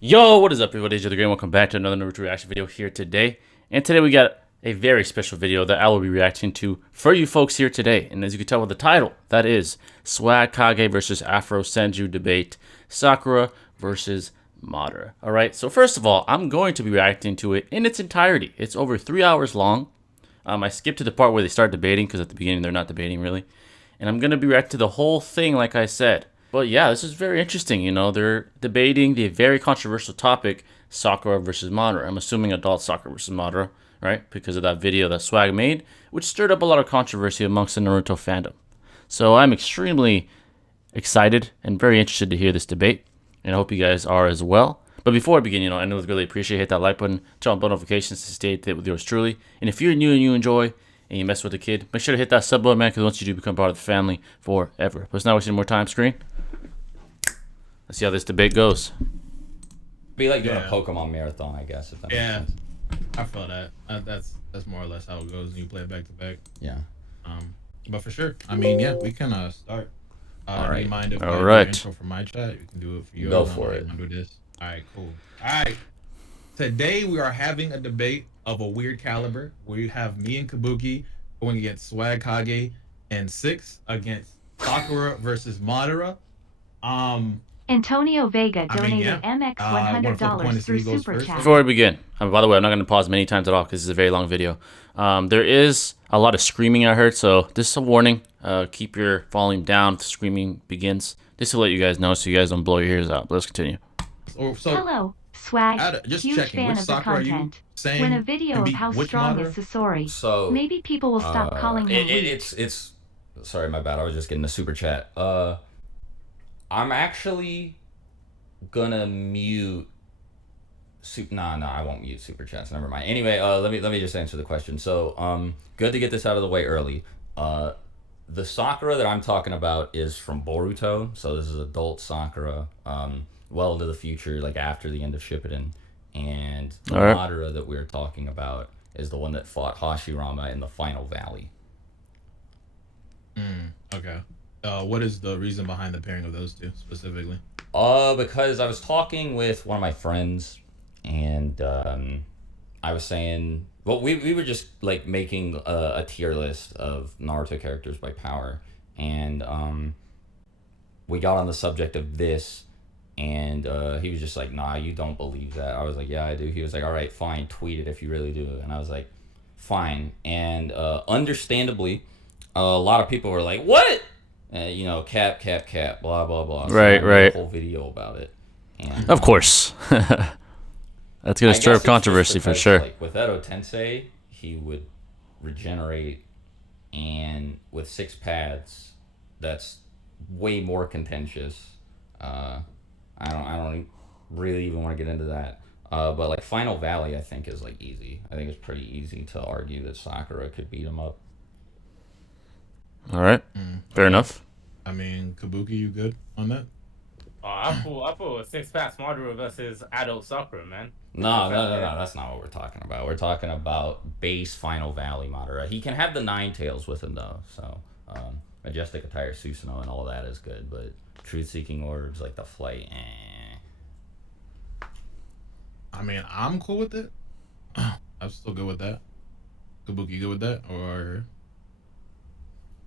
Yo, what is up everybody, it's the Green. Welcome back to another Naruto reaction video here today. And today we got a very special video that I will be reacting to for you folks here today. And as you can tell with the title, that is Swagkage versus Afrosenju debate, Sakura versus Madara. Alright, so first of all, I'm going to be reacting to it in its entirety. It's over 3 hours long. I skipped to the part where they start debating because at the beginning they're not debating really. And I'm going to be reacting to the whole thing like I said. But yeah, this is very interesting. You know, they're debating the very controversial topic, Sakura versus Madara. I'm assuming adult Sakura versus Madara, right? Because of that video that Swag made, which stirred up a lot of controversy amongst the Naruto fandom. So I'm extremely excited and very interested to hear this debate. And I hope you guys are as well. But before I begin, you know, I would really appreciate, hit that like button, turn on bell notifications to stay updated with yours truly. And if you're new and you enjoy and you mess with the kid, make sure to hit that sub button, man, because once you do become part of the family forever. But let's not waste any more time, screen. Let's see how this debate goes. Be like doing a Pokemon marathon, I guess. If that makes sense. I feel that. That's more or less how it goes when you play it back to back. Yeah. But for sure, I mean, yeah, we can start. All right. Mind if all right. Intro for my chat, you can do it for you. Go for it. Do this. All right, cool. All right. Today we are having a debate of a weird caliber. We have me and Kabuki going against Swagkage and 6 against Sakura versus Madara. Antonio Vega donated MX $100 through Super Chat. Before we begin, by the way, I'm not going to pause many times at all because this is a very long video. There is a lot of screaming I heard, so this is a warning. Keep your volume down if the screaming begins. Just to let you guys know so you guys don't blow your ears out. But let's continue. Hello, Swag. Just Huge checking, fan which of the Sakura content. saying When a video of how strong is Sasori, So maybe people will stop calling him weak. it's sorry, my bad. I was just getting the super chat. I'm actually gonna mute. Nah, I won't mute super chats. Never mind. Anyway, let me just answer the question. So, good to get this out of the way early. The Sakura that I'm talking about is from Boruto. So this is adult Sakura, well into the future, like after the end of Shippuden. And the Madara that we're talking about is the one that fought Hashirama in the Final Valley. Okay. What is the reason behind the pairing of those two specifically? Because I was talking with one of my friends, and I was saying, well, we were just like making a tier list of Naruto characters by power, and we got on the subject of this, and he was just like, nah, you don't believe that. I was like, yeah, I do. He was like, all right, fine, tweet it if you really do. And I was like, fine. And understandably, a lot of people were like, what? You know, cap, blah, blah, blah. So right. I made a whole video about it. And, of course. That's going to stir up controversy for sure. Like, with Edo Tensei, he would regenerate, and with 6 pads, that's way more contentious. I don't really even want to get into that. But like Final Valley, I think is like easy. I think it's pretty easy to argue that Sakura could beat him up. All right, fair enough. I mean, Kabuki, you good on that? I put 6 pass Madara versus adult Sakura, man. No, that's not what we're talking about. We're talking about base Final Valley Madara. He can have the 9 tails with him though, so Majestic Attire Susanoo and all that is good, but Truth-Seeking Orbs like the flight, I mean, I'm cool with it. I'm still good with that. Kabuki, good with that, or?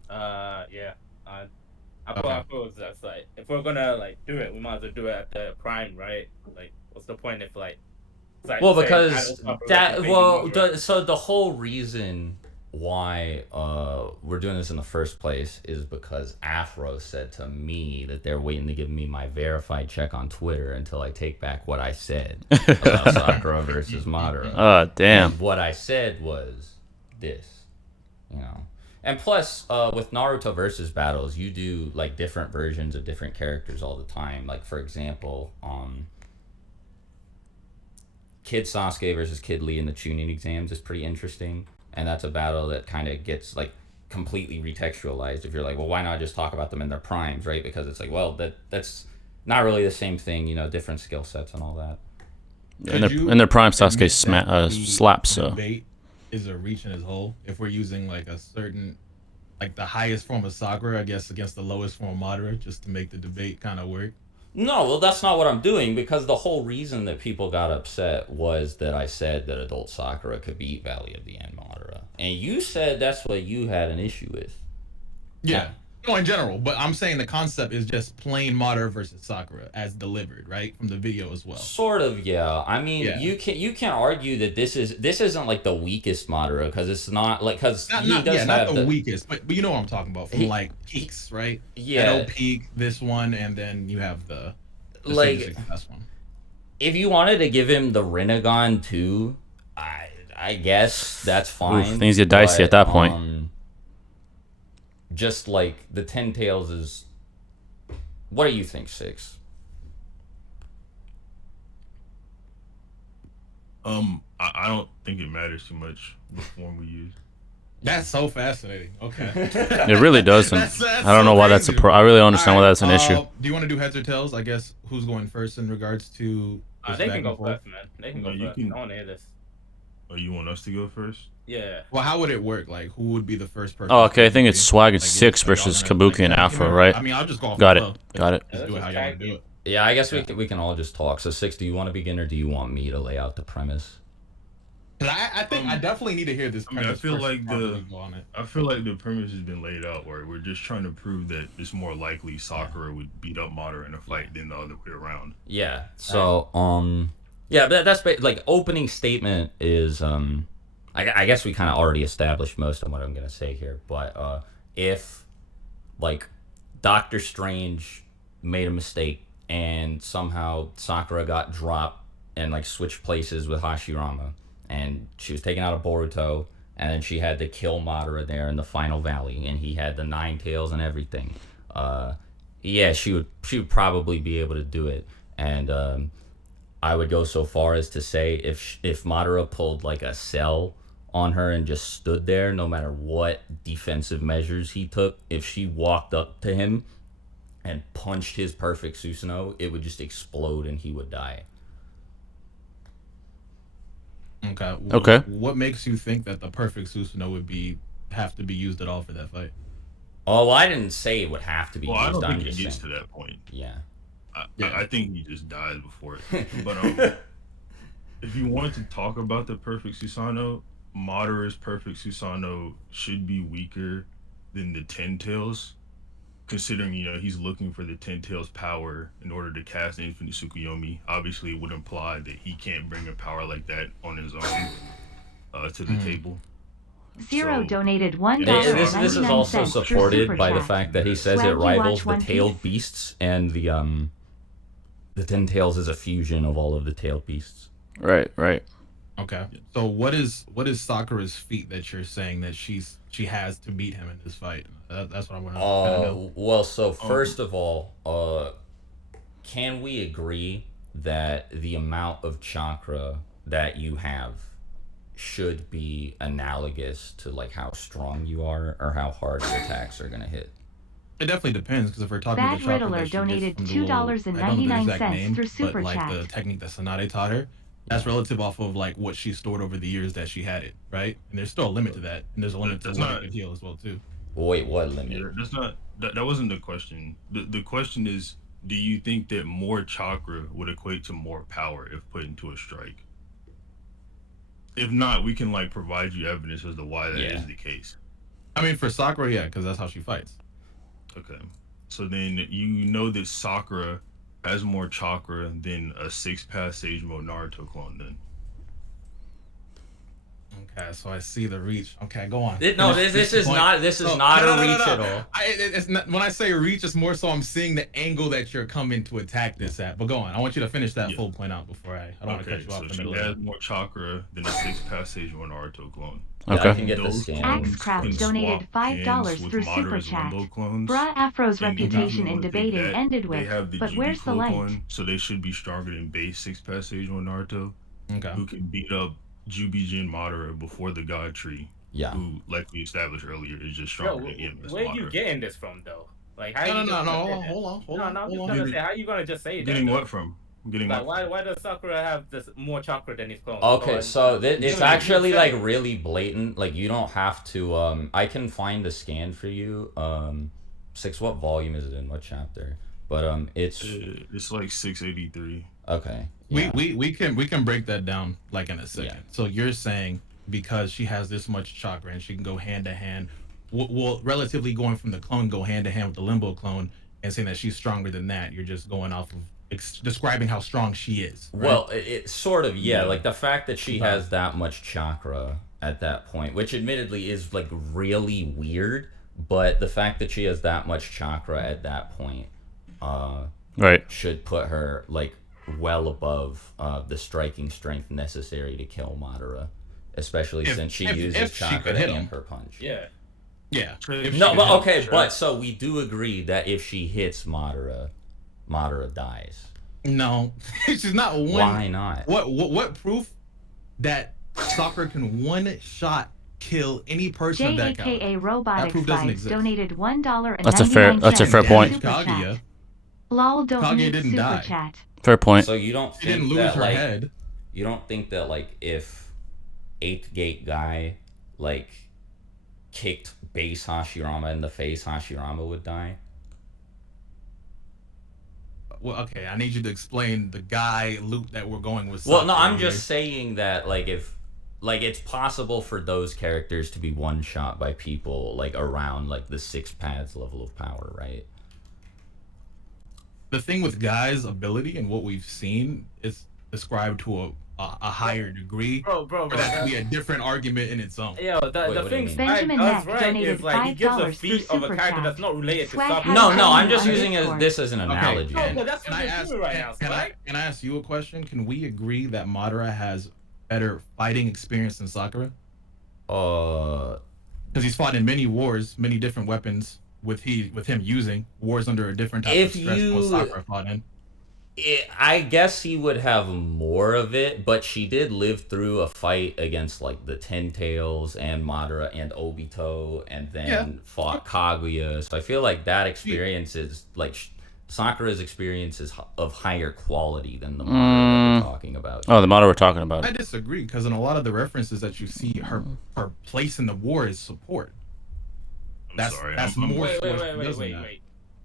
Yeah. I feel that's like, if we're gonna like do it, we might as well do it at the prime, right? Like, what's the point if like? Well, because so the whole reason why we're doing this in the first place is because Afro said to me that they're waiting to give me my verified check on Twitter until I take back what I said about Sakura versus Madara. Oh, damn. And what I said was this, you know. And plus, with Naruto versus battles, you do like different versions of different characters all the time. Like, for example, Kid Sasuke versus Kid Lee in the Chunin exams is pretty interesting. And that's a battle that kind of gets like completely retextualized. If you're like, well, why not just talk about them in their primes, right? Because it's like, well, that's not really the same thing, you know, different skill sets and all that. In their prime, Sasuke slaps. So debate is a reach in his hole. If we're using like a certain like the highest form of Sakura, I guess, against the lowest form of Madara, just to make the debate kind of work. No, well, that's not what I'm doing, because the whole reason that people got upset was that I said that adult Sakura could beat Valley of the End Madara. And you said that's what you had an issue with. Yeah. No, in general, but I'm saying the concept is just plain Madara versus Sakura as delivered, right, from the video as well. Sort of, yeah. I mean, Yeah. you can't argue that this isn't like the weakest Madara, because it's not like, because he does not have the weakest, but you know what I'm talking about from like peaks, right? Yeah. Edo peak, this one, and then you have the like best one. If you wanted to give him the Rinnegan too, I guess that's fine. Oof, things get dicey at that point. Just like the 10 Tails is. What do you think, Six? I don't think it matters too much what form we use. That's so fascinating. Okay. It really doesn't. I don't know why that's I really don't understand why that's an issue. Do you want to do heads or tails? I guess who's going first in regards to? They can go first, man. They can go you first. can- I want to hear this. Oh, you want us to go first? Yeah. Well, how would it work? Like, who would be the first person? Oh, okay. I think it's Swag Like, 6 like, versus y'all gonna- Kabuki and like, Afro, you know, right? I mean, I'll just go off Got the it. flow. Got it. Just do it how you want to do it. Yeah, I guess we can all just talk. So, Six, do you want to begin, or do you want me to lay out the premise? 'Cause I think I definitely need to hear this. I mean, I premise feel first like before we go on it. I feel like the premise has been laid out where we're just trying to prove that it's more likely Sakura would beat up Madara in a fight than the other way around. Yeah. So, yeah, that's like opening statement is I guess we kind of already established most of what I'm gonna say here, but if like Doctor Strange made a mistake and somehow Sakura got dropped and like switched places with Hashirama, and she was taken out of Boruto, and then she had to kill Madara there in the final valley, and he had the 9 tails and everything. Yeah, she would probably be able to do it, and I would go so far as to say if Madara pulled like a Cell on her and just stood there, no matter what defensive measures he took, if she walked up to him and punched his perfect Susanoo, it would just explode and he would die. Okay. Okay. What makes you think that the perfect Susanoo would have to be used at all for that fight? Oh, well, I didn't say it would have to be Well, I used. don't I'm think just it gets saying. to that point. Yeah. I think he just dies before it. But if you wanted to talk about the perfect Susanoo, Madara's perfect Susanoo should be weaker than the 10 tails, considering he's looking for the 10 tails power in order to cast Infinite Tsukuyomi. Obviously, it would imply that he can't bring a power like that on his own to the table. Zero So, donated This $1.99 is also through supported Super by the Chat. fact that he says Swag, it you rivals watch the One tailed Piece? beasts, and the 10 tails is a fusion of all of the tailed beasts. Right, right. Okay. So what is Sakura's feat that you're saying that she has to beat him in this fight? That's what I want to know. Well, so first of all, can we agree that the amount of chakra that you have should be analogous to like how strong you are or how hard your attacks are gonna hit? It definitely depends, because if we're talking Bad about the chakra Riddler that she gets donated from the little- $2.99 I don't know the exact name, through Super but like Chat. the technique that Sanade taught her, that's relative off of like what she stored over the years that she had it, right? And there's still a limit to that, and there's a limit to That's what not- it can heal as well too. Wait, what limit? Yeah, that's not that wasn't the question. The question is, do you think that more chakra would equate to more power if put into a strike? If not, we can like provide you evidence as to why that is the case. I mean, for Sakura, yeah, because that's how she fights. Okay. So then you know that Sakura has more chakra than a 6-pass Sage Mode Naruto clone then. Okay, so I see the reach. Okay, go on. No, this is point. not a reach no. at all. It's not, when I say reach, it's more so I'm seeing the angle that you're coming to attack this at. But go on. I want you to finish that full point out before I don't want to cut you off so in the she middle. has of it. more chakra than a 6-pass Sage Mode Naruto clone. Yeah, I Okay. can get the Those scan. clones Axcraft can donated swap $5 hands through with Super Madara's Chat. Limbo clones. Bra Afro's And reputation even in with debating that, ended they with, have the but GB where's the Clone light? clone, so they should be stronger than base 6-pass Sage Mode Naruto, Okay. who can beat up Jubijin Madara before the God Tree. Yeah. Who, like we established earlier, is just Yo, stronger than EMS where you Madara. getting this from though? Like how No, you no, just no, gonna say that? hold on. No, I'm just hold gonna on. say how you gonna just say that? Getting though? what from? I'm getting Like, my. why does Sakura have this more chakra than his clone? Okay, so it's actually like really. really blatant. Like you don't have to. I can find a scan for you. 6. What volume is it in? What chapter? But It's like 683. okay. Yeah. We can break that down like in a second. Yeah. So you're saying because she has this much chakra and she can go hand to hand, well, relatively going from the clone go hand to hand with the limbo clone, and saying that she's stronger than that. You're just going off of describing how strong she is. Right? Well, it sort of, yeah. Like the fact that she has that much chakra at that point, which admittedly is like really weird, but the fact that she has that much chakra at that point, Right. should put her like well above the striking strength necessary to kill Madara, especially since she uses she chakra could to hit amp him. her punch. Yeah. Yeah. No, but okay, but so we do agree that if she hits Madara, Madara dies. No, she's not one. Why not? What proof that Sakura can one shot kill any person of that caliber? JAKA Robotics proof doesn't Vibes exist. donated $1.99. That's a fair point. Super chat. Kaguya. Lol, don't Kage need didn't super die. chat. Fair point. So you don't She didn't think lose that her like head. you don't think that like if 8th Gate guy like kicked base Hashirama in the face, Hashirama would die? Well, okay, I need you to explain the guy loop that we're going with. Well, no, Sakura I'm here. just saying that like if like it's possible for those characters to be one shot by people like around like the 6 paths level of power, right? The thing with Guy's ability and what we've seen is described to a higher degree. Bro. For that to be a different argument in its own. Yo, Wait, the what do you thing mean? Benjamin does Mack right donated is like he gives a $5 feat through of a Super character Chat. that's not related to Swag Sakura. has No, I'm on just using Discord. this as an analogy. No, but that's Can what I you're ask? doing right now, Can I ask you a question? Can we agree that Madara has better fighting experience than Sakura? Uh, Because he's fought in many wars, many different weapons with him using wars under a different type If of stress than what you- Sakura fought in. I guess he would have more of it, but she did live through a fight against like the Ten Tails and Madara and Obito, and then fought Kaguya. So I feel like that experience is like Sakura's experience is of higher quality than the Madara that we're talking about. Oh, the model we're talking about. I disagree because in a lot of the references that you see, her place in the war is support. I'm sorry. That's I'm- more. Wait. force than doesn't that.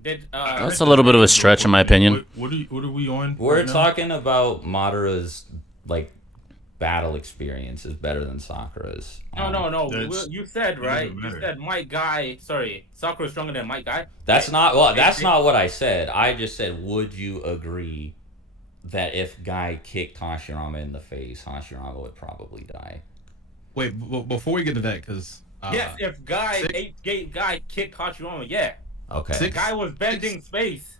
Did That's a little bit of a stretch, in my opinion. What are we on? We're right now? talking about Madara's like battle experience is better than Sakura's. No. That's- You said right. doesn't You matter. said Mike Guy. Sorry, Sakura's stronger than Mike Guy. That's not well. That's not what I said. I just said, would you agree that if Guy kicked Hashirama in the face, Hashirama would probably die? Wait, before we get to that, because Yes, if Guy, six- 8th Gate Guy kicked Hachirama, yeah. Okay. Six- Guy was bending space.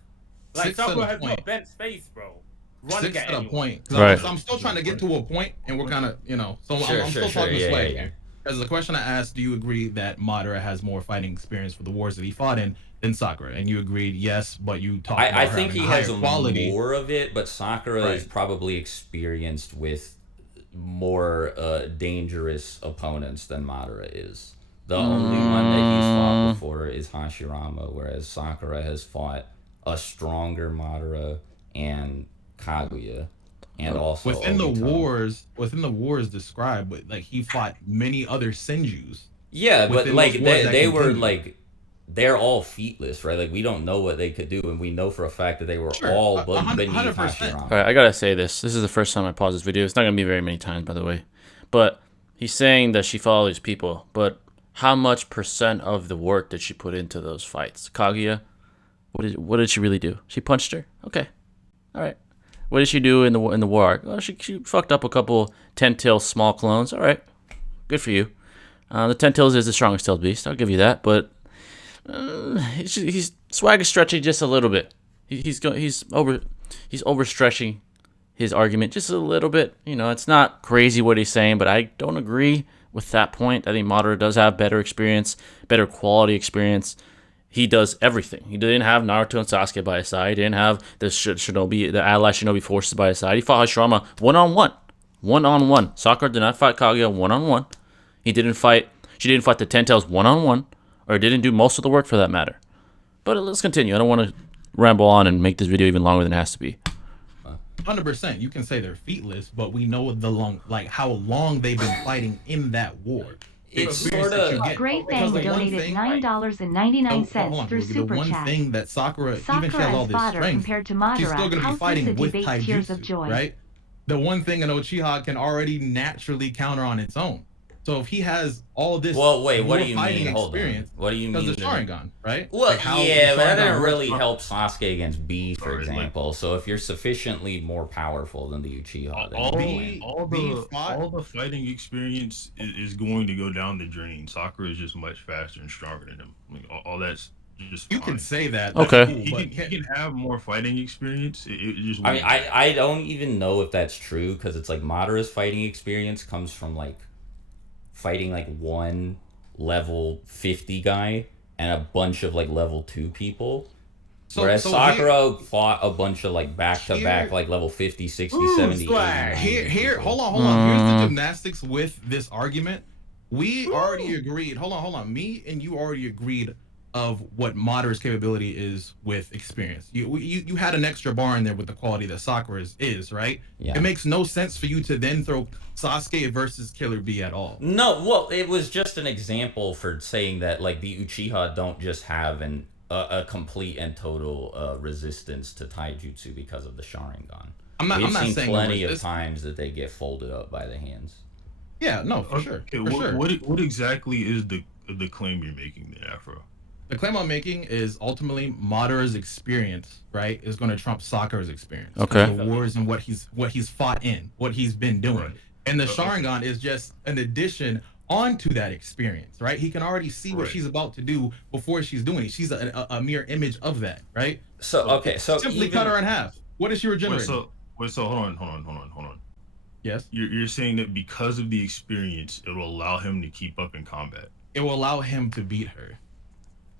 Like, six at Sakura a has point. not bent space, bro. Running six at at a anyone. point. 'Cause Right. I'm still trying to get to a point, and we're kind of, so I'm still talking yeah, swag yeah. here. As the question I asked, do you agree that Madara has more fighting experience for the wars that he fought in than Sakura? And you agreed yes, but you talked about I her think he having has higher quality. more of it, but Sakura is Right. probably experienced with more dangerous opponents than Madara is. The only one that he's fought before is Hashirama, whereas Sakura has fought a stronger Madara and Kaguya, and also Within Obito. the wars described, but like he fought many other Senjus. Yeah, but within like those wars that they were continue. like they're all featless, right? Like we don't know what they could do, and we know for a fact that they were Sure, all a- beneath 100%. Hashirama. All right, I gotta say this. This is the first time I pause this video. It's not gonna be very many times, by the way. But he's saying that she fought all these people. But how much percent of the work did she put into those fights? Kaguya, what did she really do? She punched her. Okay, all right. What did she do in the war arc? Well, she fucked up a couple 10-tail small clones. All right, good for you. The 10-tails is the strongest tailed beast. I'll give you that. But he's Swag is stretching just a little bit. He's overstretching his argument just a little bit. It's not crazy what he's saying, but I don't agree with that point. I think Madara does have better experience, better quality experience. He does everything. He didn't have Naruto and Sasuke by his side. He didn't have the ally Shinobi forces by his side. He fought Hashirama one-on-one. Sakura did not fight Kaguya one-on-one. She didn't fight the Ten Tails one-on-one, or didn't do most of the work for that matter. But let's continue. I don't want to ramble on and make this video even longer than it has to be. 100%. You can say they're feetless, but we know how long they've been fighting in that war. It's Experience sort that you of get. Great Because Bang the one donated thing- $9.99 through The Super one Chat. thing that Sakura, even if she has Sakura all as this fodder strength, compared to she's still Madara. going to be How's fighting this a with debate? Tears of taijutsu, joy. right? The one thing an Uchiha can already naturally counter on its own. So if he has all this, Well, wait, what more do you fighting mean? Hold on. experience, What do you mean? because the Sharingan, right? Well, Like how yeah, the but that Sharingan didn't really works. help Sasuke against B, for Alright, like- example. So if you're sufficiently more powerful than the Uchiha, then you can win. All the fighting experience is going to go down the drain. Sakura is just much faster and stronger than him. Like, all that's just You fine. can say that. Okay. That's cool, He but can have more fighting experience. It just. I mean, won't- I don't even know if that's true, because it's like Madara's fighting experience comes from like fighting like one level 50 guy and a bunch of like level 2 people. Whereas Sakura fought a bunch of like back-to-back like level 50, 60, 70. swag. 80 Here, people. hold on. Here's the gymnastics with this argument. We already agreed. Hold on. Me and you already agreed of what Madara's capability is with experience. You had an extra bar in there with the quality that Sakura's is, right? Yeah. It makes no sense for you to then throw Sasuke versus Killer B at all. No, well, it was just an example for saying that like the Uchiha don't just have a complete and total resistance to taijutsu because of the Sharingan. We've seen saying plenty of times that they get folded up by the hands. Yeah, no, for sure. Okay, For sure. what exactly is the claim you're making then, Afro? The claim I'm making is ultimately Madara's experience, right, is going to trump Sakura's experience. Okay. The wars and what he's fought in, what he's been doing. Right. And the Sharingan is just an addition onto that experience, right? He can already see what Right. she's about to do before she's doing it. She's a mere image of that, right? So okay, so Simply cut her in half. What is she regenerating? So hold on. Yes. You're saying that because of the experience, it will allow him to keep up in combat. It will allow him to beat her.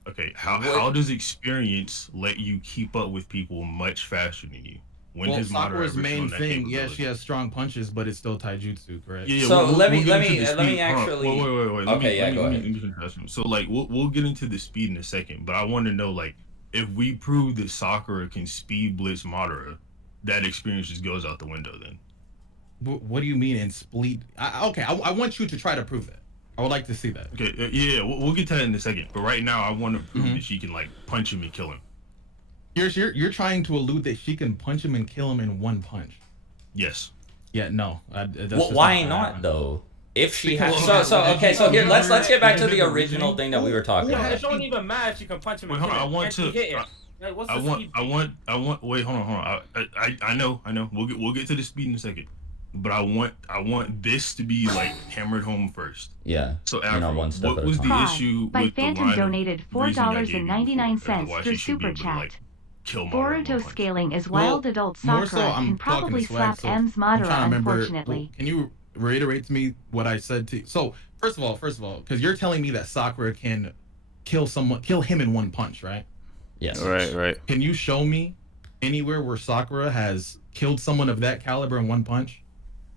Okay, how does experience let you keep up with people much faster than you? When Well, has Madara Sakura's ever main shown that thing, yeah, capability? she has strong punches, but it's still taijutsu, correct? Yeah, So let me get into the let me speed. Hold on. actually. Wait. Okay, yeah, go ahead. Let me finish. So like we'll get into the speed in a second, but I want to know like if we prove that Sakura can speed blitz Madara, that experience just goes out the window then. What do you mean in split? I want you to try to prove that. I would like to see that. Okay, yeah, we'll get to that in a second. But right now, I want to prove Mm-hmm. that she can like punch him and kill him. You're trying to allude that she can punch him and kill him in one punch. Yes. Yeah, no. Well, why not though? If she has Because- so here let's get back to the original thing that we were talking Yeah, about. it don't even matter if you can punch him. Wait, and hold on. kill I him. want Can't you to. hit him? Like, what's I the want. speed? I want. Wait, hold on. I know. We'll get to the speed in a second. But I want this to be like hammered home first. Yeah. So You know, Afro, one step what at a was the time. issue By with Phantom the line of donated reasoning I gave you $4.99 before as to why through she should be Super able to, Chat. like, kill Madara in one Boruto punch? scaling is Well, wild adult more Sakura so, I'm can talking probably to Swag, slap so M's I'm trying to Madara, remember. unfortunately. Can you reiterate to me what I said to you? So first of all, because you're telling me that Sakura can kill him in one punch, right? Yes. Right. Can you show me anywhere where Sakura has killed someone of that caliber in one punch?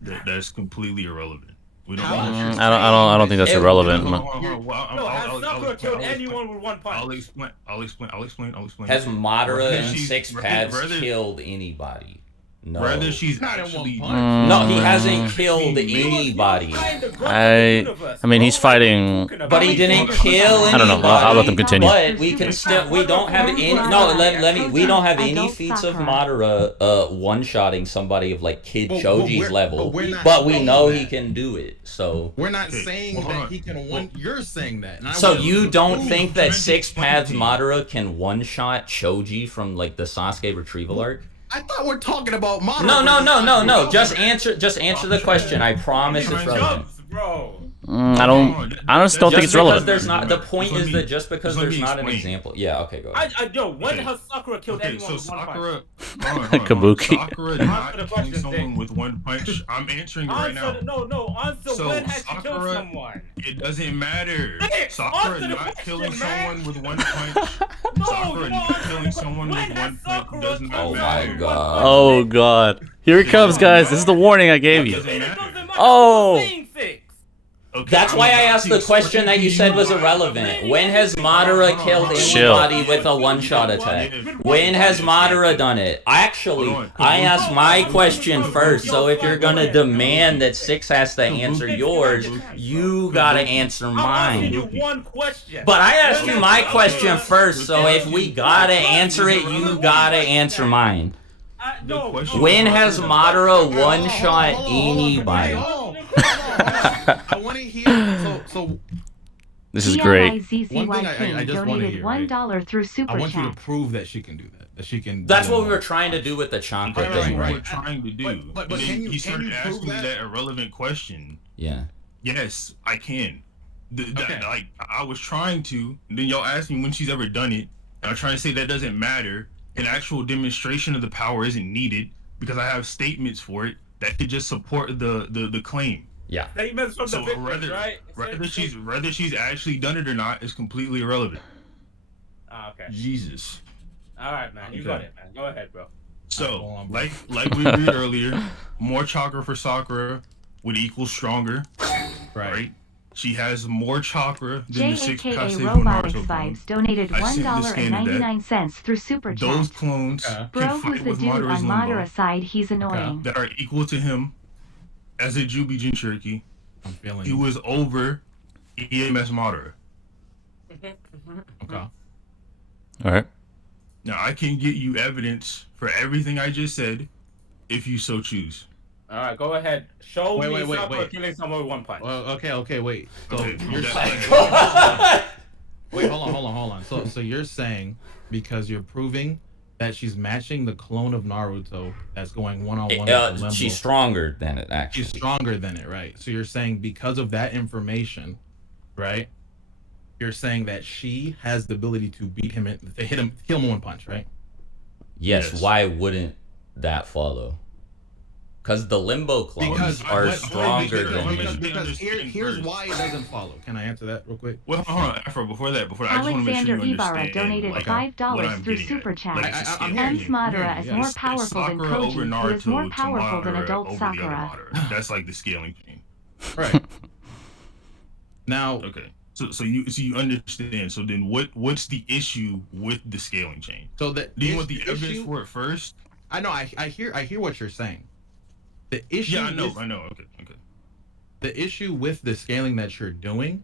That's completely irrelevant. We don't. How? need to- I don't think that's It- irrelevant. Hold on, well, No, has I'll Sakura explain, killed I'll explain. anyone with one punch? I'll explain. Has Madara Whether and she's- Six whether- Pads whether- killed anybody? No. Whether she's Not in one actually. punch. No, he hasn't killed He made- anybody. I mean, he's fighting. But he didn't kill anybody. I don't know. I'll let them continue. But we can still. We don't have any. No, let me. We don't have any Adult feats of Sakura. Madara one-shotting somebody of like Kid But Choji's we're- level. but we're not But we saying know that. he can do it. So. We're not Okay, saying well, hold that on. he can one. You're saying that. And I So want you to don't prove think that Trent Six explained Pads to you. Madara can one-shot Choji from like the Sasuke retrieval arc? I thought we're talking about Madara. No. Just answer the question. I promise it's relevant. Jumps, bro. I don't. I honestly don't think it's Just because relevant. there's not. The point Just let is me- that just because just let there's me not an explain. example. Yeah. Okay. Go ahead. When Okay. has Sakura killed Okay, anyone so with one punch? Sakura, hold on. Kabuki. Sakura Answer not the killing question, someone Dick. with one punch. I'm answering it right now. Answer, no, answer So, when has she killed Sakura- someone? It doesn't matter. Hey, Sakura answer the not question, killing man. someone with one punch. No, Sakura you not don't killing someone When with has one punch Sakura does not Oh my matter. God. Oh God. Here it comes, guys. This is the warning I gave you. Doesn't It matter. doesn't matter. Oh. I'm saying six. Okay, That's I'm why I about asked to the question explain that to you said was why- irrelevant. When has Madara killed anybody with a one-shot attack? When has Madara done it? Actually, I asked my question first, so if you're gonna demand that Six has to answer yours, you gotta answer I'm asking you mine. one question. But I asked you my question first, so if we gotta answer it, you gotta answer mine. No. When has Madara one-shot Hold on, anybody? I want to hear. So This is great. One thing I just wanna donated hear, right? $1 through I Super want you to Chat. prove that she can do that. That she can. That's do what that. we were trying to do with the chakra Right, thing, What right? we're trying to do. But And then can you started prove asking me that? that irrelevant question. Yeah. Yes, I can. Okay. Like I was trying to, and then y'all asked me when she's ever done it, and I'm trying to say that doesn't matter. An actual demonstration of the power isn't needed because I have statements for it that could just support the claim. Yeah. Statements from So the victims, right? whether she's actually done it or not is completely irrelevant. Okay. Jesus. All right, man. You got it, man. Go ahead, bro. So like we agreed earlier, more chakra for Sakura would equal stronger, right? She has more chakra than the 6 JAKA Kasei Robotics Naruto clones. Vibes donated I sent the scanner deck. $1.99 through Super Those Chat. clones Bro, can who's fight the with dude Madara's on limbo Madara's side? He's annoying. that are equal to him as a Jubi Jinchuriki. I'm feeling. He was over EMS Madara. Okay. All right. Now I can get you evidence for everything I just said, if you so choose. All right, go ahead. Show me Wait. Sakura killing someone with one punch. Well, okay, wait. So Okay, you're that- wait, hold on. So you're saying because you're proving that she's matching the clone of Naruto that's going one-on-one with the Limbo. She's stronger than it, actually. She's stronger than it, right? So you're saying because of that information, right? You're saying that she has the ability to beat him, kill him in one punch, right? Yes, why wouldn't that follow? Because the limbo clones are stronger than me. Because here's why it doesn't follow. Can I answer that real quick? Well, hold on, Afro. Before that, I just want to make sure Alexander you Ibarra understand. donated like, $5 what I'm through getting Super at. Chat. Like, it's a I'm scale. hearing M's you. Madara is Yeah. more It's powerful than Sakura over Koji, who is Naruto more to powerful than Madara adult over the other Sakura. Madara. That's like the scaling thing. Right. Now, Okay. So you understand. So then what's the issue with the scaling chain? so the Do you want the evidence issue? for it first? I know. I hear what you're saying. The issue. Yeah, I know. Okay. The issue with the scaling that you're doing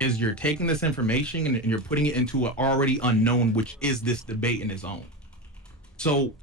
is you're taking this information and you're putting it into an already unknown, which is this debate in its own. So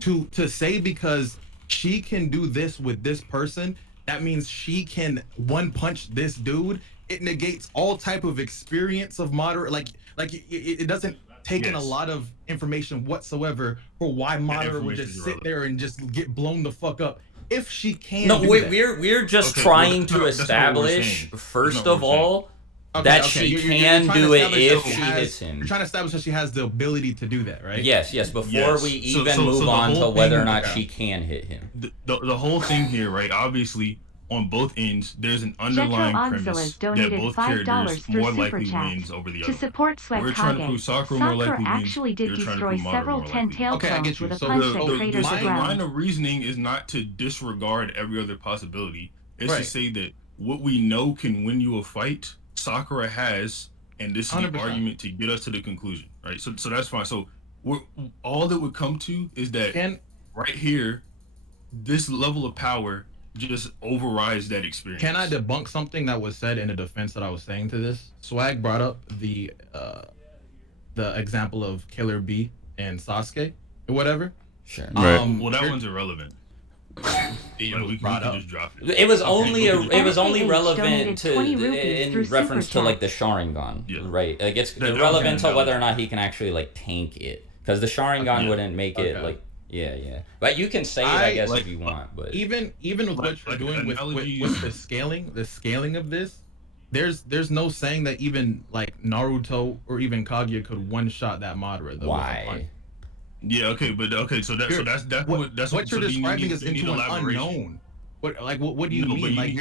to say because she can do this with this person, that means she can one punch this dude. It negates all type of experience of Madara. Like it doesn't take in a lot of information whatsoever for why Madara would just sit there and just get blown the fuck up. If she can. No, do that. we're just Okay, trying well, to that's not what we're establish, saying. first That's not of what we're saying. all, Okay, that okay, she you're can trying to do it establish if that she has- hits him. You're trying to establish that she has the ability to do that, right? Yes, before Yes. we So- even so move the on to whole whether or thing- not okay. she can hit him. The whole thing here, right? Obviously, on both ends, there's an underlying Jetro premise Oxalas that donated both $5 characters through more Super likely Chat. wins over the To other. support We're trying to Swagkage, prove Sakura more likely wins. actually did You're trying to destroy prove Madara several more 10 likely tail Okay, I clones get you. with a So punch the- that the- cratered the line ground. of reasoning is not to disregard every other possibility. It's Right. to say that what we know can win you a fight, Sakura has, and this is 100%. the argument to get us to the conclusion, right? So that's fine. So all that would come to is that And right here, this level of power just overrides that experience. can I debunk something that was said in the defense that I was saying to this? Swag brought up the example of Killer B and Sasuke or whatever. Sure. Right. Well, that you're- one's irrelevant. it Like, was we brought can up. just drop it. It was only okay. it was only SAH relevant donated to 20 rupees in through reference Super to like the Chat. Sharingan, Yeah. right? Like it's That irrelevant was to kind of whether or not he can actually like tank it, because the Sharingan Yeah. wouldn't make it Okay. like yeah. But you can say it, I guess, like, if you want. But Even with what you're like doing with analogies. the scaling of this, there's no saying that even like Naruto or even Kaguya could one shot that Madara. Though, with a punch. why? Yeah, okay, but okay, so that's What that's you're so you describing need- is you need into an elaboration. unknown. What do you No, but mean? Like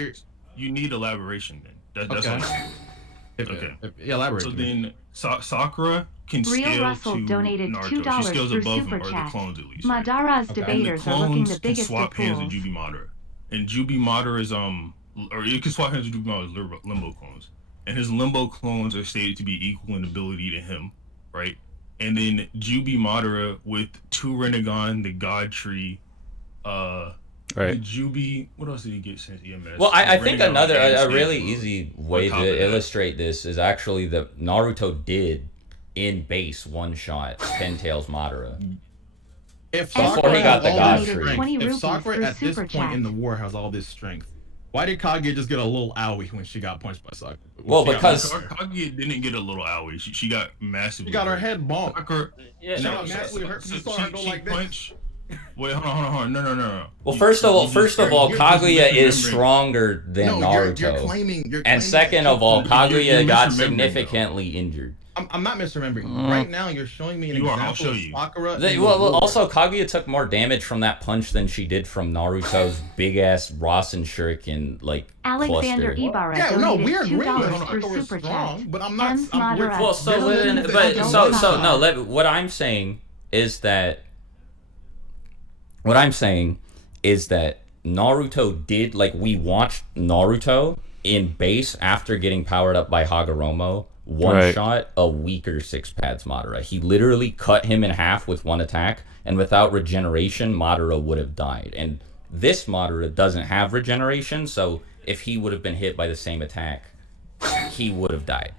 you need elaboration then. That's Okay. what Okay. Elaborate. So to me. then Sakura can Real scale Russell to donated Naruto. $2 She scales through above Super him, or the Chat. clones at least. Right? Madara's Okay. And the debaters are looking clones the can biggest of swap hands with fools. Jubi Madara. And Jubi Madara is or you can swap hands with Jubei Madara's limbo clones, and his limbo clones are stated to be equal in ability to him, right? And then Jubei Madara with 2 Renegon, the God Tree, Right. Jubei. What else did he get since EMS? Well, I think Renegon another and a Stage really Mode. easy way top of to that. illustrate this is actually that Naruto did in base one shot Ten Tails Madara. If Before Sakura he got has the all God this Tree. strength, 20 if rupees Sakura through at this Super point Chat. in the war has all this strength, why did Kage just get a little owie when she got punched by Sakura? Well, She got because- punched. Kage didn't get a little owie. She got massively. she got her hurt. head bonked. Sakura, Yeah, She no, got massively hurt. You saw her go like this. punch. Wait, hold on. No. Well, first of all, you're just Kaguya is misremembering. stronger than No, Naruto. you're claiming. And second of all, You're Kaguya got misremembering, significantly injured. I'm not misremembering. Right now, you're showing me an You are, I'll example show of you. Sakura. They, in the well, war. also Kaguya took more damage from that punch than she did from Naruto's big ass Rasen Shuriken Alexander cluster. Ibarra Yeah, no, donated we're agreeing. $2 Sakura through was Super strong, Chat. but I'm not. Hence, I'm, we're- Madara. Well, so They're but losing so the no. What I'm saying is that Naruto did, like, we watched Naruto in base after getting powered up by Hagoromo one Right. shot a weaker Six Pads Madara. He literally cut him in half with one attack, and without regeneration, Madara would have died. And this Madara doesn't have regeneration, so if he would have been hit by the same attack, he would have died.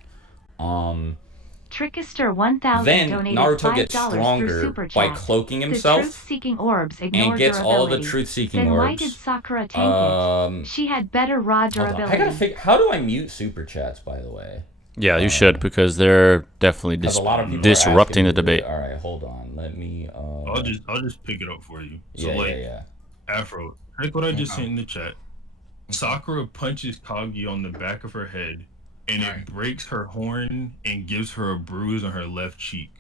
Trickster 1000 Then donated Naruto $5 gets through stronger Super by Chat. cloaking The himself truth-seeking orbs ignore and gets all the durability. truth-seeking Then why orbs. did Sakura tank it? She had better raw Hold on. durability. I gotta figure. How do I mute super chats? By the way, Yeah, you should, because they're definitely because a lot of people are disrupting the asking me to do debate. it. All right, hold on. Let me. I'll just pick it up for you. So Yeah, like yeah. Afro, like what I just sent in the chat. Sakura punches Kage on the back of her head, and it breaks her horn and gives her a bruise on her left cheek.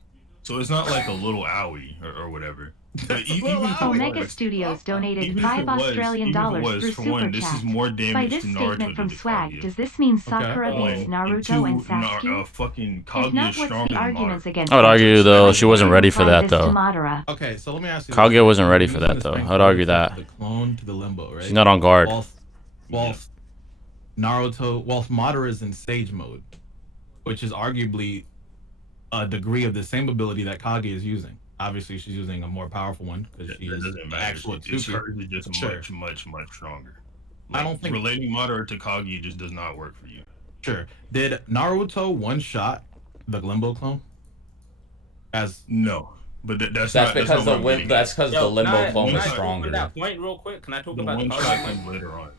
So it's not like a little owie or whatever. But Omega Studios donated even if $5 it was, Australian even if it dollars was, through for Super one, this Chat. is more By damage this to statement Naruto from than to Swag, Kaguya. does this mean Sakura Okay. beats Naruto and Sasuke? Fucking If Kaguya not, is what's stronger the than arguments Madara. against I would it? argue, though, she wasn't ready for Apply that, this to though. Madara. Okay, so let me ask you. Kaguya this. wasn't ready You're for using that, the though. strength I'd argue from that. The clone to the limbo, right? She's not on guard. Whilst Madara is in Sage mode, which is arguably a degree of the same ability that Kage is using. Obviously, she's using a more powerful one because she That is doesn't the matter. actual It's Tsuki. hers is just Sure. much stronger. I don't think- relating Madara to Kage just does not work for you. Sure. Did Naruto one shot the Limbo clone? As No, but that's That's not, because that's not what I'm the getting at. the limbo clone can was I talk stronger. That point real quick. Can I talk The about one the shot Kage comes point? later on.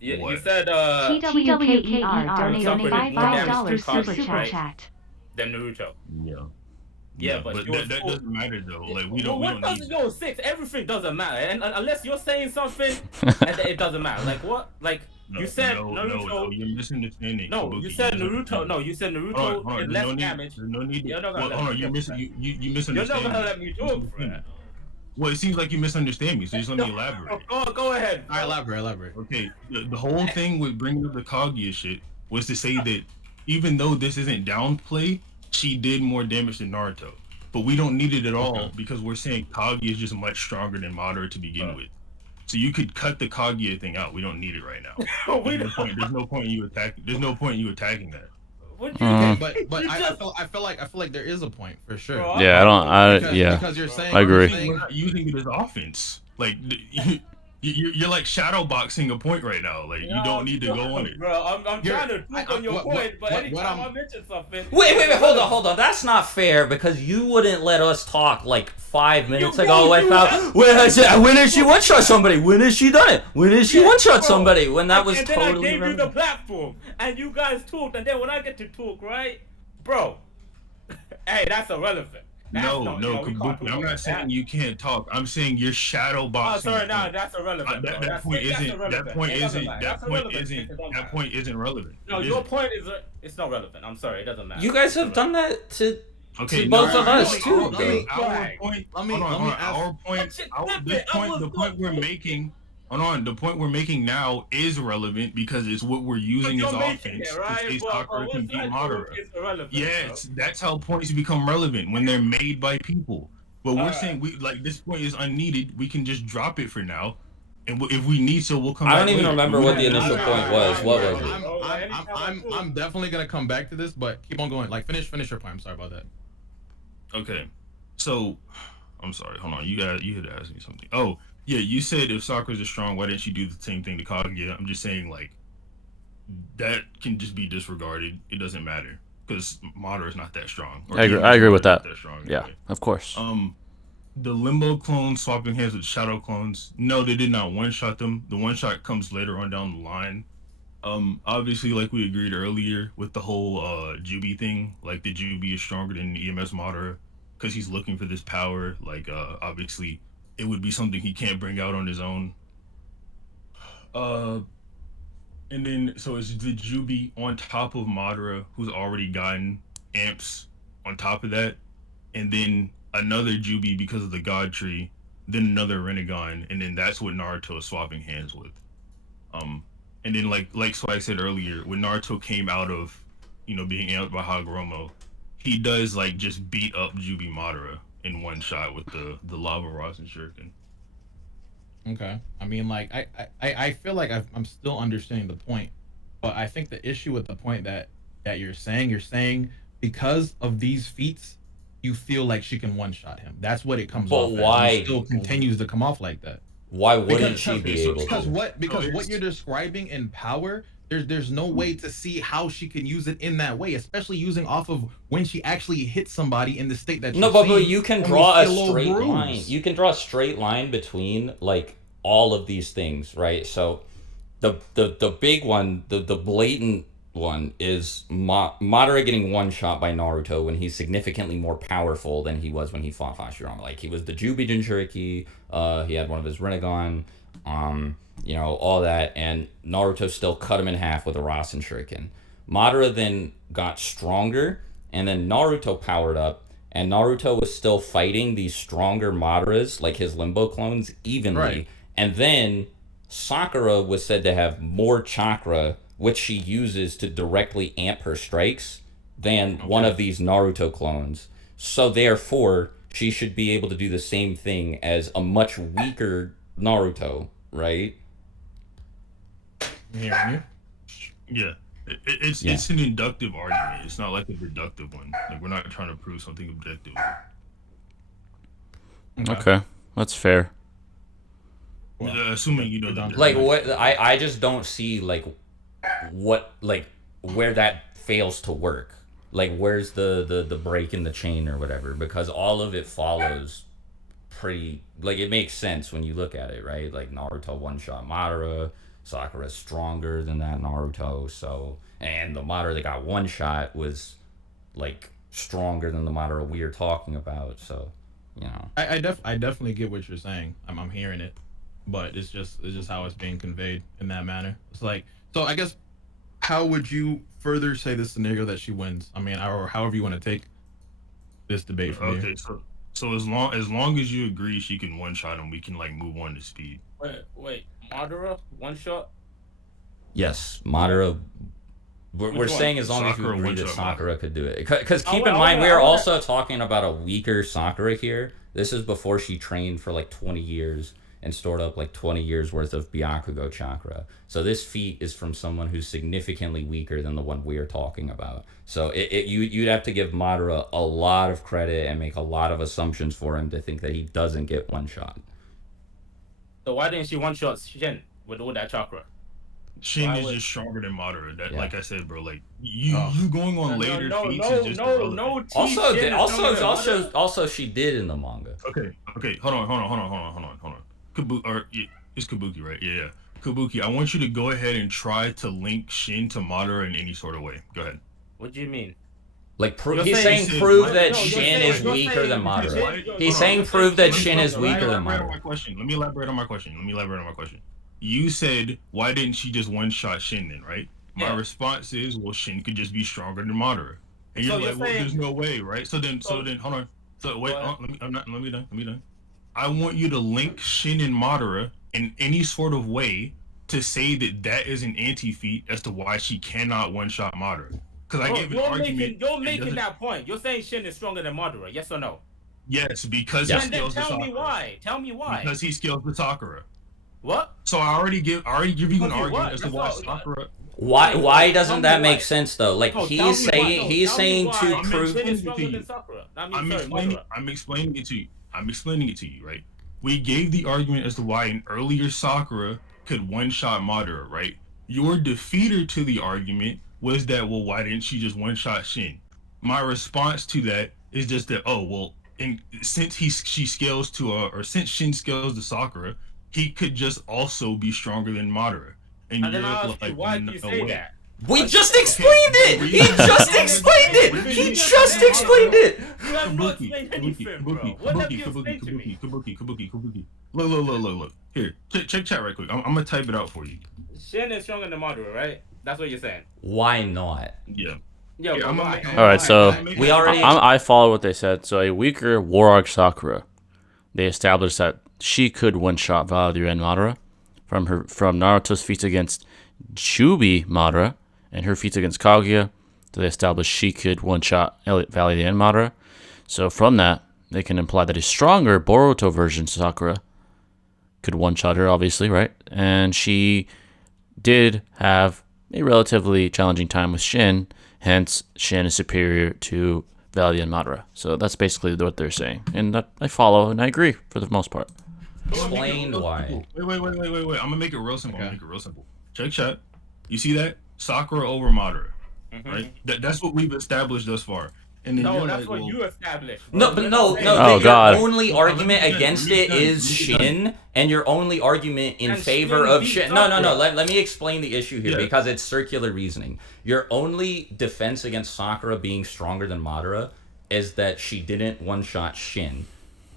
You What? said TWKER donated Sakura did more damage $5 to through Kage, Super right? Chat. than Naruto. Yeah. Yeah, but she was that full- doesn't matter though. Like we Well, don't what need. does go 6? Everything doesn't matter, and unless you're saying something, and then it doesn't matter. Like what? Like you said Naruto. No, you're misunderstanding. No, Kabuki. you said You're Naruto. No, misunderstanding. you said Hold on, Naruto hold on. did There's less damage. There's no need. You're not gonna Well, let hold on. me You talk, misunderstand. You're not gonna let me talk, bro. Well, it seems like you misunderstand me, so just let me elaborate. Go ahead. I elaborate. Okay, the whole thing with bringing up the Kaguya shit was to say that even though this isn't downplay, she did more damage than Naruto. But we don't need it at all because we're saying Kaguya is just much stronger than Madara to begin with. So you could cut the Kaguya thing out. We don't need it right now. There's no point in you attacking. There's no point in you attacking that. What But I feel like there is a point for sure. Bro, Yeah, Because you're saying I agree. We're not using it as offense. Like you're like shadow boxing a point right now. Like you don't need to go on it. Bro, I'm trying to talk on your point, but what anytime I'm- I mention something. Wait, hold on. That's not fair because you wouldn't let us talk like 5 minutes You ago won't do without that. when did she one shot somebody? When has she done it? When did she one shot somebody? When that was and then totally I gave you the relevant. platform, and you guys talked, and then when I get to talk, right, bro? Hey, that's irrelevant. That's No, we can't Kabuki. talk I'm about not saying that. you can't talk. I'm saying you're shadow Oh, boxing. sorry, the no, point. that's irrelevant. bro. That That's point it, that's isn't. irrelevant. That point It doesn't isn't. matter. That That's point irrelevant. isn't. It doesn't That matter. point isn't relevant. No, It your isn't. point is it's not relevant. I'm sorry, it doesn't matter. You guys have done that to Okay, both no, of us, no, too, our- bro. Our point. Let me hold on, ask- our point. That shit Our, flip this it. I point. was The point we're so- making. Hold on. The point we're making now is relevant because it's what we're using But as you're making offense it, to right? say But Sakura what's can beat that Madara. doing is irrelevant, Yes, bro. that's how points become relevant when they're made by people. But we're Alright. saying we like this point is unneeded. We can just drop it for now, And if we need to, we'll come back. I don't even later. remember what the initial point was. What was it? I'm definitely gonna come back to this, but keep on going. Like finish your point. I'm sorry about that. Okay, so I'm sorry. Hold on, you had asked me something. Oh yeah, you said if Sakura's strong, why didn't she do the same thing to Kaguya? I'm just saying like that can just be disregarded. It doesn't matter because Madara is not that strong. I agree with that. Strong, Yeah, anyway. of course. The Limbo clones swapping hands with Shadow clones. No, they did not one-shot them. The one-shot comes later on down the line. Obviously, like we agreed earlier with the whole Jubi thing, like the Jubi is stronger than EMS Madara because he's looking for this power. Like, obviously, it would be something he can't bring out on his own. And then, so it's the Jubi on top of Madara, who's already gotten amps on top of that. And then another Jubi because of the God Tree, then another Renegon, and then that's what Naruto is swapping hands with. And then like Swag said earlier, when Naruto came out of, being amped by Hagoromo, he does like just beat up Jubi Madara in one shot with the Lava Rasen Shuriken. Okay. I mean, like, I feel like I'm still understanding the point, but I think the issue with the point that you're saying because of these feats, you feel like she can one-shot him. That's what it comes off. But why? It still continues to come off like that. Why wouldn't she be able to? Because what you're describing in power, there's no way to see how she can use it in that way, especially using off of when she actually hits somebody in the state that No, but you can draw a straight line. You can draw a straight line between like all of these things, right? So the big one, the blatant one is Madara getting one shot by Naruto when he's significantly more powerful than he was when he fought Hashirama. Like he was the Jubi Jinchuriki, he had one of his Renegon, all that, and Naruto still cut him in half with a Rasen Shuriken. Madara then got stronger, and then Naruto powered up, and Naruto was still fighting these stronger Madaras, like his Limbo clones, evenly. Right. And then Sakura was said to have more chakra, which she uses to directly amp her strikes, than one of these Naruto clones. So therefore, she should be able to do the same thing as a much weaker Naruto, right? You hear me? Yeah. It's an inductive argument. It's not like a deductive one. Like we're not trying to prove something objective. Okay, that's fair. Well, assuming you know the like what I just don't see like what like where that fails to work. Like where's the break in the chain or whatever, because all of it follows pretty like it makes sense when you look at it, right? Like Naruto one shot Madara, Sakura's stronger than that Naruto, so and the Madara that got one shot was like stronger than the Madara we are talking about, so I definitely get what you're saying. I'm hearing it, but it's just how it's being conveyed in that manner. It's like, so I guess how would you further say this scenario that she wins? I mean, or however you want to take this debate from here. Okay, so as long as you agree she can one shot him, we can like move on to speed. Wait, Madara one shot? Yes, Madara. We're saying as long as you Sakura agree that one-shot Sakura could do it. Because keep in mind, we are also talking about a weaker Sakura here. This is before she trained for like 20 years and stored up like 20 years worth of Byakugo chakra. So this feat is from someone who's significantly weaker than the one we are talking about. So you'd have to give Madara a lot of credit and make a lot of assumptions for him to think that he doesn't get one shot. So why didn't she one shot Shin with all that chakra? Shin is just stronger than Madara. That, like I said, bro. Like you going on later feats is just irrelevant. Also, she did in the manga. Okay. Hold on. It's Kabuki, right? Yeah. Kabuki, I want you to go ahead and try to link Shin to Madara in any sort of way. Go ahead. What do you mean? Like he's saying prove that Shin is weaker than Madara. He's saying prove that Shin is weaker than Madara. Let me elaborate on my question. You said, why didn't she just one-shot Shin then, right? My response is, well, Shin could just be stronger than Madara. And you're like, well, there's no way, right? So then, hold on. So wait, let me done. I want you to link Shin and Madara in any sort of way to say that is an anti-feat as to why she cannot one-shot Madara. Because I gave an argument. You're making that point. You're saying Shin is stronger than Madara, yes or no? Yes, because he scales the Sakura. Tell me why. Because he scales the Sakura. What? So I already give you an Okay, argument what? as to That's why all- Sakura. Why Tell doesn't me that why. make sense though? Like No, he's tell me why. saying No, he's tell me saying why. to I'm prove. Shin is explaining it to stronger you. than Sakura. I'm explaining it to you. I'm explaining it to you, right? We gave the argument as to why an earlier Sakura could one-shot Madara, right? Your defeater to the argument was that, well, why didn't she just one-shot Shin? My response to that is just that, oh, well, and since she scales to or since Shin scales to Sakura, he could just also be stronger than Madara. And And then you're I ask you, like, why do no you say way. that? We Why just do you say explained that? it. He just explained it. He just explained it. You have not explained anything, bro. What have you explained to me? Kabuki. Look. Here, check chat right quick. I'm gonna type it out for you. Shin is stronger than Madara, right? That's what you're saying. Why not? Yeah. Yo, Yeah, but why? All right, so We already- I follow what they said. So a weaker Warark Sakura, they established that she could one-shot Valkyrie and Madara from Naruto's feats against Jubi Madara and her feats against Kaguya. So they established she could one-shot Valkyrie and Madara. So from that, they can imply that a stronger Boruto version Sakura could one-shot her, obviously, right? And she did have a relatively challenging time with Shin. Hence, Shin is superior to Valkyrie and Madara. So that's basically what they're saying. And that I follow and I agree for the most part. Explain why. Wait. I'm gonna make it real simple. Okay. Check chat. You see that? Sakura over Madara, Mm-hmm. right? That's what we've established thus far. And then No, you're that's like, what well, you established. No, bro. but no. Oh, Your God. only argument Let me against finish, it let me is finish. Shin, and your only argument in And favor Shin of beat Shin. No. Sakura. Let me explain the issue here Yeah. because it's circular reasoning. Your only defense against Sakura being stronger than Madara is that she didn't one-shot Shin.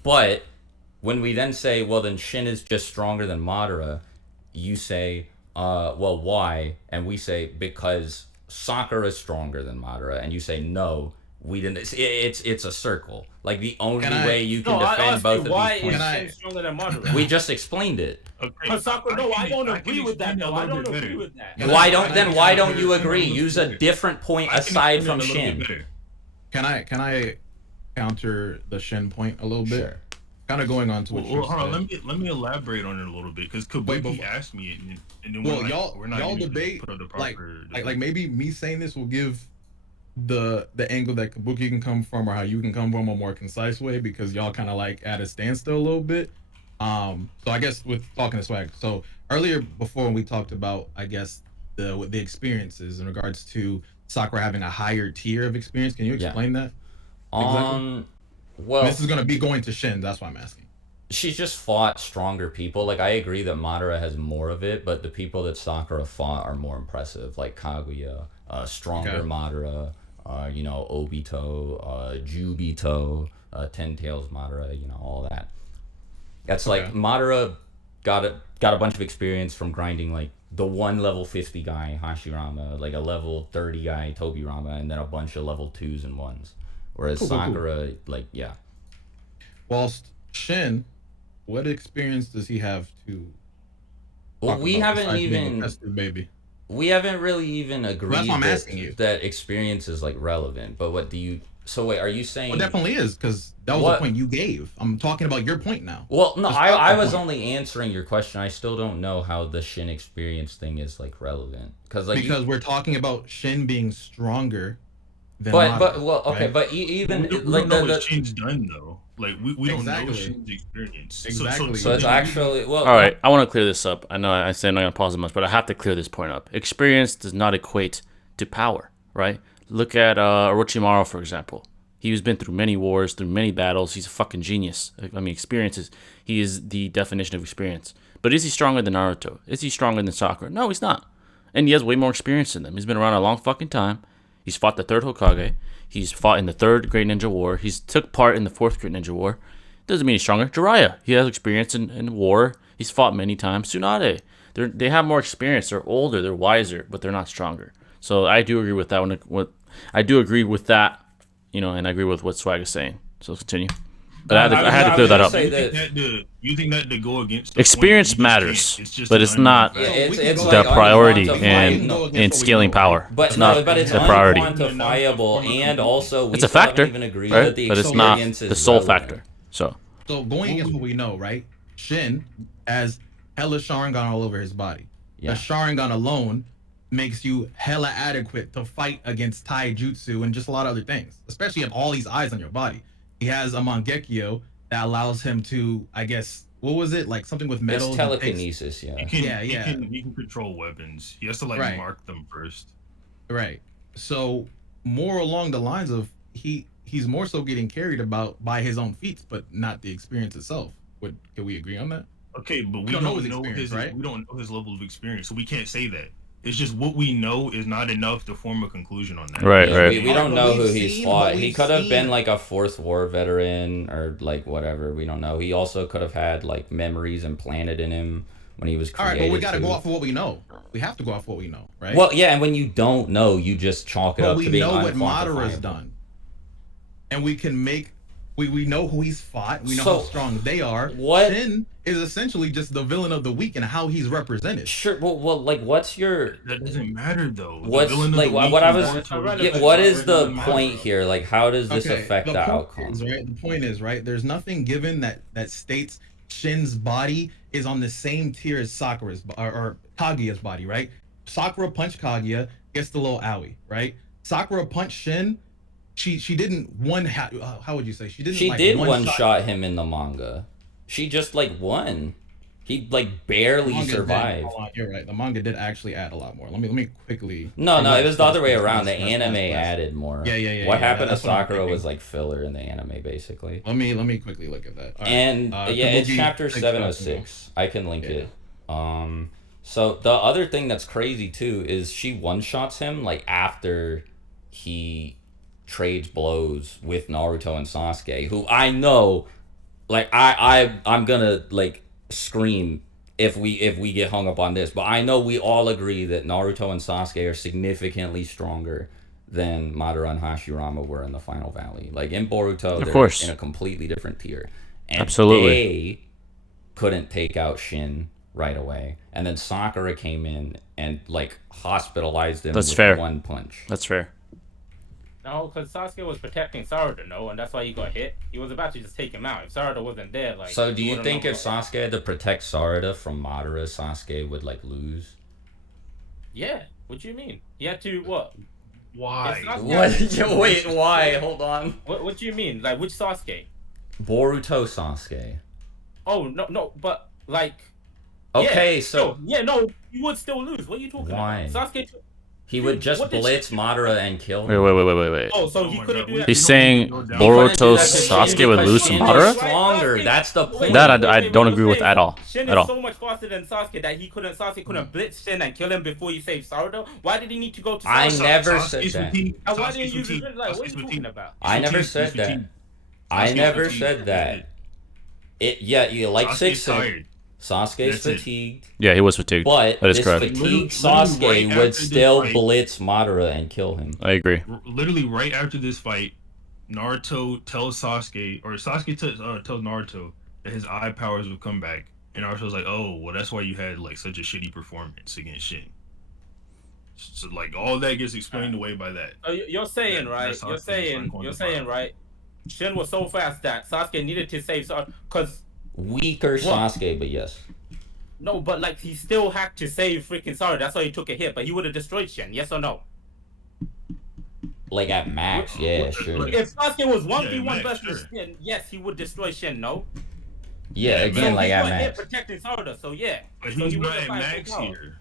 But when we then say, well, then Shin is just stronger than Madara, you say, well, why? And we say, because Sakura is stronger than Madara. And you say, no, we didn't. It's a circle. Like, the only way you can No, I defend asked both you, why of these is points. Shin stronger than Madara? We just explained it. okay, But Sakura, no, I don't can agree with that, explain it a though. I little don't bit agree better. with that. Yeah. Why don't you agree? Use a different point I can aside explain from it a little bit Shin. better. Can I counter the Shin point a little bit? Sure. Kind of going on to what you Hold on, said. let me elaborate on it a little bit because Wait, Kabuki but- asked me it, and then Well, we're not y'all even debate put up the like proper maybe me saying this will give the angle that Kabuki can come from or how you can come from a more concise way because y'all kind of like at a standstill a little bit. So I guess with talking to Swag. So earlier before when we talked about I guess the experiences in regards to Sakura having a higher tier of experience, can you Yeah. explain that? Well, This is gonna be going to Shin. That's why I'm asking. she's just fought stronger people. Like, I agree that Madara has more of it, but the people that Sakura fought are more impressive. Like Kaguya, stronger Okay. Madara, Obito, Jubito, Ten Tails Madara, all that. That's like Okay. Madara got a bunch of experience from grinding like the one level 50 guy Hashirama, like a level 30 guy Tobirama, and then a bunch of level 2s and 1s. Whereas Cool. Sakura, like, yeah. Whilst Shin, what experience does he have to? Well, talk we about haven't besides being a even tested baby. we haven't really even agreed That's why I'm asking you. that experience is like relevant. But what do you? So wait, are you saying? Well, definitely is because that was What? the point you gave. I'm talking about your point now. Well, no, Just I the was point. only answering your question. I still don't know how the Shin experience thing is like relevant because like Because we're talking about Shin being stronger than but Madara, well okay right? but even we like don't know the what Shin's done though. Like we don't know Exactly. Shin's experience. Exactly. so it's then- actually well All right, I want to clear this up. I know I said I'm not going to pause it much, but I have to clear this point up. Experience does not equate to power, right? Look at Orochimaru, for example. He's been through many wars, through many battles. He's a fucking genius. I mean, experiences. He is the definition of experience. But is he stronger than Naruto? Is he stronger than Sakura? No, he's not. And he has way more experience than them. He's been around a long fucking time. He's fought the third Hokage. He's fought in the third Great Ninja War. He's took part in the fourth Great Ninja War. Doesn't mean he's stronger. Jiraiya, he has experience in war. He's fought many times. Tsunade, they have more experience. They're older. They're wiser, but they're not stronger. So I do agree with that. I do agree with that. And I agree with what Swag is saying. So let's continue. But I had to clear that up. You think that to go against the Experience point, you just matters, can't- it's just but an it's not yeah, unknown it's fact. it's The like priority unquantifiable. in scaling power. But It's not but it's the priority. unquantifiable, and also we It's a still haven't factor, even agreed right? that the But it's not experience is the sole relevant. factor. So So going against what we know, right? Shin, as hella Sharingan all over his body. Yeah. The Sharingan alone makes you hella adequate to fight against Taijutsu and just a lot of other things, especially if all these eyes on your body. He has a Mangekyo that allows him to, I guess, what was it? Like something with metal. It's telekinesis, yeah. He can control weapons. He has to like mark them first. Right. So more along the lines of he's more so getting carried about by his own feats, but not the experience itself. Can we agree on that? Okay, but we don't know his right? We don't know his level of experience, so we can't say that. It's just what we know is not enough to form a conclusion on that. Right, right. We don't know who he's fought. He could have been like a Fourth War veteran or like whatever. We don't know. He also could have had like memories implanted in him when he was created. All right, but we got to go off of what we know. We have to go off of what we know, right? Well, yeah, and when you don't know, you just chalk it up to being unquantifiable. We know what Madara's done. And we can make... We know who he's fought. We know how strong they are. Shin is essentially just the villain of the week and how he's represented. Sure. Well, like, what's your? That doesn't matter though. What's like what I was? Yeah, what is the point here? Like, how does this affect the outcome? The point is, right? There's nothing given that states Shin's body is on the same tier as Sakura's or Kaguya's body, right? Sakura punched Kaguya, gets the little owie, right? Sakura punched Shin. She didn't how would you say she didn't? She did one shot him in the manga. She just like won. He like barely survived. You're right. The manga did actually add a lot more. Let me quickly. No, it was the other way around. The anime added more. Yeah. What happened to Sakura was like filler in the anime, basically. Let me quickly look at that. And it's chapter 706. I can link it. So the other thing that's crazy too is she one shots him like after he trades blows with Naruto and Sasuke, who I know, like I'm gonna like scream if we get hung up on this, but I know we all agree that Naruto and Sasuke are significantly stronger than Madara and Hashirama were in the Final Valley. Like in Boruto, they're in a completely different tier, and absolutely they couldn't take out Shin right away, and then Sakura came in and like hospitalized him with one punch. That's fair. No, because Sasuke was protecting Sarada, no, and that's why he got hit. He was about to just take him out. If Sarada wasn't there, like... So do you think if Sasuke had to protect Sarada from Madara, Sasuke would, like, lose? Yeah. What do you mean? He had to, what? Why? What? Wait, why? Hold on. What do you mean? Like, which Sasuke? Boruto Sasuke. Oh, no, but, like... Okay, yeah, so... No, you would still lose. What are you talking about? Sasuke... He would just blitz Madara and kill him. Wait. Oh, so he couldn't do that. He's saying Boruto Sasuke would lose to Madara? Stronger. That's the point. That I don't agree with at all. Shin is so much faster than Sasuke that Sasuke couldn't blitz Shin and kill him before he saved Sarada. Why did he need to go to Sarada? I never said that. Why didn't you use it? Like, what are you talking about? I never said that. I never said that. You like Six. Sasuke's fatigued. Yeah, he was fatigued. But that is this correct. fatigued Sasuke would still blitz Madara and kill him. I agree. Literally right after this fight, Naruto tells Sasuke, or Sasuke tells Naruto that his eye powers will come back. And Naruto's like, oh, well, that's why you had like such a shitty performance against Shin. So like all that gets explained away by that. You're saying, right? You're saying, right? Shin was so fast that Sasuke needed to save Sarada because... Weaker Sasuke, but yes. No, but like he still had to save freaking Sarada. That's why he took a hit. But he would have destroyed Shin. Yes or no? Like at max, yeah, sure. If Sasuke was 1v1 versus Shin, yes, he would destroy Shin. No. Yeah, again, so like at max. Protecting Sarada, so yeah. But he's not at max here.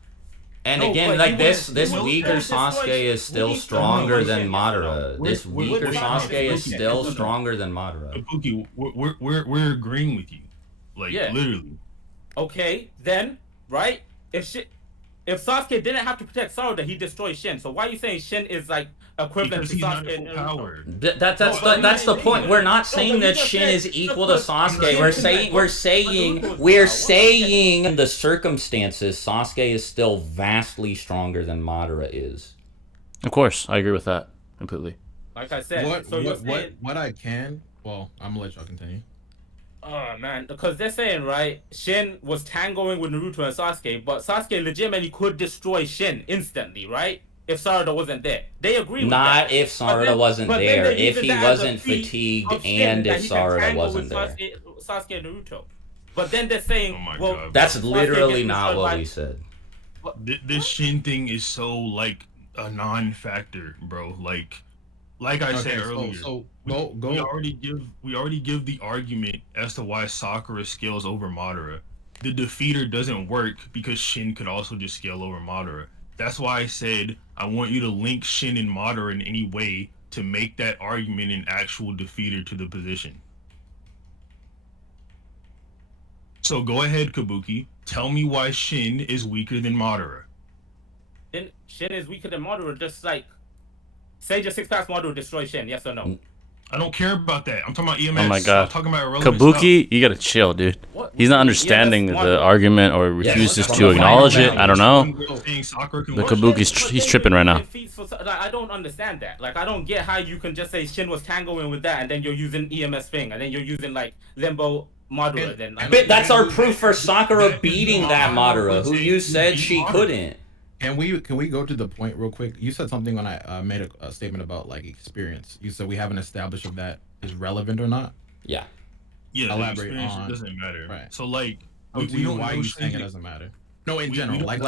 And again, like this weaker Sasuke is still stronger than Madara. This weaker Sasuke is still stronger than Madara. Pookie, we're agreeing with you. Like, literally. Okay, then, right? If Sasuke didn't have to protect Sarada, he destroyed Shin. So why are you saying Shin is like equivalent to Sasuke and power? That's the point. We're not saying that Shin is equal to Sasuke. We're saying in the circumstances Sasuke is still vastly stronger than Madara is. Of course, I agree with that completely. Like I said, what I can. Well, I'm gonna let y'all continue. Oh man, because they're saying, right, Shin was tangoing with Naruto and Sasuke, but Sasuke legitimately could destroy Shin instantly, right? If Sarada wasn't there. They agree with that. Not if Sarada wasn't there. If he wasn't fatigued and if Sarada wasn't there. Sasuke and Naruto. But then they're saying, Oh my well, God, That's Sasuke literally gets not destroyed what by- we said. This Shin thing is so like a non-factor, bro. Like I said earlier, So we go. already give the argument as to why Sakura scales over Madara. The defeater doesn't work because Shin could also just scale over Madara. That's why I said I want you to link Shin and Madara in any way to make that argument an actual defeater to the position. So go ahead, Kabuki. Tell me why Shin is weaker than Madara. Then Shin is weaker than Madara, just like Sage of Six Paths Madara destroy Shin, yes or no? I don't care about that. I'm talking about EMS. Oh my I'm God. talking about irrelevant stuff. Kabuki, you gotta chill, dude. What? He's not understanding EMS the Madara. argument or refuses from to the acknowledge final it. I don't know. Saying Sakura can The work. Kabuki's he's tripping right now. I don't understand that. Like, I don't get how you can just say Shin was tangoing with that, and then you're using EMS thing, and then you're using like Limbo Madara. Then But that's our proof for Sakura beating that Madara, who you said she couldn't. Can we go to the point real quick? You said something when I made a statement about like experience. You said we haven't established if that is relevant or not. Yeah. Yeah, the Elaborate experience on- doesn't matter. Right. So like, Oh, we don't why are know you saying Shin it doesn't matter? No, in we general, don't like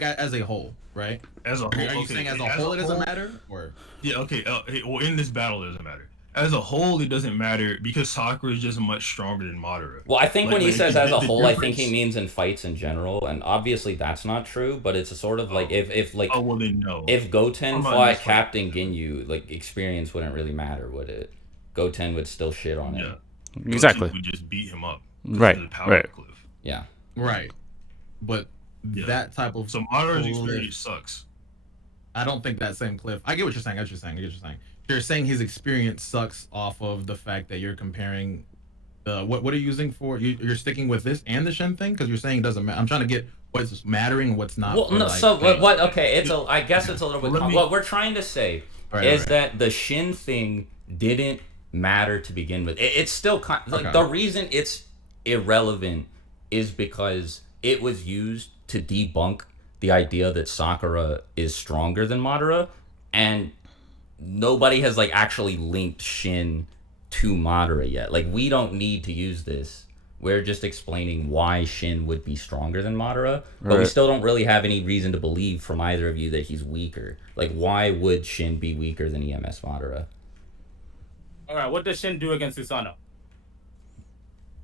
know. as a whole, right? as a whole. Are you okay, saying as a whole it doesn't matter, or Yeah. Okay. Well, in this battle, it doesn't matter. As a whole, it doesn't matter because Sakura is just much stronger than Madara. Well, I think when he Like, says the- as a the whole, I think he difference- means in fights in general, and obviously that's not true. But it's a sort of like if like Oh well, then no. if Goten I'm not fought just like- Captain Ginyu, like experience wouldn't really matter, would it? Goten would still shit on yeah, him. Exactly. we just beat him up. Right, To the power right. cliff. Yeah. right? But Yeah. that type of So Madara's cliff- experience sucks. I don't think that same cliff. I get what you're saying. I get what you're saying. You're saying his experience sucks off of the fact that you're comparing the what are you using for? You're sticking with this and the Shin thing because you're saying it doesn't matter. I'm trying to get what's mattering and what's not. Well, for, no. like, So hey, what? Okay, it's a. I guess it's a little bit. Let me- What we're trying to say Right, is right. that the Shin thing didn't matter to begin with. It's still like Okay. the reason it's irrelevant is because it was used to debunk the idea that Sakura is stronger than Madara, and nobody has like actually linked Shin to Madara yet. Like, we don't need to use this. We're just explaining why Shin would be stronger than Madara, but we Right. still don't really have any reason to believe from either of you that he's weaker. Like, why would Shin be weaker than EMS Madara? all right, what does Shin do against Susanoo?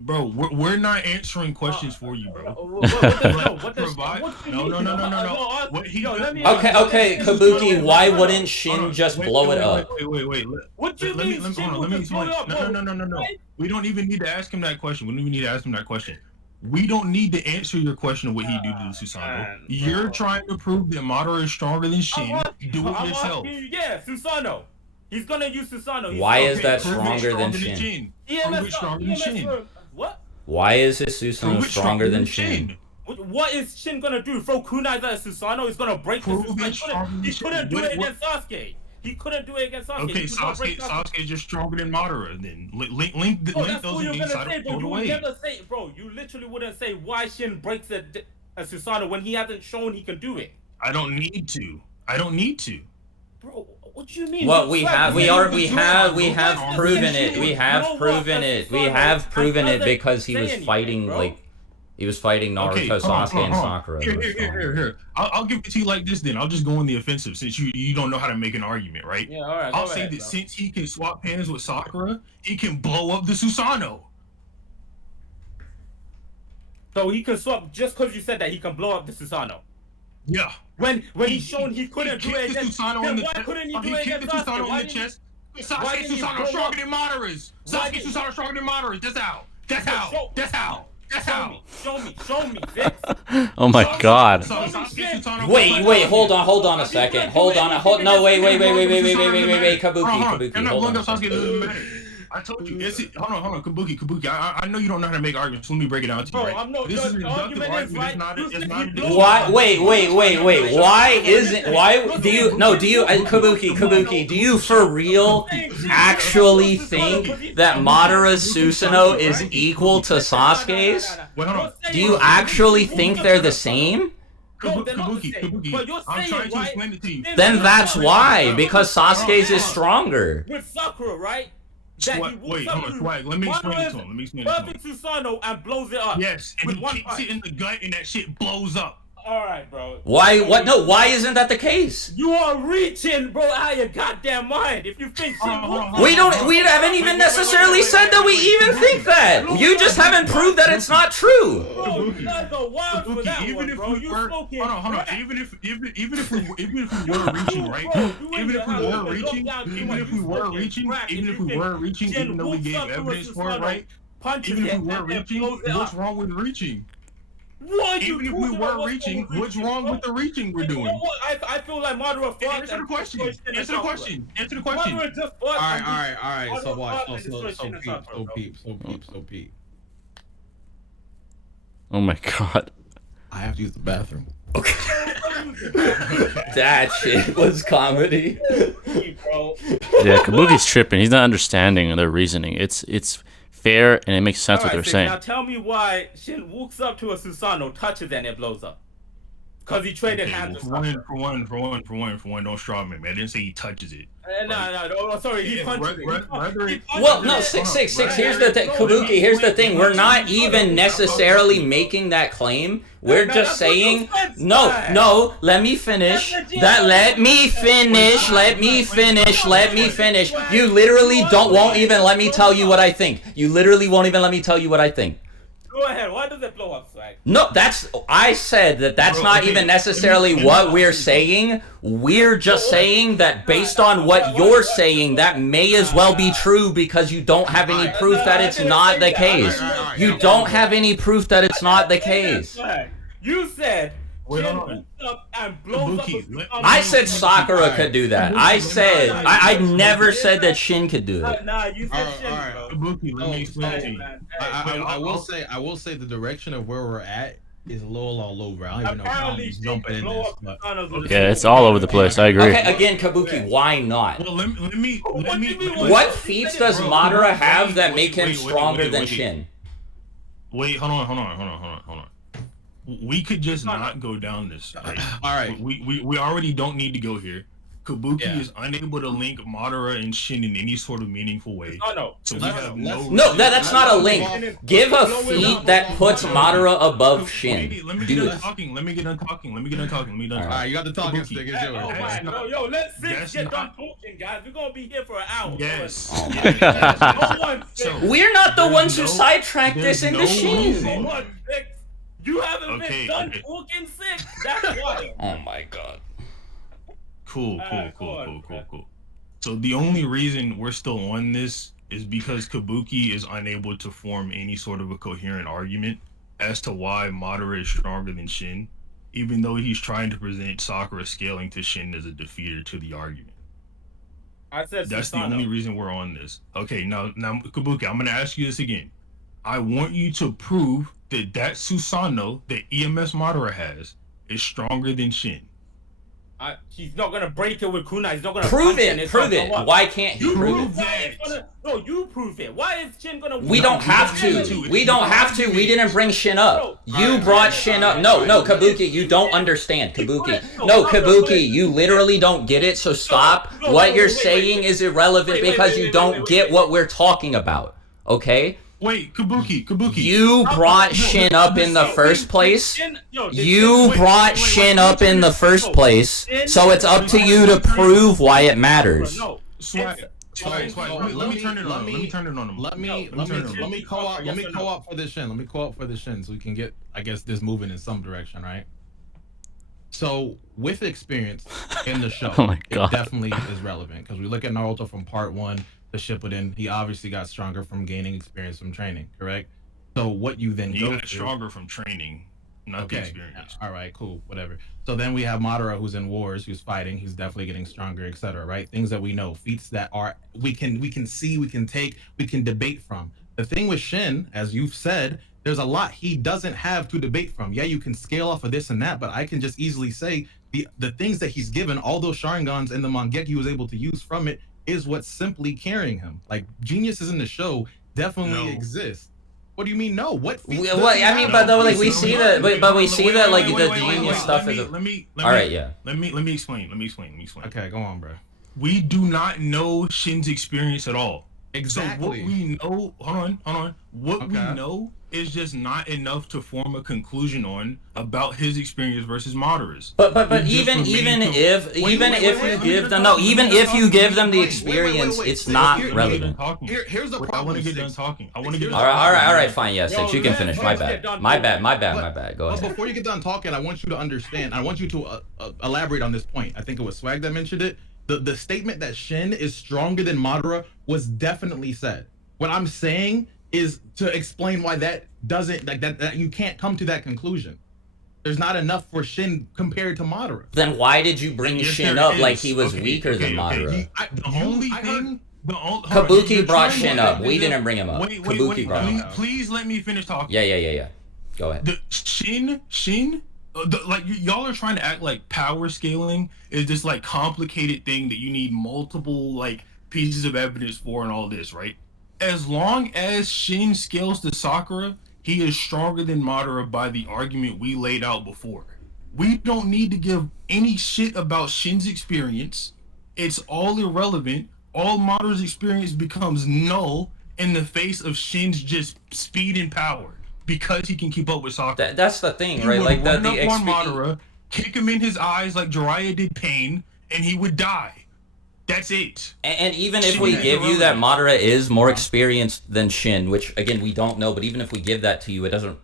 Bro, we're not answering questions for you, bro. What does Provide- what do you no, mean? no. What he Yo, does- let me- Okay, Kabuki, why wouldn't Shin Hold on, just wait, blow wait, it up? Wait. What do you Let me mean? Shin hold on, will let me just blow explain. it up, bro? No. We don't even need to ask him that question. We don't even need to ask him that question. We don't need to answer your question of what he do to the Susanoo. man, You're bro. trying to prove that Madara is stronger than Shin. Do it I'm yourself. asking you, yeah, Susanoo. He's gonna use Susanoo. Why is Okay, that prove it stronger than Shin? Prove it stronger than Shin. What? Why is his Prove Susanoo it stronger than Shin? What is Shin gonna do? Throw kunais at Susanoo? He's gonna break the Prove it Susanoo. stronger than He Shin. couldn't do it What- against Sasuke. He couldn't do it against Sasuke. Okay, He could not break Sasuke is just stronger than Madara. Then link Bro, that's those what you're and gonna side say, of bro. throw it You would away. never say, bro. You literally wouldn't say why Shin breaks a Susanoo when he hasn't shown he can do it, I don't need to. I don't need to. bro. What do you mean? Well, You we tried have, to we say are, you we could do have, it. we Bro, have why proven does it. Shin We know have what proven the it. We Susanoo have proven it doesn't because he say was anything, fighting bro. like he was fighting Naruto, hold on, Sasuke, and hold on. Sakura. Here. I'll give it to you like this. Then I'll just go on the offensive since you don't know how to make an argument, right? Yeah, all right. I'll go say ahead, that bro. since he can swap hands with Sakura, he can blow up the Susanoo. So he can swap just because you said that he can blow up the Susanoo. Yeah. When he's shown he couldn't do it kicked the against, Susanoo then in the why chest. couldn't he Oh, do it kicked against the Sasuke? Susanoo Why in the didn't chest. why Sasuke didn't he Susanoo blow stronger up- than Madara's. Why Sasuke didn't- Susanoo stronger than Madara's. That's how. That's Show- how. That's how. That's how. Show me, Vince. Oh my God. So Sasuke Susanoo. Wait, hold on a second. Hold on, no, wait, Kabuki, I'm not hold blowing on. up Sasuke. It doesn't matter. I told you. Hold on, Kabuki. I know you don't know how to make arguments. So let me break it down to you. Bro, Right? I'm not. This is an The inductive argument is argument. right. It's not. You It's said not. he blew Why? up. Wait. Why do you? No, do you, Kabuki? Do you for real actually think that Madara's Susanoo is equal to Sasuke's? Wait, hold on. Do you actually think they're the same? No, they're not the same. But you're I'm saying, trying to right? explain it to you. Then that's why, because Sasuke's is stronger. With Sakura, right? that he Wait, walks hold up on, to Swag. Let me explain it to Madara's him. Let me explain it to him. perfect Susanoo and blows it up. Yes, and with he one kicks punch. it in the gut, and that shit blows up. All right, bro. Why? What? No. Why isn't that the case? You are reaching, bro, out of your goddamn mind. If you think Shin walks We don't. We haven't even necessarily said that we even think that. You just haven't proved that it's not true. Bro, you guys are wild for that Even one, if bro. we You were, smoking. hold on. crack. Even if we were reaching, right? Even if we were reaching, even though we gave evidence for it, right? Even if we were reaching, what's wrong with reaching? Even if we were reaching, what's wrong with the reaching we're doing? I feel like Madara fought. Answer the question. Answer the question. Answer the question. Madara just All fought. right. So watch. So peep. Oh my god. I have to use the bathroom. That shit was comedy. Bro. Yeah, Kabuki's tripping. He's not understanding their reasoning. It's fair and it makes sense what they're saying. Now tell me why Shin walks up to a Susanoo, touches it, and it blows up. Because he traded hands with Sakura. For one, don't straw me, man. I didn't say he touches it. No, sorry, he punches it. Well, no, six. Here's the thing, Kabuki. Here's the thing. We're not even necessarily making that claim. We're just saying, no. Let me finish. Let me finish. You literally won't even let me tell you what I think. You literally won't even let me tell you what I think. Go ahead. Why does it blow up, Swag? No, I said that's not even necessarily what we're saying. We're just saying that based on what you're saying, that may as well be true because you don't have any proof that it's not the case. You don't have any proof that it's not the case. You said Wait, Shin hold on. walks up and blows up. I said Sakura could do that. I never said that Shin could do it. Nah, you said Shin, Alright. bro. Kabuki, let me explain it to you. Man. I will say the direction of where we're at is a little all over. I don't even know how Apparently, I'm Shin jumping can in blow this. up But Susanoo's with Yeah, a it's all over the place. I agree. Okay, again, Kabuki, why not? Well, let me. What feats does Madara have that make him stronger than Shin? Wait, hold on. We could just not go down this. Right? all right. We already don't need to go here. Kabuki is unable to link Madara and Shin in any sort of meaningful way. So we have No, that's not a link. Give a feat that puts Madara above Shin. Let me Do get it. talking. Let me get done talking. All right, you got the talking stick. It's yours. Yo, let's get done talking, guys. We're gonna be here for an hour. Yes. We're not the ones who sidetracked this into Shin. You haven't been done talking six. That's why. Oh my god. Cool. So the only reason we're still on this is because Kabuki is unable to form any sort of a coherent argument as to why Madara is stronger than Shin, even though he's trying to present Sakura scaling to Shin as a defeater to the argument. I said that's the only reason we're on this. Okay, now Kabuki, I'm gonna ask you this again. I want you to prove that Susanoo that EMS Madara has is stronger than Shin. He's not gonna break it with Kunai. He's not gonna prove it. Why can't he prove that? No, you prove it. Why is Shin gonna? We don't have to. We don't have to. We didn't bring Shin up. You brought Shin up. No, Kabuki, you don't understand. Kabuki. No, Kabuki, you literally don't get it. So stop. What you're saying is irrelevant because you don't get what we're talking about. Okay? Wait, Kabuki. You brought Shin up in the first place. You brought Shin up in the first place. So it's up to you to prove why it matters. Swag. Let me turn it on him. Let me co-op for this Shin. Let me co-op for the Shin so we can get, I guess, this moving in some direction, right? So with experience in the show, it definitely is relevant because we look at Naruto from part 1. The Shippuden, he obviously got stronger from gaining experience from training, correct? So what you then go got stronger from training, not the experience. All right, cool, whatever. So then we have Madara, who's in wars, who's fighting, he's definitely getting stronger, etc. Right? Things that we know, feats that are we can see, we can take, we can debate from. The thing with Shin, as you've said, there's a lot he doesn't have to debate from. Yeah, you can scale off of this and that, but I can just easily say the things that he's given, all those Sharingans and the Mangeki he was able to use from it, is what's simply carrying him. Like geniuses in the show definitely exist. What do you mean no? What? I mean, but though, like we see that, but we see that like the genius stuff is. All right, yeah. Let me explain. Okay, go on, bro. We do not know Shin's experience at all. Exactly. So what we know, hold on. What we Okay. know is just not enough to form a conclusion on about his experience versus Madara's. But We just even remain to- if Wait, even wait, if wait, you wait, give let them me no, talk, even let me if talk. you give them the Wait, experience, wait. it's So not here- relevant. Here's the I problem. want to with get done six. talking. I want to get All done. right, fine. Yeah, Six, you can let finish. him My get bad. done My talking. bad. Go But ahead. before you get done talking, I want you to understand. I want you to elaborate on this point. I think it was Swag that mentioned it. The statement that Shin is stronger than Madara was definitely said. What I'm saying is to explain why that doesn't like that you can't come to that conclusion. There's not enough for Shin compared to Madara. Then why did you bring Yes, Shin there up is. like he was Okay, weaker than Madara? The only I thing, heard- Kabuki brought Shin up. We didn't bring him up. Wait, Kabuki brought him please, up. please let me finish talking. Yeah. Go ahead. The Shin, like y'all are trying to act like power scaling is this like complicated thing that you need multiple like pieces of evidence for and all this, right? As long as Shin scales to Sakura, he is stronger than Madara by the argument we laid out before. We don't need to give any shit about Shin's experience. It's all irrelevant. All Madara's experience becomes null in the face of Shin's just speed and power because he can keep up with Sakura. That's the thing, He right? would Like run the up on Madara, kick him in his eyes like Jiraiya did Pain, and he would die. That's it. And even if Shin we is give you that irrelevant. Madara is more experienced than Shin, which again we don't know, but even if we give that to you, it doesn't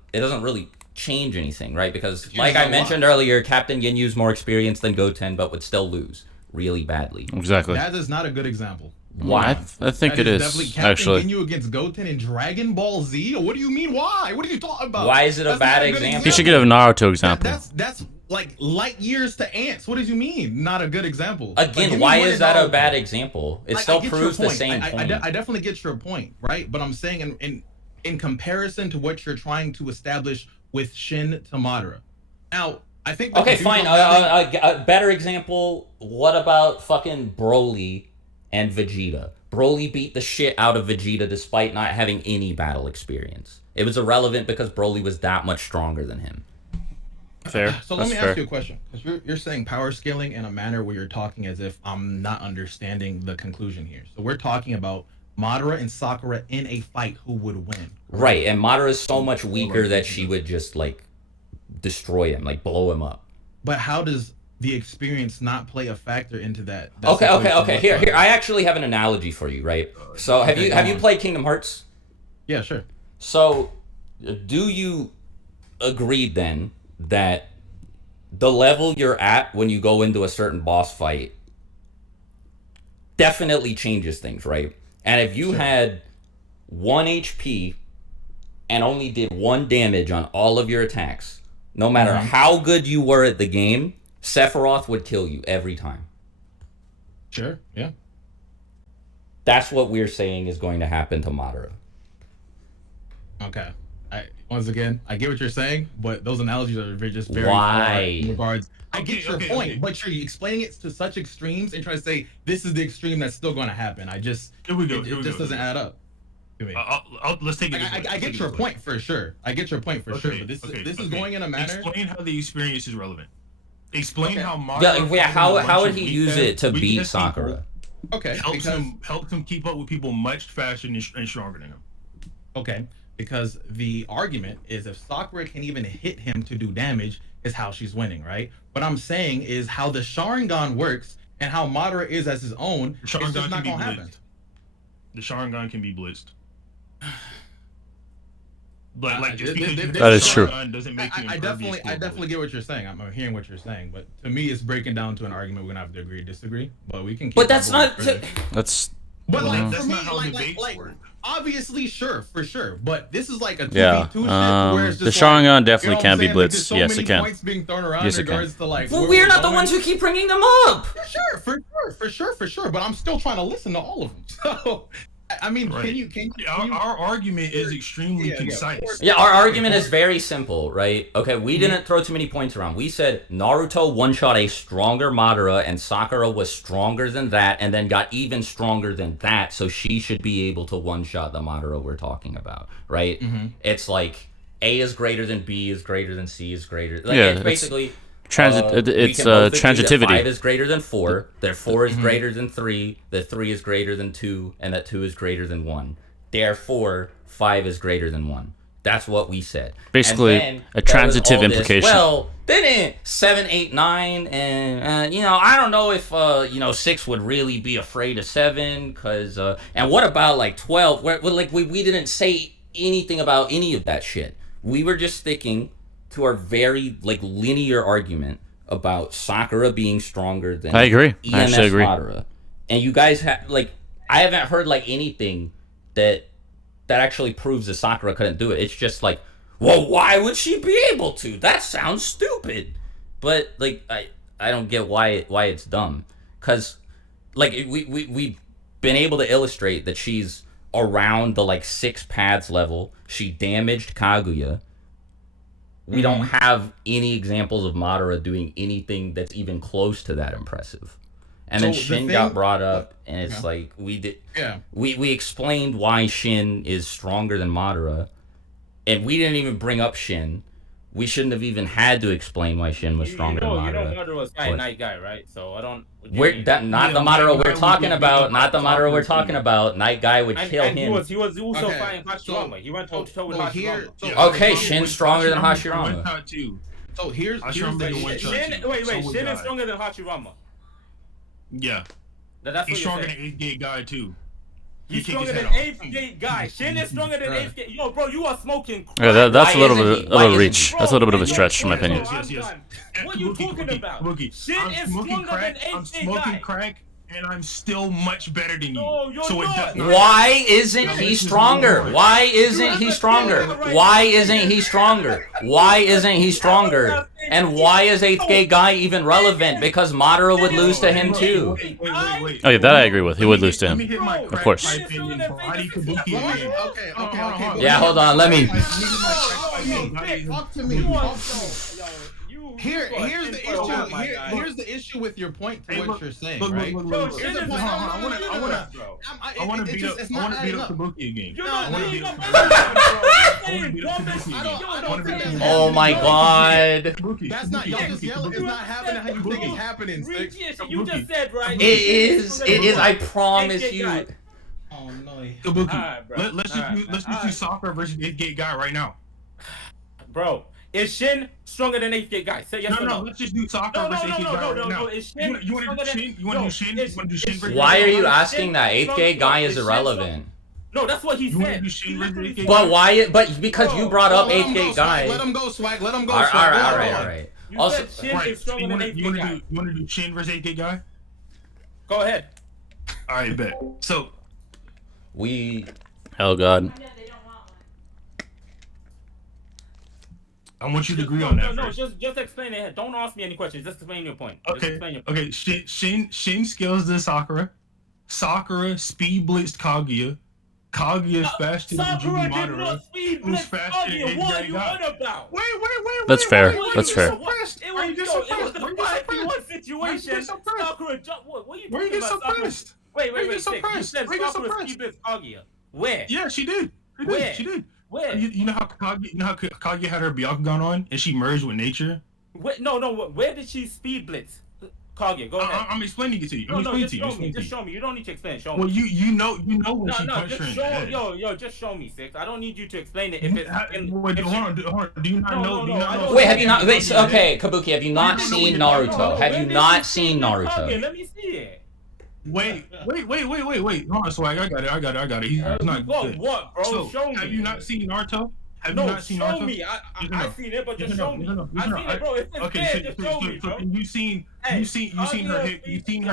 really change anything, right? Because like I mentioned earlier, Captain Ginyu's more experienced than Goten, but would still lose really badly. Exactly. That is not a good example. Why? I think That it is definitely Captain actually. Ginyu against Goten in Dragon Ball Z. What do you mean? Why? What are you talking about? Why is it a That's bad not good example? You should give a Naruto example. That's like light years to ants. What did you mean? Not a good example. Again, Like, why give me is that a one bad example. example? It I still get your proves the point. same I point. definitely get your point, right? But I'm saying in comparison to what you're trying to establish with Shin to Madara. Now, I think that Okay, you fine. don't A better example. What about fucking Broly and Vegeta? Broly beat the shit out of Vegeta despite not having any battle experience. It was irrelevant because Broly was that much stronger than him. Fair. So let me ask you a question, because you're saying power scaling in a manner where you're talking as if I'm not understanding the conclusion here. So we're talking about Madara and Sakura in a fight, who would win? Right, and Madara is so much weaker that she would just like destroy him, like blow him up. But how does the experience not play a factor into that? Okay. situation Here, whatsoever? I actually have an analogy for you, right? So have you played Kingdom Hearts? Yeah, sure. So, do you agree then that the level you're at when you go into a certain boss fight definitely changes things, right? And if you had 1 HP and only did 1 damage on all of your attacks, no matter how good you were at the game, Sephiroth would kill you every time. Sure. Yeah. That's what we're saying is going to happen to Madara. Okay. Once again, I get what you're saying, but those analogies are just very Why? far in regards. I get your Okay, point, okay. but you're explaining it to such extremes and trying to say this is the extreme that's still going to happen. Here we go. It just doesn't add up to me. Let's take it. This way. I Let's take get it your this way. point for sure. I get your point for sure. But this is going in a manner. Explain how the experience is relevant. Explain how Madara. Yeah, fighting a how bunch would of he weak use ass- it to weak beat ass people Sakura? Okay. Helps because, him keep up with people much faster and stronger than him. Okay. Because the argument is if Sakura can even hit him to do damage, is how she's winning, right? What I'm saying is how the Sharingan works and how Madara is as his own. The It's Sharingan just not can be gonna happen. blitzed. The Sharingan can be blitzed. But like just because you That is true. Sharingan doesn't make you I impervious to a definitely bullet. get what you're saying. I'm hearing what you're saying, but to me, it's breaking down to an argument we're gonna have to agree or disagree. But we can. Keep But that's that not. going further. That's But like That's for me, not how debates like work. obviously, sure, for sure. But this is like a 2v2 yeah. shit where it's The just Sharingan like, definitely you know can what be I'm saying? Like, there's blitzed. so Yes, many it can. points being thrown around Yes, in it can. regards to like. Well, where we're not the going. ones who keep bringing them up. For sure. But I'm still trying to listen to all of them. So, I mean, Right. can you? Our argument is extremely Yeah. concise. Yeah, our argument is very simple, right? Okay, we didn't throw too many points around. We said Naruto one-shot a stronger Madara, and Sakura was stronger than that, and then got even stronger than that, so she should be able to one-shot the Madara we're talking about, right? It's like A is greater than B is greater than C is greater. Like, Yeah, it's it's- basically... It's we can both agree that transitivity. 5 is greater than 4, that 4 is greater than 3, that 3 is greater than 2, and that 2 is greater than 1. Therefore, 5 is greater than 1. That's what we said. Basically, a transitive implication. Well, then 7, 8, 9, and I don't know if 6 would really be afraid of 7, cause and what about like 12? Where like we didn't say anything about any of that shit. We were just sticking to our very like linear argument about Sakura being stronger than I agree. EMS I actually agree. Madara. And you guys have like I haven't heard like anything that actually proves that Sakura couldn't do it. It's just like, well, why would she be able to? That sounds stupid. But like I don't get why it's dumb. Cause like we've been able to illustrate that she's around the like 6 paths level. She damaged Kaguya. We don't have any examples of Madara doing anything that's even close to that impressive. And then Shin got brought up, and it's like we explained why Shin is stronger than Madara, and we didn't even bring up Shin. We shouldn't have even had to explain why Shin was stronger than Madara. Madara was night guy, right? So I don't. Not the Madara we're talking about. Not the Madara we're talking about. Night guy would kill him. He was also fighting Hashirama. He went toe to toe with Hashirama. Okay, Shin's stronger than Hashirama. So here's the Shin is stronger than Hashirama. Yeah. He's stronger than 8th Gate guy too. He's stronger than 8th Gate guy. Shin is stronger than 8th Gate. Yo, bro, you are smoking crack. Yeah, that's a little reach. That's a little bit of a stretch, in my opinion. Yes. What are you talking about? Shin is stronger than 8th Gate guy. I'm smoking crack, and I'm still much better than you. No, you're so not. Why isn't he stronger? Why isn't he stronger? Why isn't he stronger? Why isn't he stronger? And why is 8th Gate guy even relevant? Because Madara would lose to him too. Wait. Oh yeah, that I agree with. He would lose to him. Of course. Okay. Yeah, hold on. Let me. Talk to me. Here's the issue. Here's the issue with your point to what you're saying, right? I want to beat up Kabuki again. Oh my god. That's not y'all just yelling. It's not happening how you think it's happening. You just said right. It is. I promise you. Oh no. Kabuki. Let's just do Sakura versus 8th Gate guy right now. Bro. Is Shin stronger than 8th Gate guy? Say yes or no. No, let's just do Sakura versus 8th Gate guy right now. Is Shin You want to do Shin? You want to do Shin versus Why are you asking that? 8th Gate guy is irrelevant. No, that's what he You want to said. do Shin versus 8th Gate guy? But why? But because you brought up 8th Gate guy. Let him go, Swag. Let him go, All Swag. right. Also, Shin is stronger than 8th Gate guy. You want to do Shin versus 8th Gate guy? Go ahead. All right, bet. So Oh god. I want you to agree on that. No, first. just explain it. Don't ask me any questions. Just explain your point. Okay. Shin skills to Sakura. Sakura speed blitzed Kaguya. Kaguya faster than Jumi Madara. Who's faster than 8th Gate guy? Wait. That's fair. That's fair. It was a 5v1 situation. Sakura jumped. What are you Where you talking get about? suppressed? Wait. You Said Sakura speed blitzed Kaguya. Where? Yeah, she did. Where? She did. Where? You know how Kaguya had her Byakugan on and she merged with nature? No. Where did she speed blitz? Kaguya, go ahead. I'm explaining it to you. Just show me. You don't need to explain. Show me. Well, you know when she punched her in the head. Just show me, Six. I don't need you to explain it. If it's hold on. Do you not know? Wait, have you not? Wait. Okay, Kabuki, have you not seen Naruto? Have you not seen Naruto? Let me see it. Wait. Hold on, Swag. I got it. He's not good. What, bro? So, show me. Have you not seen Naruto? Have no, you not seen Naruto? show me. I seen it, but just show me. I seen it, bro. If it's okay, there, just show me, bro. You seen her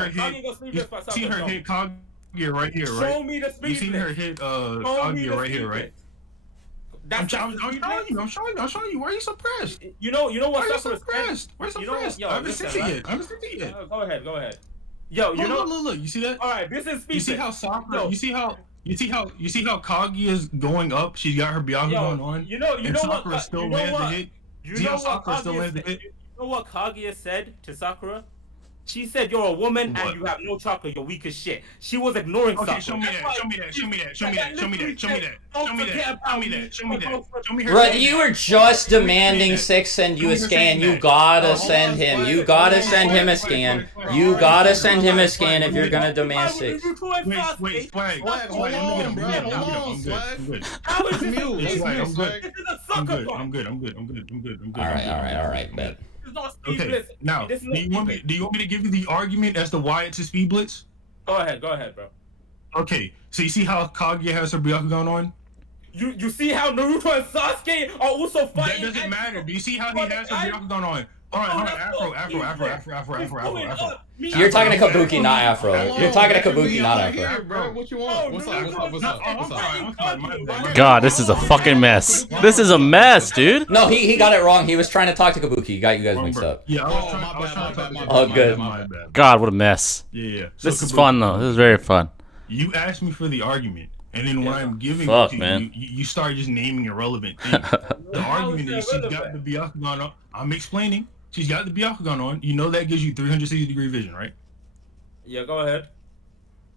hit Kaguya right here, right? Show me the speed. You seen her hit Kaguya right here, right? I'm showing you. Why are you suppressed? You know what? Why are you suppressed? I haven't seen it yet. Go ahead. Yo, look. You see that? All right, this is speed. You see how Sakura? You see how Kaguya is going up? She's got her Byakugan on. You know Sakura what? still lands the hit. You know what Kaguya said to Sakura? She said you're a woman What? and you have no chakra. You're weak as shit. She was ignoring Okay, Sakura. show me that. Show me that. Show me that. Show me that. Show me that. Show me that. Show me that. Show me that. Show me that. Show me her. Right, you were just demanding 6 send you a scan. You gotta send him. You gotta send him a scan. You gotta send him a scan if you're gonna demand 6. Wait, Swag. Let me get him. I'm good. How is this? Swag, I'm good. This is a I'm sucker. good. I'm good. All right, bet. This is not speed Okay, blitz. now, This is do not you want me to give you the argument as to why it's a speed blitz? Go ahead, bro. Okay, so you see how Kaguya has her Byakugan on? You see how Naruto and Sasuke are also That fighting? doesn't matter. Do you see how he has her Byakugan on? Hold on, Afro. You're talking to Kabuki, not Afro. You're talking to Kabuki, not Afro. Bro, what you want? What's up? God, this is a fucking mess. This is a mess, dude. No, he got it wrong. He was trying to talk to Kabuki. He got you guys mixed up. Yeah, I was trying to talk. Oh, good. My bad. God, what a mess. Yeah. This is fun though. This is very fun. You asked me for the argument, and then when I'm giving Fuck, it to man. you start just naming irrelevant things. The argument is she's got the Byakugan on. I'm explaining. She's got the Byakugan on. You know that gives you 360-degree vision, right? Yeah, go ahead.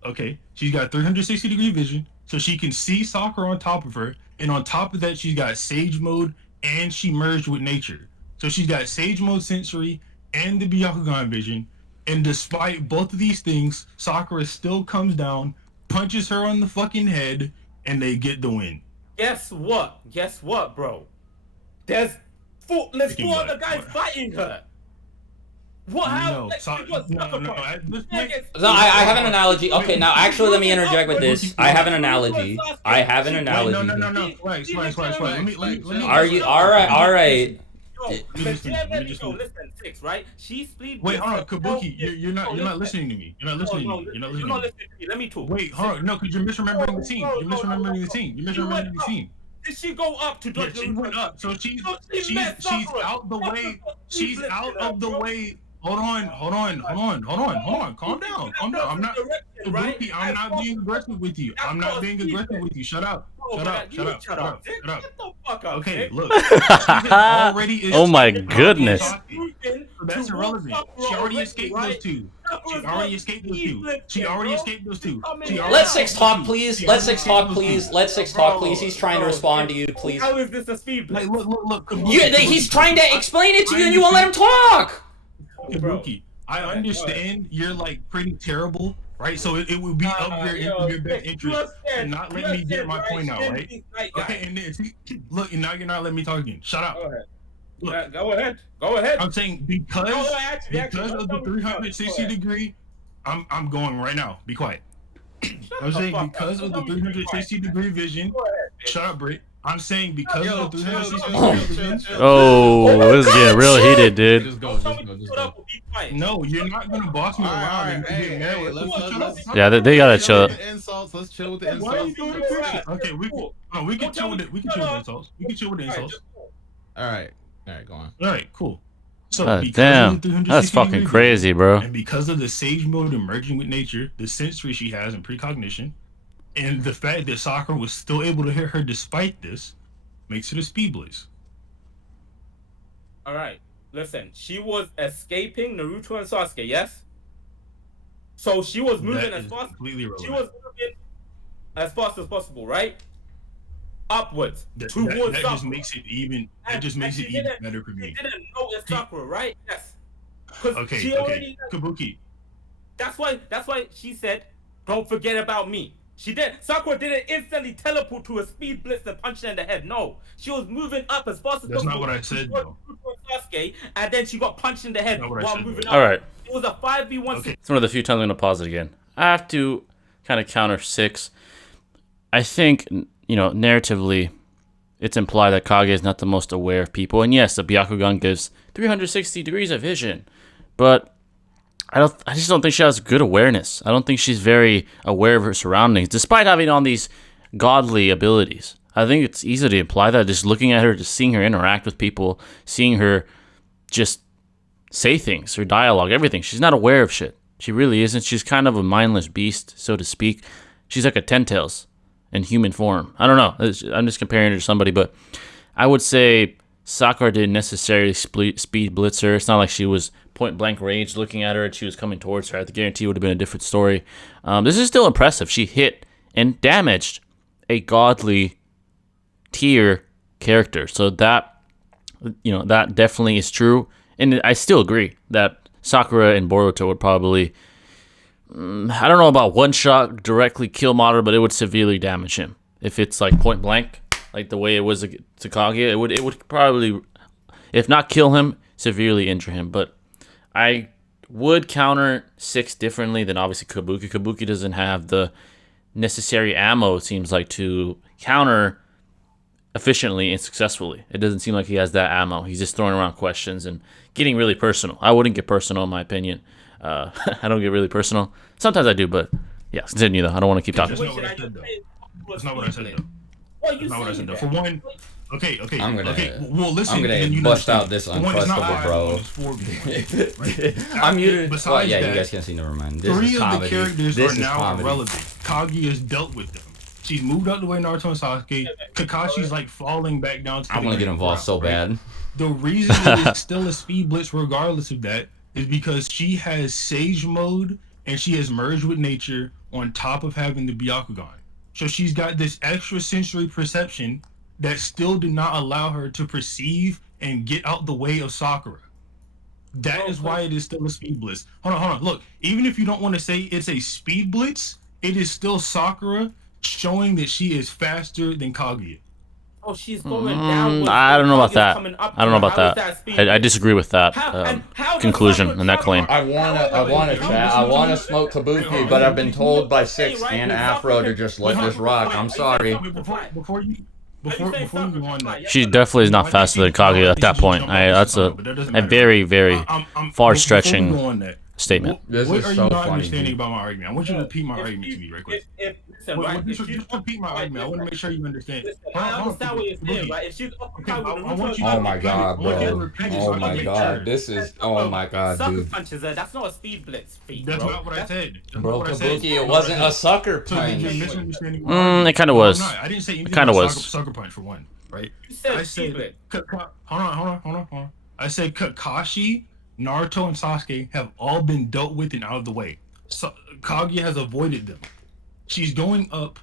Okay. She's got 360-degree vision, so she can see Sakura on top of her, and on top of that, she's got Sage Mode, and she merged with nature. So she's got Sage Mode sensory and the Byakugan vision, and despite both of these things, Sakura still comes down, punches her on the fucking head, and they get the win. Guess what, bro? There's four other guys fighting her. What? How? No. At this point, So I have an analogy. Okay, now actually let me interject with this. I have an analogy. No. Swag. Let me. Are you alright? Listen, 6, right? She split. Wait, hold on, Kabuki. You're not listening to me. You're not listening to me. To me. Let me talk. Wait, hold on. No, because you're misremembering the team. You're misremembering the team. Did she go up to Yeah, dodge she went up. So she's out the way. She's out of the way. Hold on. Calm down. I'm not Kabuki, I'm not being aggressive with you. Shut up. Get the fuck up. Okay, look. She's already Oh my goodness. That's irrelevant. She already escaped those two. Let 6 talk, please. Let 6 talk, please. He's trying to respond to you, please. How is this a speed blitz? Look. He's trying to explain it to you, and you won't let him talk. Kabuki, I understand you're like pretty terrible, right? So it would be of your best interest to not let me get my point out, right? Okay, and then look, and now you're not letting me talk again. Shut up. Look, Go ahead. I'm saying because of the 360-degree, I'm going right now. Be quiet. I'm saying because of the 360-degree vision. Shut up, Britt. I'm saying because of the 360-degree vision. Oh, this is getting real heated, dude. Just go. No, you're not gonna boss me around and get mad with let's Yeah, they gotta chill. Let's chill with the insults. Why are you doing this? Okay, we can chill with it. We can chill with the insults. All right, go on. All right, cool. So Damn, that's fucking crazy, bro. And because of the Sage Mode emerging with nature, the sensory she has in precognition, and the fact that Sakura was still able to hit her despite this, makes it a speed blaze. All right, listen. She was escaping Naruto and Sasuke, yes. So she was moving as fast. She was moving as fast as possible, right? Upwards towards that just makes it even. That just makes it even better for me. She didn't notice Sakura, right? Yes. Okay. Kabuki. That's why she said, "Don't forget about me." She did. Sakura didn't instantly teleport to a speed blitz and punch her in the head. No, she was moving up as fast as possible. That's not what I said, though. Sasuke, and then she got punched in the head while moving up. All right. It was a 5v1. Okay. It's one of the few times I'm gonna pause it again. I have to kind of counter 6. I think, narratively, it's implied that Kage is not the most aware of people, and yes, the Byakugan gives 360 degrees of vision, but I just don't think she has good awareness. I don't think she's very aware of her surroundings, despite having all these godly abilities. I think it's easy to imply that just looking at her, just seeing her interact with people, seeing her just say things, her dialogue, everything. She's not aware of shit. She really isn't. She's kind of a mindless beast, so to speak. She's like a Ten-Tails in human form. I don't know. I'm just comparing her to somebody, but I would say Sakura didn't necessarily speed blitz her. It's not like she was point blank range looking at her and she was coming towards her, I guarantee it would have been a different story. This is still impressive. She hit and damaged a godly tier character. So that, that definitely is true. And I still agree that Sakura and Boruto would probably, I don't know about one shot directly kill Madara, but it would severely damage him. If it's like point blank, like the way it was to Kage, it would probably, if not kill him, severely injure him. But I would counter 6 differently than obviously Kabuki. Kabuki doesn't have the necessary ammo, it seems like, to counter efficiently and successfully. It doesn't seem like he has that ammo. He's just throwing around questions and getting really personal. I wouldn't get personal, in my opinion. I don't get really personal. Sometimes I do, but yeah, continue though. I don't want to keep talking. That's not what I said though. That's not what I said though. For one, okay. Well, listen. I'm gonna bust out this uncrustable, bro. I'm muted. Well, yeah, you guys can't see. Never mind. This 3 is of comedy. the characters This are is now comedy. irrelevant. Kage has dealt with them. She's moved out the way Naruto and Sasuke. Kakashi's like falling back down to I want to get involved so bad. The reason it is still a speed blitz regardless of that is because she has Sage mode and she has merged with nature on top of having the Byakugan. So she's got this extra sensory perception that still did not allow her to perceive and get out the way of Sakura. That is why it is still a speed blitz. Hold on. Look, even if you don't want to say it's a speed blitz, it is still Sakura showing that she is faster than Kaguya. Oh, she's going down. I don't know about that. I don't know about that. I disagree with that conclusion and that claim. I wanna smoke Kabuki, but I've been told by 6 and Afro to just let this rock. I'm sorry. Before you go on that, She definitely is not faster than Kaguya at that point. That's a very, very far-stretching statement. This what is are so you not funny, understanding dude. about my argument? I want you to repeat my argument to me right quick. Just repeat my argument. I want to make sure you understand. I understand what you're saying, right? If she's Oh my god, bro. Oh my god. This is. Oh my god, sucker dude. punches, that's not a speed blitz feat. That's not what I said. Bro, Kabuki, it wasn't a sucker So then punch. you're misunderstanding my argument. It kind of was. No, I didn't say anything Kinda about was. sucker punch for one, right? You said I speed said, blitz. hold on. I said Kakashi, Naruto, and Sasuke have all been dealt with and out of the way. So, Kaguya has avoided them. She's going up,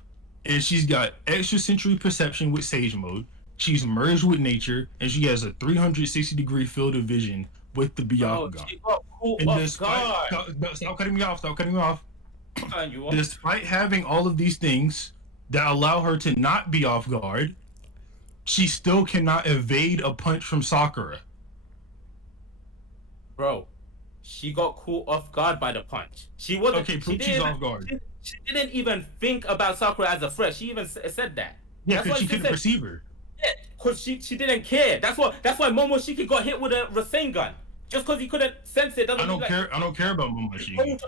and she's got extra sensory perception with Sage mode. She's merged with nature, and she has a 360-degree field of vision with the Byakugan. Stop cutting me off. Despite having all of these things that allow her to not be off guard, she still cannot evade a punch from Sakura. Bro, she got caught off guard by the punch. She wasn't. Okay, prove she's off guard. She didn't even think about Sakura as a threat. She even said that. Yeah, because she couldn't perceive her. Yeah, because she didn't care. That's why Momoshiki got hit with a Rasengan. Just because he couldn't sense it doesn't. I don't care about Momoshiki.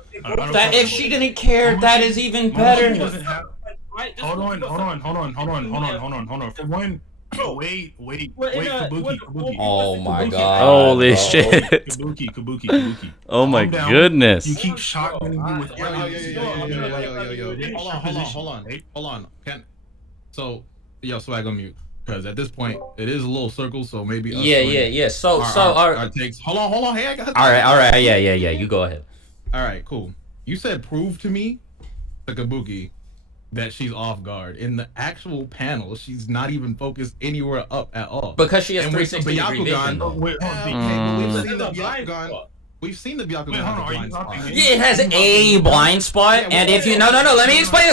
That if she didn't care, that is even better. Hold on. For one, wait, Kabuki. Oh my god. Holy bro. shit. Kabuki. Oh my Calm down. goodness. You keep shotgunning me with Hold on. Swag on mute. Because at this point, it is a little circle, so maybe. Yeah. So, our takes. Hold on. Hey, I got. All right. Yeah. You go ahead. All right, cool. You said prove to me, the Kabuki, that she's off guard. In the actual panel, she's not even focused anywhere up at all. Because she has And with the 360 degree vision. We've seen the Byakugan. Wait, hold on, are you talking? Yeah, it has a blind spot, and if you no, let me explain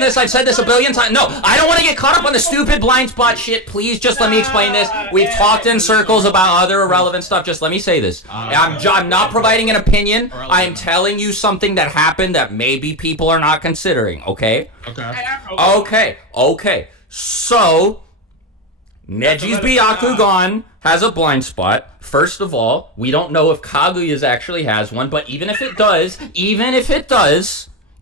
this. I've said this a billion times. No, I don't want to get caught up on the stupid blind spot shit. Please, just let me explain this. We've talked in circles about other irrelevant stuff. Just let me say this. I'm not providing an opinion. I am telling you something that happened that maybe people are not considering. Okay. So, Neji's Byakugan has a blind spot. First of all, we don't know if Kaguya's actually has one, but even if it does,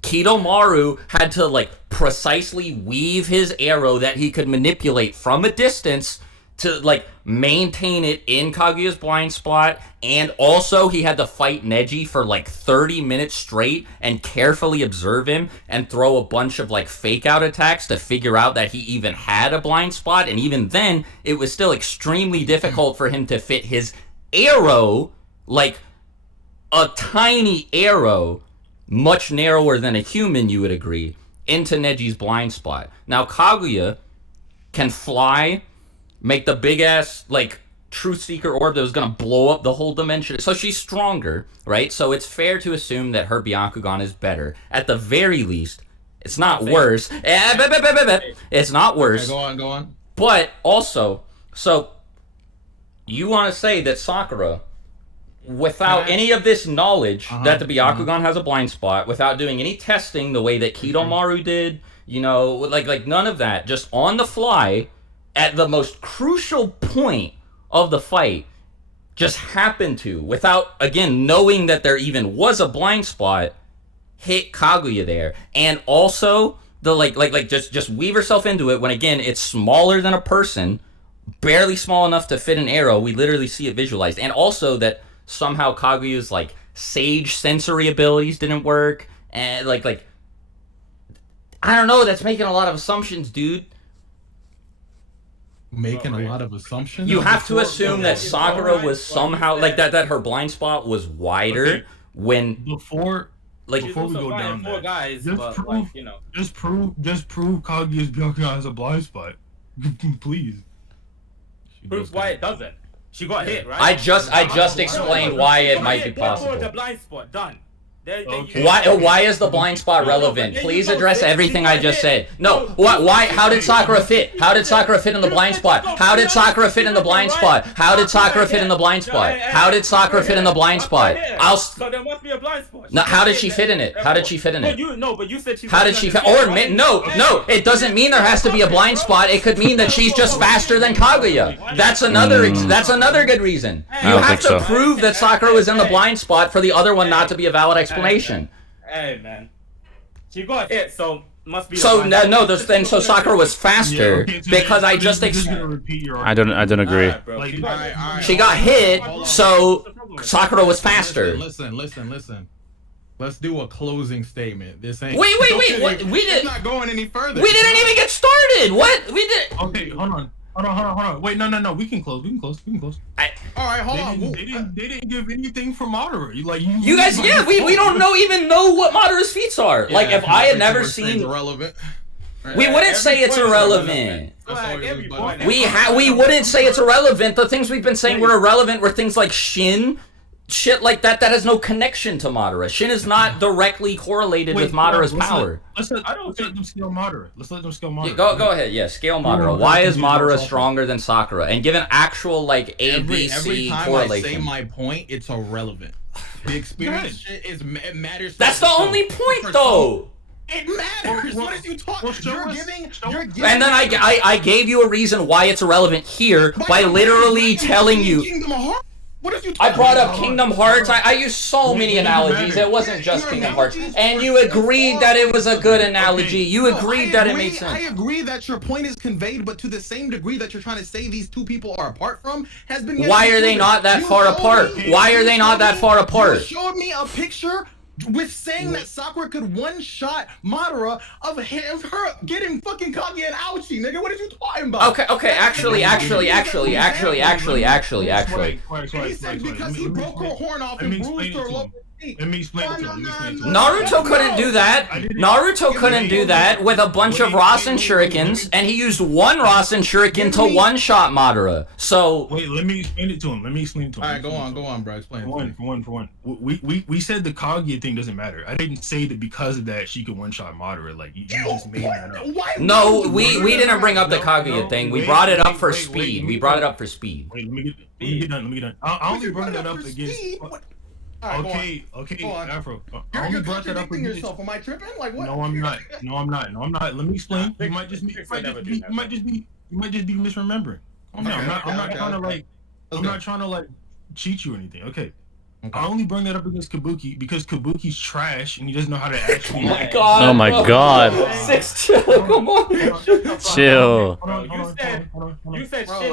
Kidomaru had to precisely weave his arrow that he could manipulate from a distance to maintain it in Kaguya's blind spot, and also he had to fight Neji for 30 minutes straight and carefully observe him and throw a bunch of fake out attacks to figure out that he even had a blind spot, and even then it was still extremely difficult for him to fit his arrow like a tiny arrow, much narrower than a human, you would agree, into Neji's blind spot. Now Kaguya can fly, make the big ass like truth seeker orb that was gonna blow up the whole dimension. So she's stronger, right? So it's fair to assume that her Byakugan is better. At the very least, it's not worse. It's not worse. Okay, go on. But also, so you want to say that Sakura, without any of this knowledge that the Byakugan has a blind spot, without doing any testing the way that Kidomaru did, you know, like none of that, just on the fly, at the most crucial point of the fight, just happened to, without, again, knowing that there even was a blind spot, hit Kaguya there. And also, the just weave herself into it when, again, it's smaller than a person, barely small enough to fit an arrow. We literally see it visualized. And also that somehow Kaguya's like sage sensory abilities didn't work, and like I don't know, that's making a lot of assumptions, dude. Making a lot of assumptions. You have to assume that Sakura was somehow like that her blind spot was wider when before we go down there. Guys, just but, prove, like, you know. just prove Kaguya's Byakugan has a blind spot, please. Proves why it doesn't. She got hit, right? I just explained why it might be possible. The blind spot done. Okay. Why is the blind spot relevant? Please address everything I just said. No, why? How did Sakura fit? How did Sakura fit in the blind spot? How did Sakura fit in the blind spot? How did Sakura fit in the blind spot? How did Sakura fit in the blind spot? So there must be a blind spot. No, how did she fit in it? How did she fit in it? But you said she. How did she fit? Or no, it doesn't mean there has to be a blind spot. It could mean that she's just faster than Kaguya. That's another good reason. You have to prove that Sakura was in the blind spot for the other one not to be a valid explanation. Hey man, she got hit, so must be. So then Sakura was faster because I just I don't agree. She got hit, so Sakura was faster. Listen. Let's do a closing statement. This ain't. Wait. What? We didn't. It's not going any further. We didn't even get started. What? We did. Okay, hold on. Wait, no. We can close. All right, hold on. They didn't give anything for Madara. You guys, yeah, we don't even know what Madara's feats are. Like, if I had never seen, irrelevant. We wouldn't say it's irrelevant. We wouldn't say it's irrelevant. The things we've been saying were irrelevant were things like Shin. Shit like that has no connection to Madara. Shin is not directly correlated with Madara's power. Let's let them scale Madara. Yeah, go ahead. Yeah, scale Madara. Why is Madara stronger than Sakura? And give an actual like ABC every time correlation. I say my point, it's irrelevant. The experience shit it matters. That's the only point, though. It matters. What is you talking? You're giving. And then I gave you a reason why it's irrelevant here by literally telling you. Kingdom Hearts. What are you talking I brought up about? Kingdom Hearts. I used so many analogies. It wasn't just Kingdom Hearts. And you agreed that it was a good analogy. You agreed that it made sense. I agree that your point is conveyed, but to the same degree that you're trying to say these two people are apart from has been. Why are they not that far apart? Why are they not that far apart? You showed me a picture with saying that Sakura could one-shot Madara of her getting fucking Kaguya and Aoshi, nigga. What are you talking about? Okay, actually. He said because he broke her horn off and bruised her lower cheek. Let me explain it to him. Naruto couldn't do that. Naruto couldn't do that with a bunch of Rasen Shurikens, and he used one Rasen Shuriken to one-shot Madara. So wait, let me explain it to him. All right, go on, bro. Explain. For one. We said the Kaguya thing doesn't matter. I didn't say that because of that she could one-shot Madara. Like you just made that up. No, we didn't bring up the Kaguya thing. We brought it up for speed. Wait, let me get done. I only brought that up against. Right, okay, Afro. You're contradicting yourself. Am I tripping? Like what? No, I'm not. Let me explain. You might just be misremembering. I'm not trying to like cheat you or anything. Okay. I only bring that up against Kabuki because Kabuki's trash and he doesn't know how to actually. Oh my god. 6 chill. Come on. Chill. You said shit.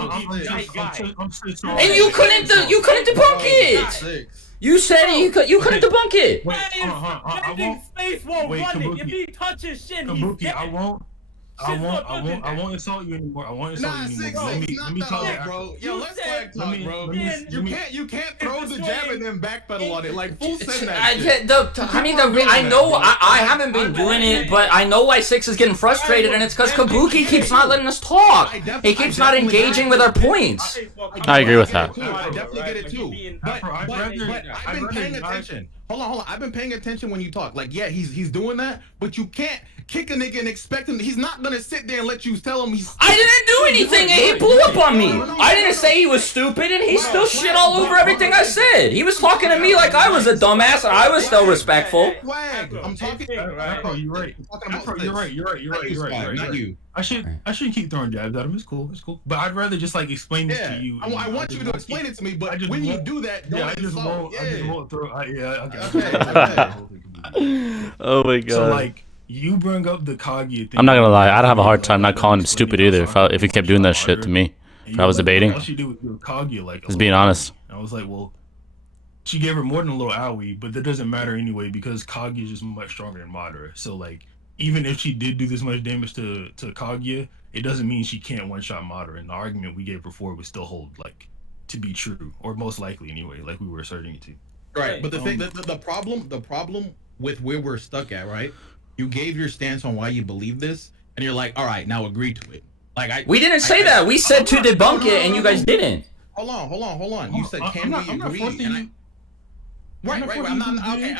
And you couldn't debunk it. You said you couldn't debunk it. Wait, I won't. Space won't run it. If he touches Shin, he's Kabuki, dead. I won't. I won't insult you anymore. I won't insult you anymore. Let me talk, bro. Yo, let's swag talk, bro. You can't throw the jab and then backpedal on it. Like, full send that shit. I know I haven't been doing it, but I know why 6 is getting frustrated, and it's because Kabuki keeps not letting us talk. He keeps not engaging with our points. I agree with that. I definitely get it too. But I've been paying attention. Hold on. I've been paying attention when you talk. Like, yeah, he's doing that, but you can't kick a nigga and expect him. He's not gonna sit there and let you tell him he's. I didn't do anything. He blew up on me. I didn't say he was stupid, and he still shit all over everything I said. He was talking to me like I was a dumbass, and I was still respectful. I'm talking. Afro, you're right. You're right. Not you. I shouldn't keep throwing jabs at him. It's cool. But I'd rather just like explain this to you. I want you to explain it to me, but when you do that, I just won't throw. Oh my god. So like, you bring up the Kage thing. I'm not gonna lie, I'd have a hard time not calling him stupid either if he kept doing that shit to me. If I was debating. Just being honest. I was like, well, she gave her more than a little owie, but that doesn't matter anyway because Kage is just much stronger than Madara. So like, even if she did do this much damage to Kaguya, it doesn't mean she can't one-shot Madara. And the argument we gave before would still hold, like, to be true, or most likely anyway, like we were asserting it to. Right, but the thing, the problem with where we're stuck at, right? You gave your stance on why you believe this, and you're like, all right, now agree to it. Like we didn't say that. We said to debunk it, and you guys didn't. Hold on. You said can we agree? Right. I'm not okay.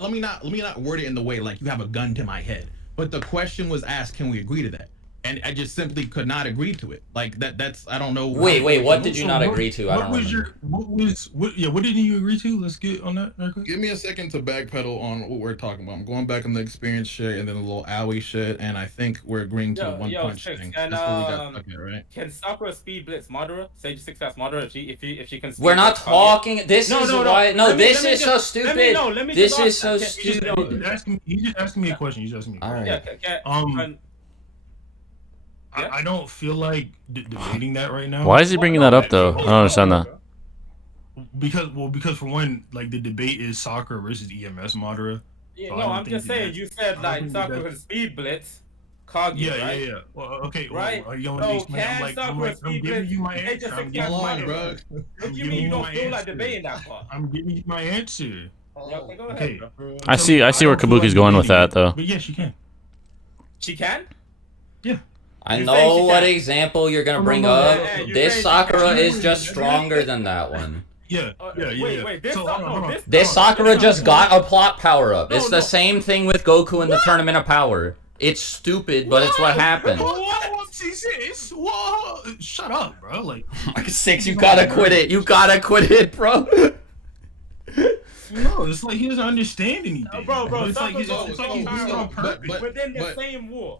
Let me not word it in the way like you have a gun to my head. But the question was asked, can we agree to that? And I just simply could not agree to it. Like that's I don't know. Wait, what did you not agree to? I don't remember. What didn't you agree to? Let's get on that real quick. Give me a second to backpedal on what we're talking about. I'm going back on the experience shit and then a little owie shit, and I think we're agreeing to the one punch thing. And, that's what we got stuck at, right? Can Sakura speed blitz Madara? Sage 6 fast Madara if she can. We're not talking. This is why. No, this is so stupid. This is so stupid. He's just asking me a question. All right. I don't feel like debating that right now. Why is he bringing that up though? I don't understand that. Because for one, like the debate is Sakura versus EMS Madara. Yeah, so no, I'm just saying. You said like Sakura can speed blitz. Kaguya, right? Yeah. Well, okay. Right. Well, I'm giving you my answer. What do you mean you don't feel like debating that part? I'm giving you my answer. Okay. I see where Kabuki's going with that though. But yeah, she can. She can? Yeah. I know what example you're gonna bring up. This Sakura is just stronger than that one. Yeah. Wait. This Sakura just got a plot power up. It's the same thing with Goku in the Tournament of Power. It's stupid, but it's what happened. Shut up, bro. Like 6, you gotta quit it. You gotta quit it, bro. No, it's like he doesn't understand anything. Bro. It's like he's on purpose. Within the same war.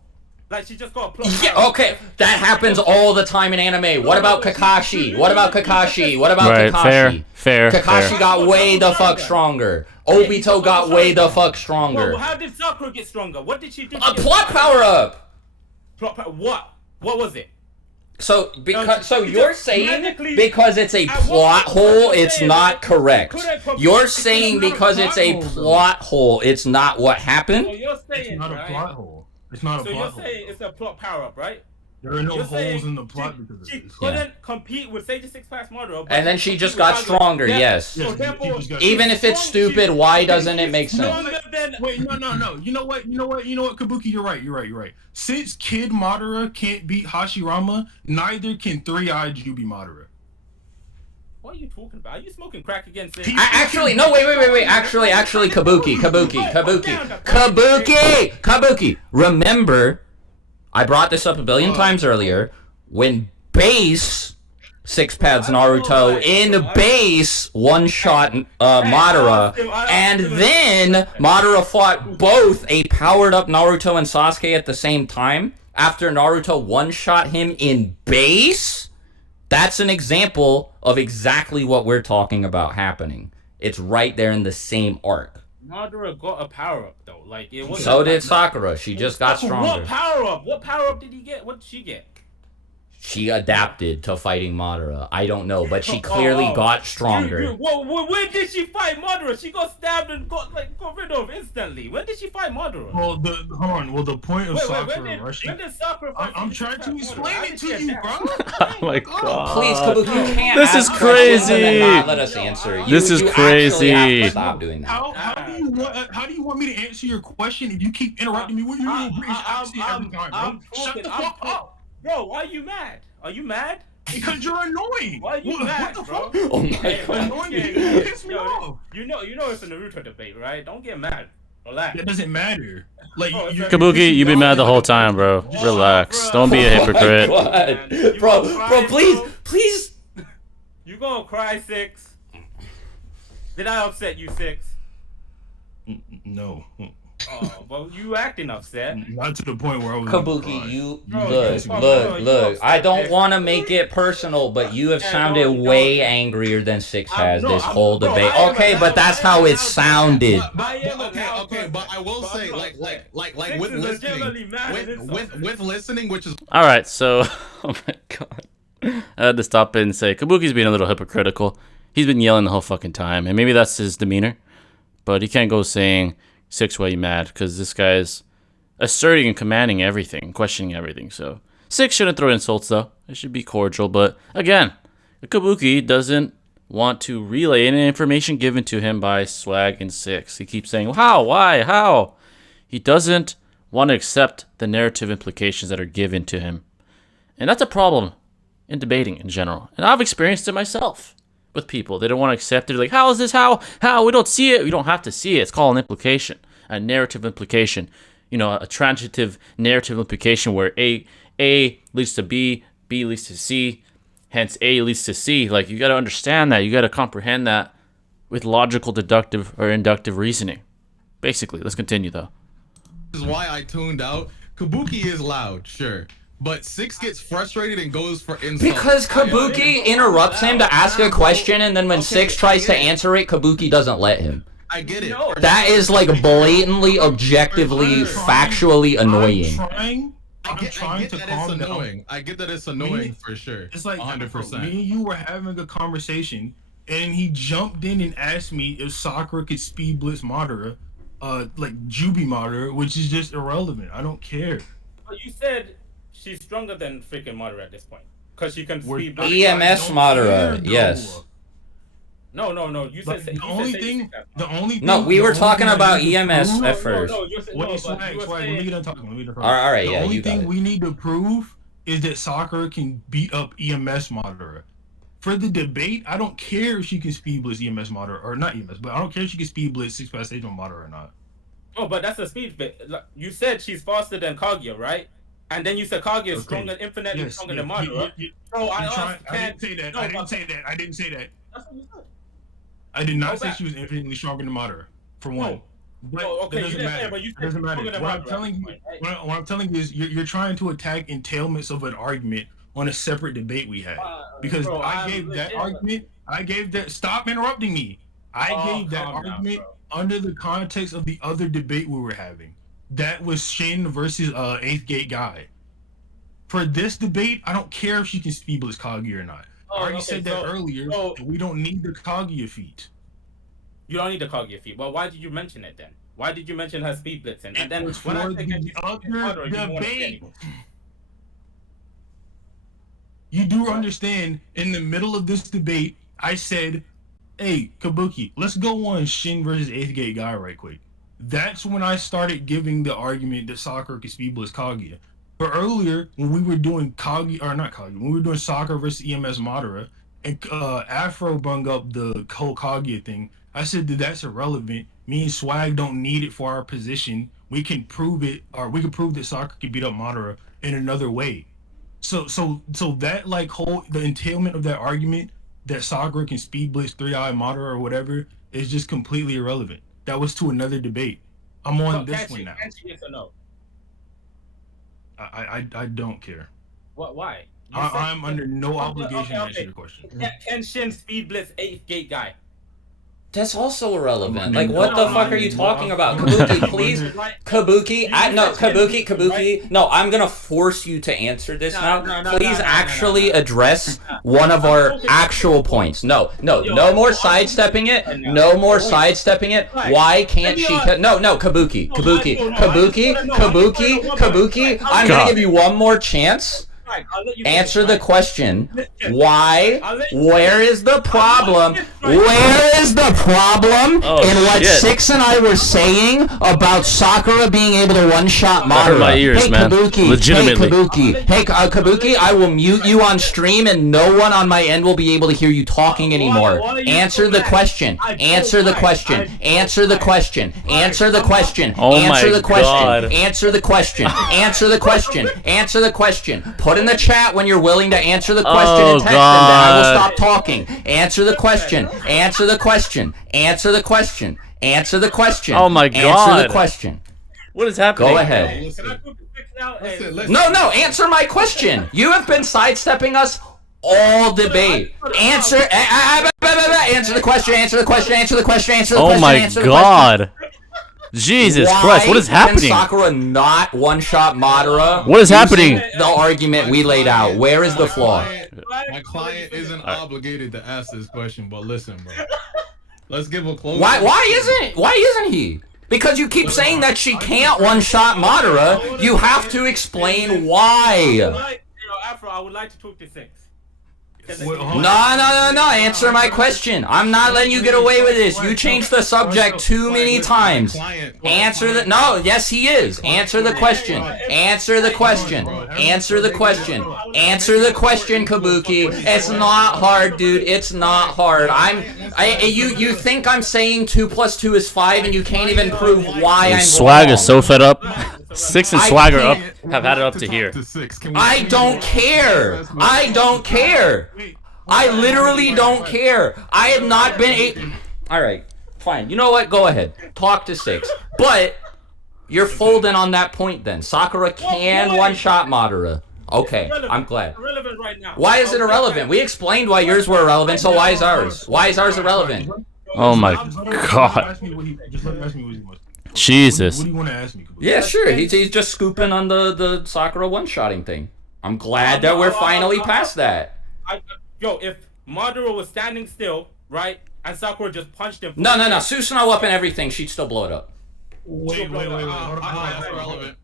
Like she just got plot. Yeah, okay. That happens all the time in anime. What about Kakashi? What about Kakashi? Fair. Kakashi got way the fuck stronger. Obito got way the fuck stronger. Well, how did Sakura get stronger? What did she do? A plot power up. What? What was it? So you're saying because it's a plot hole, it's not correct. You're saying because it's a plot hole, it's not what happened. So you're saying it's not a plot hole. It's not a plot hole. So you're saying it's a plot power up, right? There are no holes in the plot because of this. She couldn't compete with Sage 6 fast Madara. And then she just got stronger, yes. Even if it's stupid, why doesn't it make sense? Wait, no. You know what, Kabuki, you're right. Since Kid Madara can't beat Hashirama, neither can Three-Eyed Yubi Madara. What are you talking about? Are you smoking crack again? Actually, no, wait. Actually, Kabuki. Remember, I brought this up a billion times earlier. When base 6 pads Naruto in base one-shot Madara, and then Madara fought both a powered-up Naruto and Sasuke at the same time after Naruto one-shot him in base. That's an example of exactly what we're talking about happening. It's right there in the same arc. Madara got a power up though. Like it wasn't. So did Sakura. She just got stronger. What power up? What power up did he get? What did she get? She adapted to fighting Madara. I don't know, but she clearly got stronger. When did she fight Madara? She got stabbed and got rid of instantly. When did she fight Madara? Well, hold on. Well, the point of Sakura rushing. When did Sakura fight I'm trying to explain it to you, bro. Oh my god. Please, Kabuki, you can't. This is ask questions and crazy. not let us answer. This is you crazy. actually have to stop doing that. How do you want me to answer your question if you keep interrupting me? What you doing British accent every time, bro? Shut the fuck up. Bro, why are you mad? Are you mad? Because you're annoying. Why are you mad, what the bro? fuck? Oh my god. Annoying me. You piss me Yo, off. You know it's a Naruto debate, right? Don't get mad. Relax. That doesn't matter. Like, Bro, you're Kabuki, you've been mad the whole time, bro. Relax. Don't be a hypocrite. Oh my god. Bro, please. You gonna cry, 6? Did I upset you, 6? No. Oh, well, you acting upset. Not to the point where I was. Kabuki, you Bro, look. I don't upset. want to make it personal, but you have Yeah, sounded no, way angrier than 6 has no, this I'm- whole bro, debate. I am Okay, but that's I am how it allowed to- sounded. But I will say, like with listening, with listening, which is All right, so oh my god, I had to stop it and say Kabuki's being a little hypocritical. He's been yelling the whole fucking time, and maybe that's his demeanor, but he can't go saying 6 why you mad because this guy's asserting and commanding everything, questioning everything. So 6 shouldn't throw insults though. It should be cordial. But again, Kabuki doesn't want to relay any information given to him by Swag and 6. He keeps saying, how, why, how? He doesn't want to accept the narrative implications that are given to him. And that's a problem in debating in general. And I've experienced it myself with people. They don't want to accept it. They're like, how is this? How? We don't see it. We don't have to see it. It's called an implication, a narrative implication. You know, a transitive narrative implication where A leads to B leads to C, hence A leads to C. Like, you got to understand that. You got to comprehend that with logical, deductive, or inductive reasoning. Basically, let's continue though. This is why I tuned out. Kabuki is loud, sure. But 6 gets frustrated and goes for insults. Because Kabuki interrupts him to ask a question, and then when 6 tries to answer it, Kabuki doesn't let him. I get it. No. That is like blatantly, objectively, factually annoying. I'm trying to calm down. I get that it's annoying for sure. It's like 100%. Me and you were having a conversation, and he jumped in and asked me if Sakura could speed blitz Madara, like Jubi Madara, which is just irrelevant. I don't care. But you said she's stronger than freaking Madara at this point because she can speed. EMS Madara, yes. No. You said the only thing. No, we were talking about EMS at first. Let me get done talking. All right, the yeah, only you got thing it. we need to prove is that Sakura can beat up EMS Madara. For the debate, I don't care if she can speed blitz EMS Madara or not EMS, but I don't care if she can speed blitz 6 past stage on Madara or not. Oh, but that's a speed bit. You said she's faster than Kaguya, right? And then you said Kaguya is stronger, infinitely stronger than Madara. So I didn't say that. I didn't say that. That's what you said. I did not say she was infinitely stronger than Madara, for one. No. But Okay, it doesn't matter. but you It doesn't matter. What I'm telling you is you're trying to attack entailments of an argument on a separate debate we had. Because I gave that argument. Stop interrupting me. I gave that argument under the context of the other debate we were having. That was Shin versus 8th Gate Guy. For this debate, I don't care if she can speed blitz Kaguya or not. I already said that earlier. That we don't need the Kaguya feat. You don't need the Kaguya feat. Well, why did you mention it then? Why did you mention her speed blitzing? And then when I said the other debate. You do understand, in the middle of this debate, I said, hey, Kabuki, let's go on Shin versus 8th Gate Guy right quick. That's when I started giving the argument that Sakura can speed blitz Kaguya. But earlier, when we were doing when we were doing Sakura versus EMS Madara, and Afro brought up the whole Kaguya thing, I said that that's irrelevant. Me and Swag don't need it for our position. We can prove it, or we can prove that Sakura can beat up Madara in another way. So that like the entailment of that argument that Sakura can speed blitz 3-Eye Madara or whatever is just completely irrelevant. That was to another debate. I'm on this one now. Can she, yes or no? I don't care. What? Why? I'm under no obligation to answer your question. Can Shin speed blitz 8th Gate Guy? That's also irrelevant. Like, what the fuck are you talking about? Kabuki, please. Kabuki. Kabuki. No, I'm gonna force you to answer this now. Please actually address one of our actual points. No more sidestepping it. No more sidestepping it. Why can't she? No, Kabuki. I'm gonna give you one more chance. Answer the question. Why? Where is the problem? Where is the problem in what Six and I were saying about Sakura being able to one-shot Madara? Hurt my ears, hey, man. Kabuki. Legitimately. Hey, Kabuki, I will mute you on stream and no one on my end will be able to hear you talking anymore. Answer the question. Answer the question. Answer the question. Answer the question. Answer the question. Answer the question. Answer the question. Answer the question. Put in the chat when you're willing to answer the question and text, and then I will stop talking. Answer the question. Answer the question. Answer the question. Answer the question. Oh my god. Answer the question. What is happening? Go ahead. No, answer my question. You have been sidestepping us all debate. Answer the question. Answer the question. Answer the question. Answer the question. Oh my god. Jesus Christ, what is happening? Why can Sakura not one-shot Madara? What is happening? The argument we laid out. Where is the flaw? My client isn't obligated to ask this question, but listen, bro. Let's give a close. Why isn't he? Because you keep saying that she can't one-shot Madara. You have to explain why. Afro, I would like to talk to Six. No. Answer my question. I'm not letting you get away with this. You changed the subject too many times. Answer the. No, yes, he is. Answer the question. Answer the question. Answer the question. Answer the question, Kabuki. It's not hard, dude. It's not hard. You think I'm saying 2 + 2 is 5, and you can't even prove why I'm wrong. Swag is so fed up. Six and Swagger up have had it up to here. I don't care. I don't care. I literally don't care. I have not been Alright, fine. You know what? Go ahead. Talk to Six. But you're folding on that point then. Sakura can one-shot Madara. Okay, I'm glad. Why is it irrelevant? We explained why yours were irrelevant, so why is ours? Why is ours irrelevant? Oh my god. Jesus. What do you want to ask me? Yeah, sure. He's just scooping on the Sakura one-shotting thing. I'm glad that we're finally past that. If Madara was standing still, right, and Sakura just punched him. No. Susanoo up and everything, she'd still blow it up. Wait. That's irrelevant.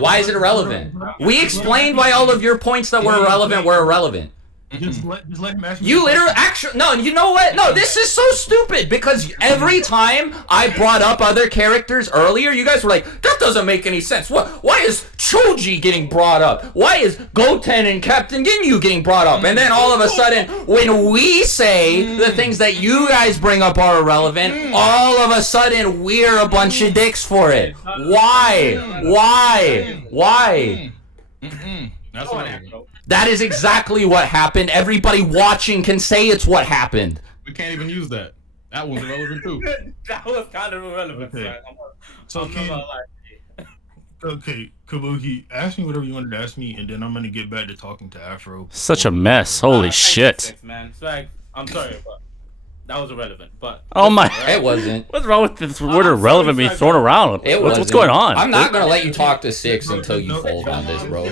Why is it irrelevant? We explained why all of your points that were irrelevant were irrelevant. Just let him ask me. You literally no, you know what? No, this is so stupid because every time I brought up other characters earlier, you guys were like, that doesn't make any sense. Why is Choji getting brought up? Why is Goten and Captain Ginyu getting brought up? And then all of a sudden, when we say the things that you guys bring up are irrelevant, all of a sudden we're a bunch of dicks for it. Why? That's what happened. That is exactly what happened. Everybody watching can say it's what happened. We can't even use that. That was irrelevant too. That was kind of irrelevant. Okay. Okay, Kabuki, ask me whatever you wanted to ask me, and then I'm gonna get back to talking to Afro. Such a mess. Holy shit. Six, man. Swag, I'm sorry, but that was irrelevant. But oh my. It wasn't. What's wrong with this word irrelevant being thrown around? What's going on? I'm not gonna let you talk to Six until you fold on this, bro.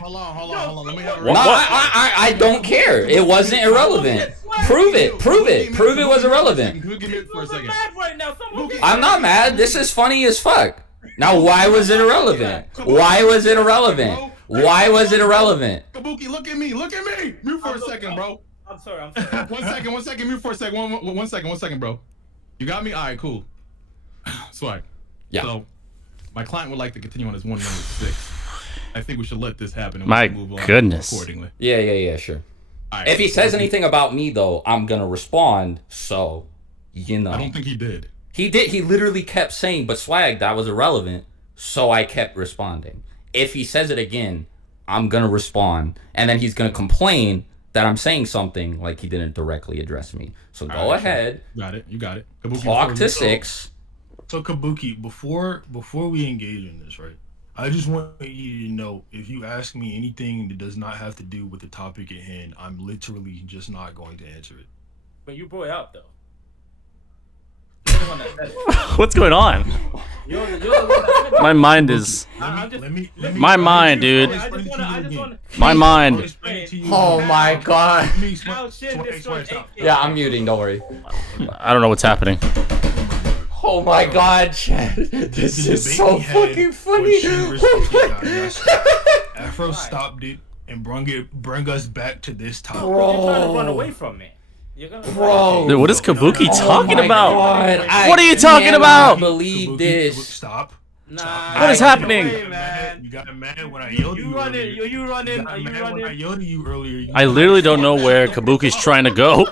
Hold on. Let me have a no, I don't care. It wasn't irrelevant. Prove it. Prove it was irrelevant. I'm not mad. This is funny as fuck. Now, why was it irrelevant? Why was it irrelevant? Kabuki, look at me. Mute for a second, bro. I'm sorry. One second. Mute for a second. One second, bro. You got me? All right, cool. Swag. Yeah. So, my client would like to continue on his 1 minute 6. I think we should let this happen. And My move on goodness. accordingly. Yeah, sure. Right, if he says anything about me, though, I'm gonna respond. So, you know. I don't think he did. He did. He literally kept saying, "But Swag, that was irrelevant." So I kept responding. If he says it again, I'm gonna respond, and then he's gonna complain that I'm saying something like he didn't directly address me. So go ahead. Sure. You got it. Kabuki, talk to Six. So Kabuki, before we engage in this, right? I just want you to know, if you ask me anything that does not have to do with the topic at hand, I'm literally just not going to answer it. But you brought it up, though. You're the one that said it. What's going on? You're the one that said it. My mind is. My mind, dude. I just wanna. My mind. Oh my god. Now shit destroyed 8K. Yeah, I'm muting. Don't worry. I don't know what's happening. Oh my god, Chad. This is so fucking funny. Afro stopped it and bring us back to this topic. You're trying to run away from me. You're gonna Bro. Dude, what is Kabuki talking my about? God, What are you talking cannot about? believe this. Stop. Nah. What is happening? You got mad when I yelled at you earlier. You running. You got mad when I yelled at you earlier. I literally don't know where Kabuki's trying to go.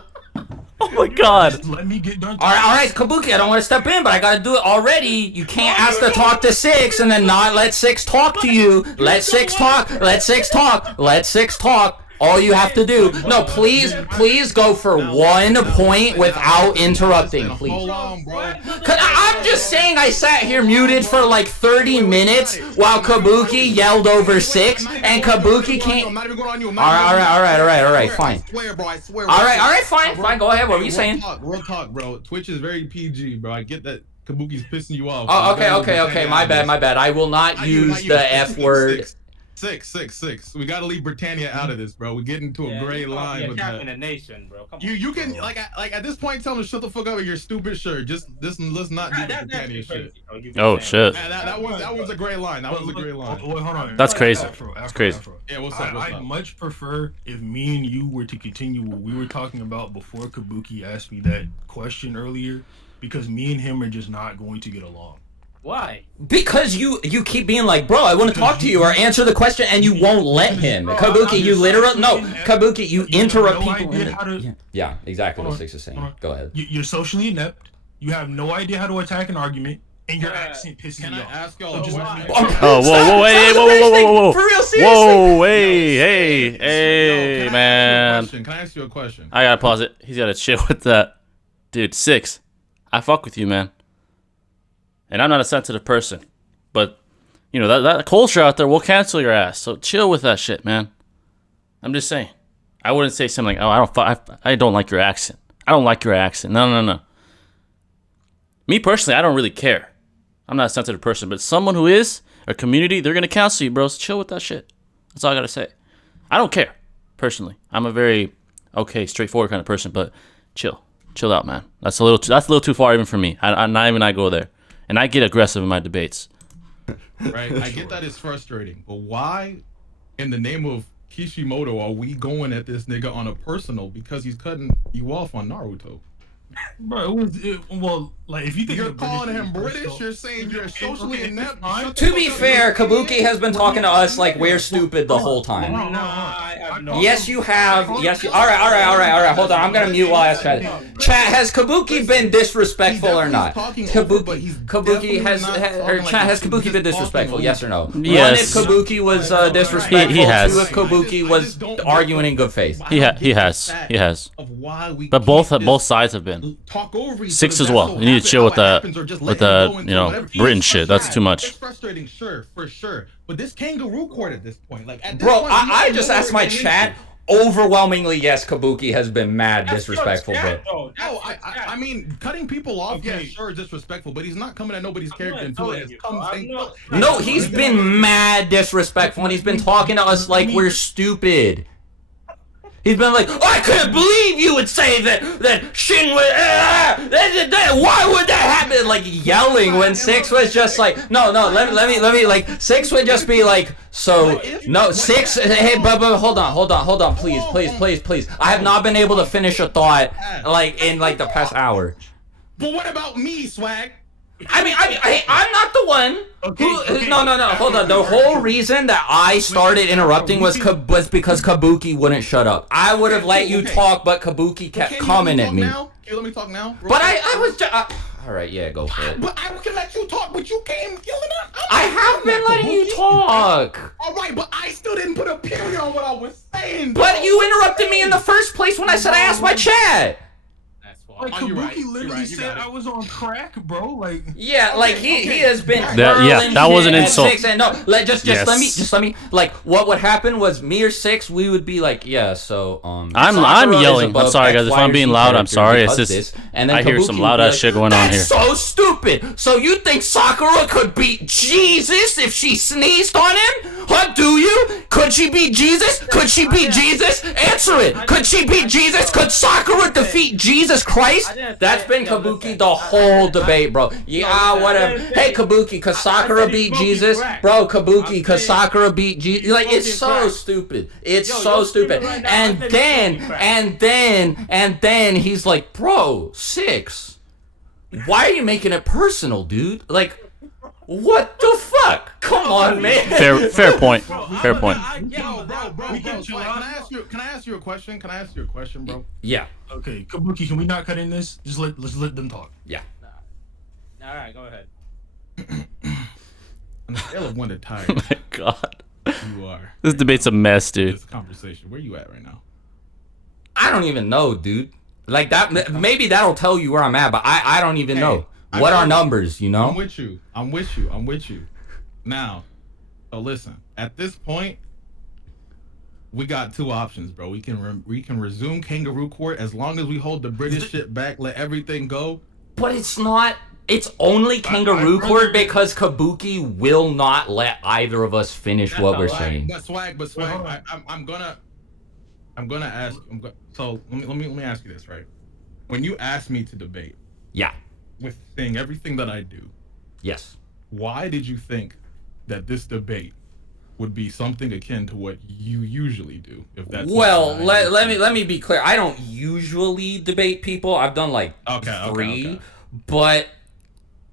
Oh my god. Just let me get done. All right, Kabuki. I don't want to step in, but I gotta do it already. You can't ask to talk to 6 and then not let 6 talk to you. Let 6 talk. Let 6 talk. Let 6 talk. All you have to do. No, please go for 1 point without interrupting, please. Hold on, bro. Cause I'm just saying I sat here muted for like 30 minutes while Kabuki yelled over 6 and Kabuki can't. I'm not even going on you. All right, fine. I swear, bro. I swear. All right, fine. Go ahead. What were you saying? Real talk, bro. Twitch is very PG, bro. I get that Kabuki's pissing you off. Oh, okay. My bad. I will not use the F word. Six. We gotta leave Britannia out of this, bro. We get into a gray line with captain that. of nation, bro. Come on. You can like at this point tell them to shut the fuck up with your stupid shirt. Just let's not do the Britannia shit. Oh shit. That was a gray line. That was a gray line. Wait, hold on. That's crazy. Afro, That's crazy. Afro. Yeah, what's up? I'd much prefer if me and you were to continue what we were talking about before Kabuki asked me that question earlier, because me and him are just not going to get along. Why? Because you keep being like, bro, I want to talk to you or answer the question, and you won't let him. Kabuki, you literally Kabuki, you interrupt people. Yeah, exactly what 6 is saying. Go ahead. You're socially inept. You have no idea how to attack an argument, and your accent pisses me off. Ask y'all just why? Oh, whoa. For real, seriously. Whoa, hey, man. Can I ask you a question? I gotta pause it. He's gotta chill with that. Dude, 6. I fuck with you, man. And I'm not a sensitive person. But, you know, that culture out there will cancel your ass. So chill with that shit, man. I'm just saying. I wouldn't say something like, oh, I don't like your accent. I don't like your accent. No. Me personally, I don't really care. I'm not a sensitive person. But someone who is, or community, they're going to cancel you, bro. So chill with that shit. That's all I got to say. I don't care, personally. I'm a very, straightforward kind of person. But chill. Chill out, man. That's a little too far even for me. Not even I go there. And I get aggressive in my debates. Right? I get that it's frustrating. But why, in the name of Kishimoto, are we going at this nigga on a personal because he's cutting you off on Naruto? Bro, like if you think you're calling him British, you're saying you're socially inept. To be fair, Kabuki has been talking to us like we're stupid the whole time. Yes, you have. Yes, all right. Hold on, I'm gonna mute while I ask Chat. Chat, has Kabuki been disrespectful or not? Kabuki has Kabuki been disrespectful? Yes or no? Yes. One, if Kabuki was disrespectful. He has. 2, if Kabuki was arguing in good faith. He has. But both sides have been. 6 as well. You need to chill with the Britain shit. That's too much. It's frustrating, for sure. But this kangaroo court at this point, bro, I just asked my chat. Overwhelmingly, yes, Kabuki has been mad disrespectful, bro. I mean, cutting people off, yeah, sure, disrespectful, but he's not coming at nobody's character until it comes. No, he's been mad disrespectful, and he's been talking to us like we're stupid. He's been like, I couldn't believe you would say that Shin would, why would that happen? Like yelling when 6 was just like, no, let me, like, 6 would just be like, so, no, 6, hey, but hold on, please. I have not been able to finish a thought, like, in, like, the past hour. But what about me, Swag? I'm not the one. No. Hold on. The whole reason that I started interrupting was because Kabuki wouldn't shut up. I would have let you talk, but Kabuki kept coming at me. Can you let me talk now? But I was just. All right, yeah, go for it. But I can let you talk, but you came yelling at. I have been letting you talk. All right, but I still didn't put a period on what I was saying. Bro. But you interrupted me in the first place when I said I asked my chat. Like Kabuki literally said I was on crack, bro. Like yeah, like he has been that was an insult. 6, and no, just let me like what would happen was me or 6 we would be like, yeah, so I'm yelling. I'm sorry guys if I'm being loud. I'm sorry. It's just and then I hear some loud ass shit going on here. That's so stupid. So you think Sakura could beat Jesus if she sneezed on him? What do you? Could she beat Jesus? Could she beat Jesus? Answer it. Could she beat Jesus? Could Sakura defeat Jesus Christ? That's been Kabuki the whole debate, bro. Yeah, whatever. Hey, Kabuki, could Sakura beat Jesus? Bro, Kabuki, could Sakura beat Jesus? Like, it's so stupid. It's so stupid. And then he's like, bro, 6. Why are you making it personal, dude? Like, what the fuck? Come on, man. Fair point. Fair point. Can I ask you a question? Can I ask you a question, bro? Yeah. Okay, Kabuki, can we not cut in this? Let's let them talk. Yeah. All right, go ahead. On a scale of 1 to tired, Oh my god. you are. This debate's a mess, dude. This conversation. Where you at right now? I don't even know, dude. Like that, maybe that'll tell you where I'm at, but I don't even know. What are numbers, you know? I'm with you. Now, so listen. At this point, we got 2 options, bro. We can resume kangaroo court as long as we hold the British shit back, let everything go. But it's not. It's only kangaroo court because Kabuki will not let either of us finish what we're saying. But swag. I'm gonna ask. So let me ask you this, right? When you asked me to debate, Yeah. with saying everything that I do, Yes. why did you think that this debate would be something akin to what you usually do? If that's Well, let me be clear. I don't usually debate people. I've done like 3, but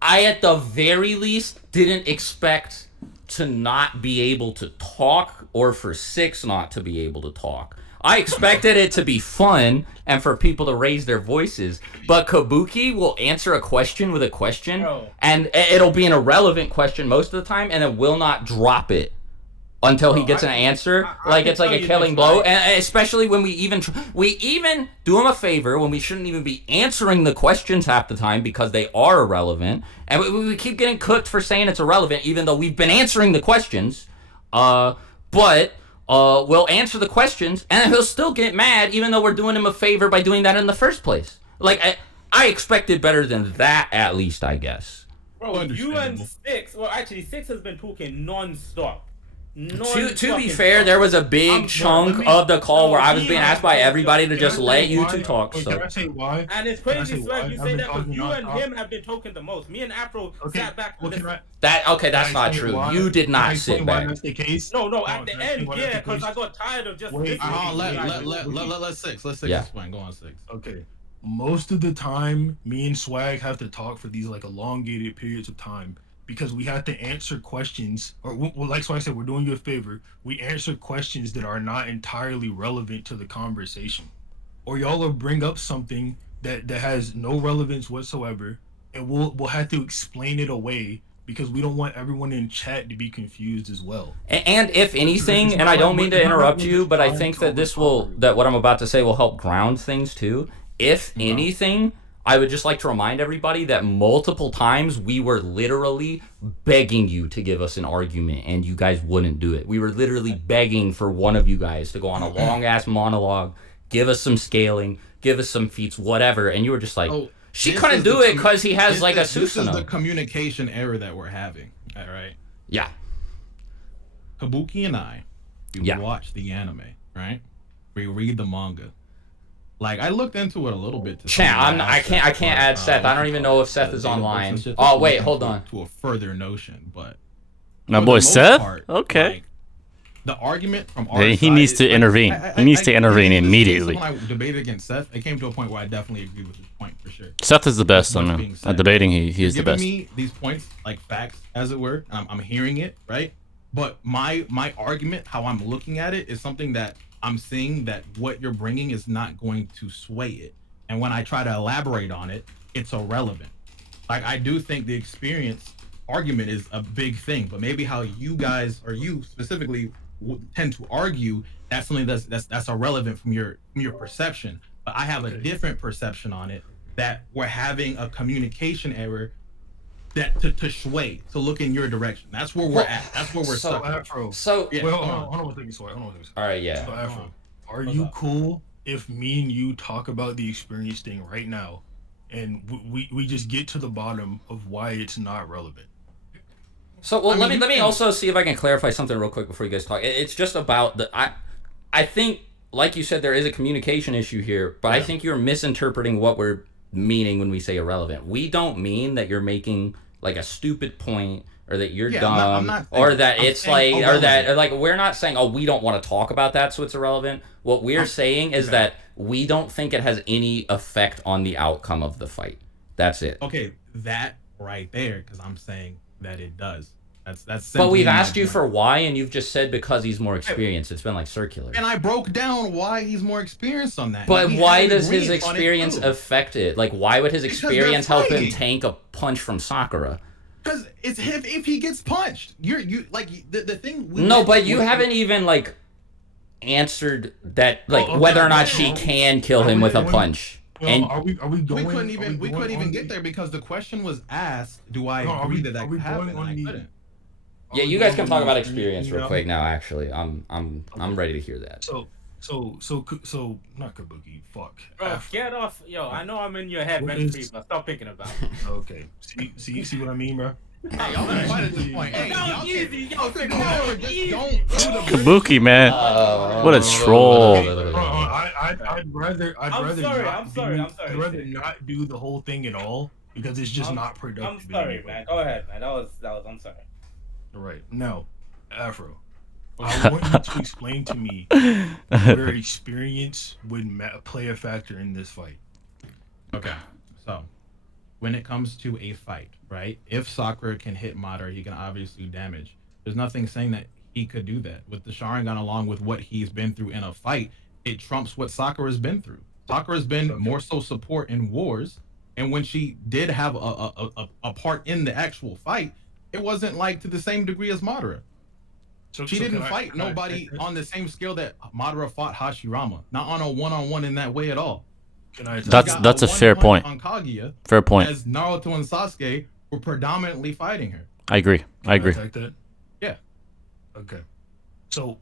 I at the very least didn't expect to not be able to talk or for 6 not to be able to talk. I expected it to be fun and for people to raise their voices, but Kabuki will answer a question with a question, and it'll be an irrelevant question most of the time, and it will not drop it until he gets an answer. Like it's like a killing blow, and especially when we even do him a favor when we shouldn't even be answering the questions half the time because they are irrelevant, and we keep getting cooked for saying it's irrelevant even though we've been answering the questions. But we'll answer the questions, and he'll still get mad, even though we're doing him a favor by doing that in the first place. Like, I expected better than that, at least, I guess. Bro, you and 6, well, actually, 6 has been talking non-stop. To be fair, there was a big chunk of the call where I was being asked by everybody to just let you two talk. Wait, so. Can I say why? And it's crazy, Swag, you say that, but you and non-stop. him have been talking the most. Me and Afro sat back. That's not true. You did not sit back. That's the case. No, at the end, yeah, because I got tired of just listening. Let 6 explain. Go on, 6. Okay. Most of the time, me and Swag have to talk for these like elongated periods of time because we have to answer questions, or like Swag said, we're doing you a favor. We answer questions that are not entirely relevant to the conversation, or y'all will bring up something that has no relevance whatsoever, and we'll have to explain it away because we don't want everyone in chat to be confused as well. And if anything, and I don't mean to interrupt you, but I think that that what I'm about to say will help ground things too. If anything, I would just like to remind everybody that multiple times we were literally begging you to give us an argument and you guys wouldn't do it. We were literally begging for one of you guys to go on a long ass monologue, give us some scaling, give us some feats, whatever, and you were just like, she couldn't do it because he has like a Susanoo. This is the communication error that we're having, all right? Yeah. Kabuki and I, watch the anime, right? We read the manga. Like, I looked into it a little bit. I can't add Seth. I don't even know if Seth is online. Oh, wait, hold on. To a further notion, but my boy Seth? Okay. Like, the argument from our he needs to intervene. He needs to intervene immediately. When I debated against Seth, it came to a point where I definitely agree with his point for sure. Seth is the best, I mean. At debating, he is the best. Giving me these points, like facts, as it were. I'm hearing it, right? But my argument, how I'm looking at it, is something that I'm seeing that what you're bringing is not going to sway it. And when I try to elaborate on it, it's irrelevant. Like, I do think the experience argument is a big thing, but maybe how you guys, or you specifically, tend to argue, that's something that's irrelevant from your perception. But I have a different perception on it that we're having a communication error that to sway, to look in your direction. That's where we're at. That's where we're stuck. Afro. Yeah. Wait, hold on one second, Swag. All right, yeah. So Afro, are you cool if me and you talk about the experience thing right now, and we just get to the bottom of why it's not relevant? So let me also see if I can clarify something real quick before you guys talk. It's just about the I think, like you said, there is a communication issue here, but I think you're misinterpreting what we're meaning when we say irrelevant. We don't mean that you're making like a stupid point, or that you're dumb, or that it's like, or that, or like, we're not saying, oh, we don't want to talk about that, so it's irrelevant. What we're saying is that we don't think it has any effect on the outcome of the fight. That's it. Okay, that right there, because I'm saying that it does. That's. But we've asked you for why, and you've just said because he's more experienced. It's been like circular. And I broke down why he's more experienced on that. But why does his experience affect it? Like, why would his experience help him tank a punch from Sakura? Because it's if he gets punched. You like the thing. No, but you haven't even like answered that, like whether or not she can kill him with a punch. And are we going? We couldn't even get there because the question was asked. Do I agree that could happen? And I couldn't. Yeah, you guys can talk about experience real quick now. Actually, I'm ready to hear that. So not Kabuki. Fuck. Bro, get off. Yo, I know I'm in your head, man. But stop thinking about it. Okay. See what I mean, bro? Hey, y'all been fighting at this point. Hey, no, easy. Yo, Kabuki, man. What a troll. I'd rather not do the whole thing at all because it's just not productive. I'm sorry, man. Go ahead, man. That was. I'm sorry. All right. Now, Afro, I want you to explain to me where experience would play a factor in this fight. Okay. So, when it comes to a fight, right? If Sakura can hit Madara, he can obviously damage. There's nothing saying that he could do that. With the Sharingan, along with what he's been through in a fight, it trumps what Sakura's been through. Sakura's been more so support in wars, and when she did have a part in the actual fight, it wasn't like to the same degree as Madara. She didn't fight nobody on the same scale that Madara fought Hashirama. Not on a one-on-one in that way at all. That's a fair point. On Kaguya, fair point. As Naruto and Sasuke were predominantly fighting her. I agree. I agree. Yeah. Okay. So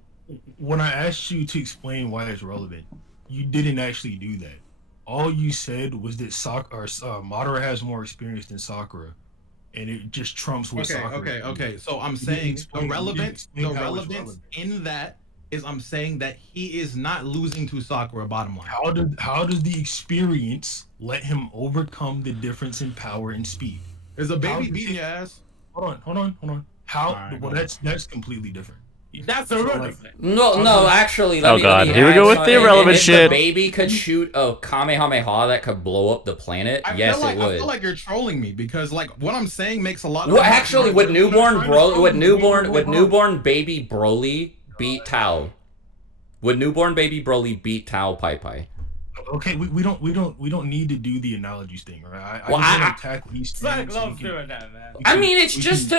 when I asked you to explain why it's relevant, you didn't actually do that. All you said was that Madara has more experience than Sakura, and it just trumps what Sakura. Okay. So I'm saying the relevance in that is I'm saying that he is not losing to Sakura, bottom line. How does the experience let him overcome the difference in power and speed? There's a baby beating your ass. Hold on. That's completely different. That's irrelevant. No, actually. Oh god, here we go with the irrelevant shit. The baby could shoot a Kamehameha that could blow up the planet. Yes, it would. I feel like you're trolling me because like what I'm saying makes a lot of. Well, actually, would newborn baby Broly beat Tao? Would newborn baby Broly beat Tao Pai Pai? Okay, we don't need to do the analogies thing, right? I attack these things. Doing that, man. I mean, it's just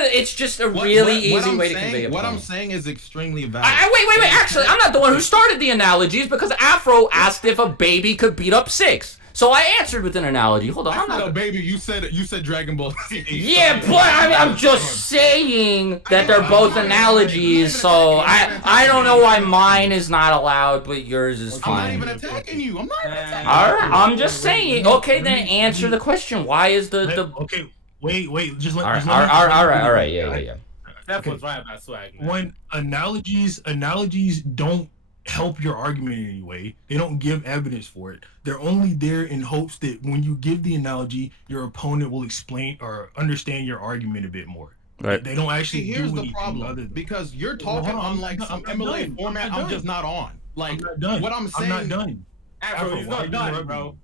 a really easy way to convey a point. What I'm saying is extremely valid. Wait. Actually, I'm not the one who started the analogies because Afro asked if a baby could beat up 6. So I answered with an analogy. Hold on, I'm not a baby. You said Dragon Ball Z. Yeah, but I'm just saying that they're both analogies. So I don't know why mine is not allowed, but yours is fine. I'm not even attacking you. I'm not even attacking you. All right, I'm just saying. Okay, then answer the question. Why is the Okay, wait. Just let. All right. Yeah. That was right about Swag. When analogies don't help your argument in any way. They don't give evidence for it. They're only there in hopes that when you give the analogy, your opponent will explain or understand your argument a bit more. Right. They don't actually. Here's the problem because you're talking on like some MLA format. I'm just not on. Like what I'm saying. I'm not done. Afro, he's not done, bro.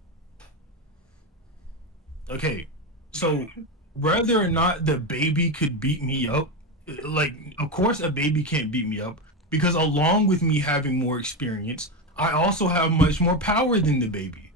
Okay, so whether or not the baby could beat me up, like of course a baby can't beat me up. Because along with me having more experience, I also have much more power than the baby,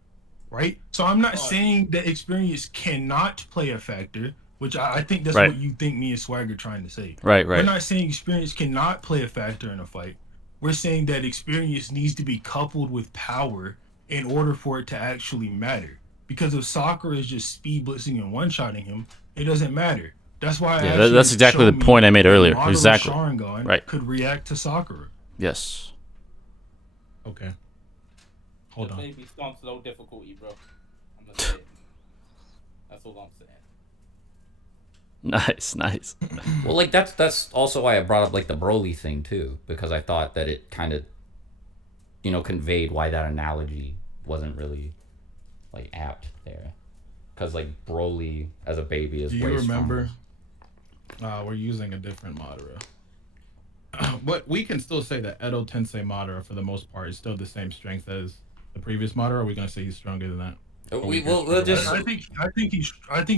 right? So I'm not saying that experience cannot play a factor, which I think that's what you think me and Swag are trying to say. Right. We're not saying experience cannot play a factor in a fight. We're saying that experience needs to be coupled with power in order for it to actually matter. because if Sakura is just speed blitzing and one-shotting him, it doesn't matter. That's why that's exactly the point I made earlier. Exactly. Sharingan right. Could react to Sakura. Yes. Okay. Hold on. Maybe Stomp's low difficulty, bro. I'm gonna say it. That's all I'm saying. Nice. Well, like that's also why I brought up like the Broly thing too, because I thought that it kind of, conveyed why that analogy wasn't really like apt there, because like Broly as a baby is. Do you way remember? stronger. We're using a different Madara. But we can still say that Edo Tensei Madara, for the most part, is still the same strength as the previous Madara. Or are we gonna say he's stronger than that? We'll just. I think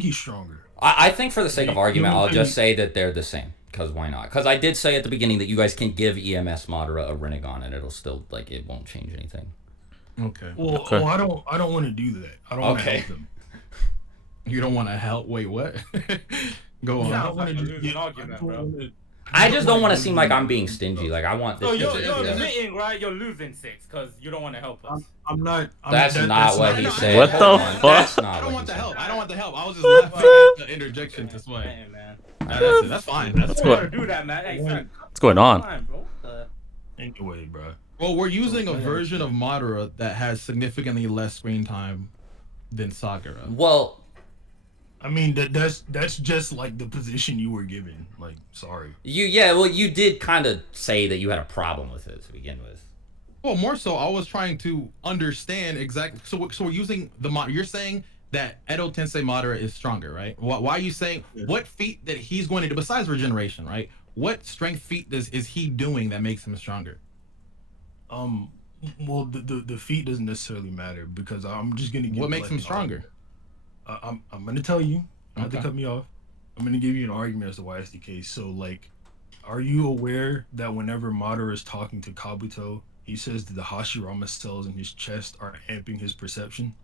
he's stronger. I think for the sake of argument, I'll just say that they're the same. Because why not? Because I did say at the beginning that you guys can give EMS Madara a Rinnegan and it'll still it won't change anything. Okay. Well, I don't want to do that. I don't want to help them. You don't want to help? Wait, what? Go on. I don't want to lose an argument, bro. I just don't want to seem like I'm being stingy. Like I want this. So you're admitting, right? You're losing 6 because you don't want to help us. I'm not. That's not what he said. What the fuck? I don't want the help. I don't want the help. I was just laughing at the interjection to Sway. That's fine. That's cool. Do that, man. Hey, what's going on? Anyway, bro. Well, we're using a version of Madara that has significantly less screen time than Sakura. Well, I mean that's just like the position you were given. Like, sorry. You did kind of say that you had a problem with it to begin with. Well, more so, I was trying to understand exactly. So we're using the Madara. You're saying that Edo Tensei Madara is stronger, right? Why are you saying what feat that he's going to do besides regeneration, right? What strength feat is he doing that makes him stronger? Well, the feat doesn't necessarily matter because I'm just gonna give what makes him stronger. I'm gonna tell you. Not to cut me off. I'm gonna give you an argument as to why it's the case. So, like, are you aware that whenever Madara is talking to Kabuto, he says that the Hashirama cells in his chest are amping his perception?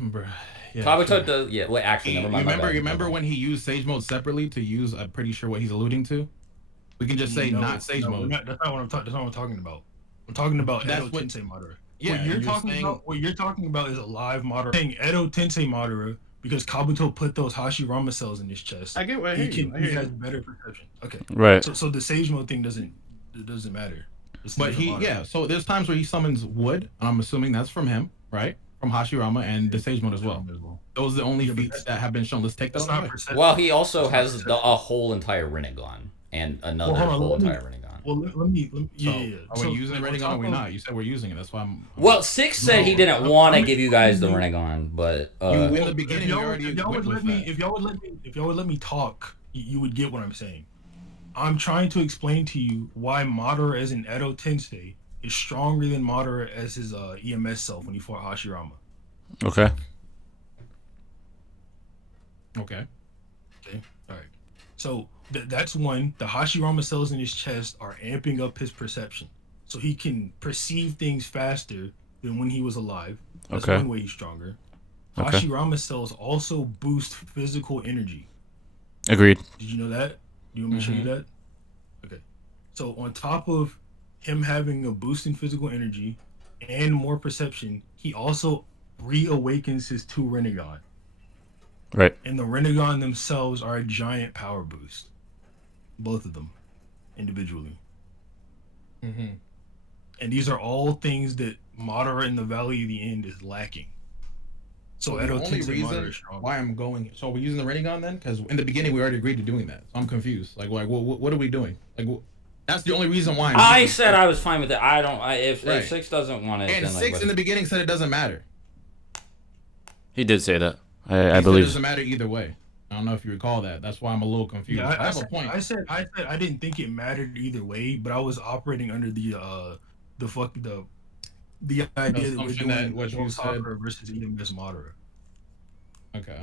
Bruh, yeah, Kabuto does. Yeah. Wait. Actually, never mind. Remember when he used Sage Mode separately to use? I'm pretty sure what he's alluding to. We can just say not Sage Mode. That's not what I'm talking about. I'm talking about Edo Tensei Madara. Yeah, what you're talking about is a live Madara. Saying Edo Tensei Madara because Kabuto put those Hashirama cells in his chest. I get what he has better perception. Okay. Right. So the Sage Mode thing doesn't matter. But so there's times where he summons wood, and I'm assuming that's from him, right? From Hashirama and the Sage Mode as well. Those are the only feats that have been shown. Let's take those. Well, he also has a whole entire Rinnegan and another whole entire Rinnegan. Well, let me Are we using Rinnegan or are we not? You said we're using it. That's why I'm. Well, Six said he didn't want to give you guys the Rinnegan, but in the beginning, if y'all would let me talk, you would get what I'm saying. I'm trying to explain to you why Madara as an Edo Tensei is stronger than Madara as his EMS self when he fought Hashirama. Okay. Okay. All right. So that's one. The Hashirama cells in his chest are amping up his perception, so he can perceive things faster than when he was alive. That's one way he's stronger. Okay. Hashirama cells also boost physical energy. Agreed. Did you know that? Do you want me to show you that? Okay. So on top of him having a boost in physical energy and more perception, he also reawakens his 2 Rinnegan. Right. And the Rinnegan themselves are a giant power boost. Both of them, individually. Mm-hmm. And these are all things that Madara in the Valley of the End is lacking. So the only reason why I'm going, so we're using the Rinnegan then, because in the beginning we already agreed to doing that. So I'm confused. Like what are we doing? Like that's the only reason why. I said I was fine with it. If Six doesn't want it, and then Six in the beginning said it doesn't matter. He did say that. I believe. It doesn't matter either way. I don't know if you recall that. That's why I'm a little confused. Yeah, I have a point. I said I didn't think it mattered either way, but I was operating under the idea that we're doing what you said versus EMS Madara. Okay.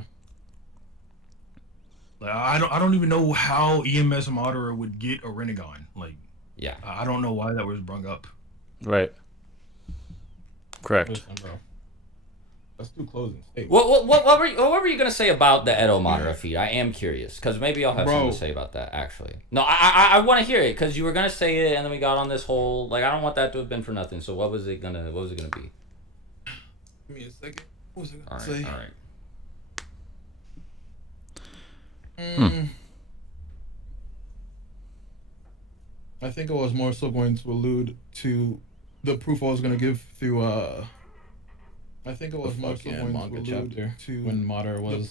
Like I don't even know how EMS Madara would get a Rinnegan. Like, yeah, I don't know why that was brought up. Right. Correct. Listen, bro. Let's do closing statements. What were you gonna say about the Edo Madara feat? I am curious because maybe I'll have something to say about that. Actually, no, I want to hear it because you were gonna say it and then we got on this whole I don't want that to have been for nothing. So what was it gonna be? Give me a second. What was I All gonna right, say? all right. I think I was more so going to allude to the proof I was going to give through I think it was more so going manga to chapter to when Madara was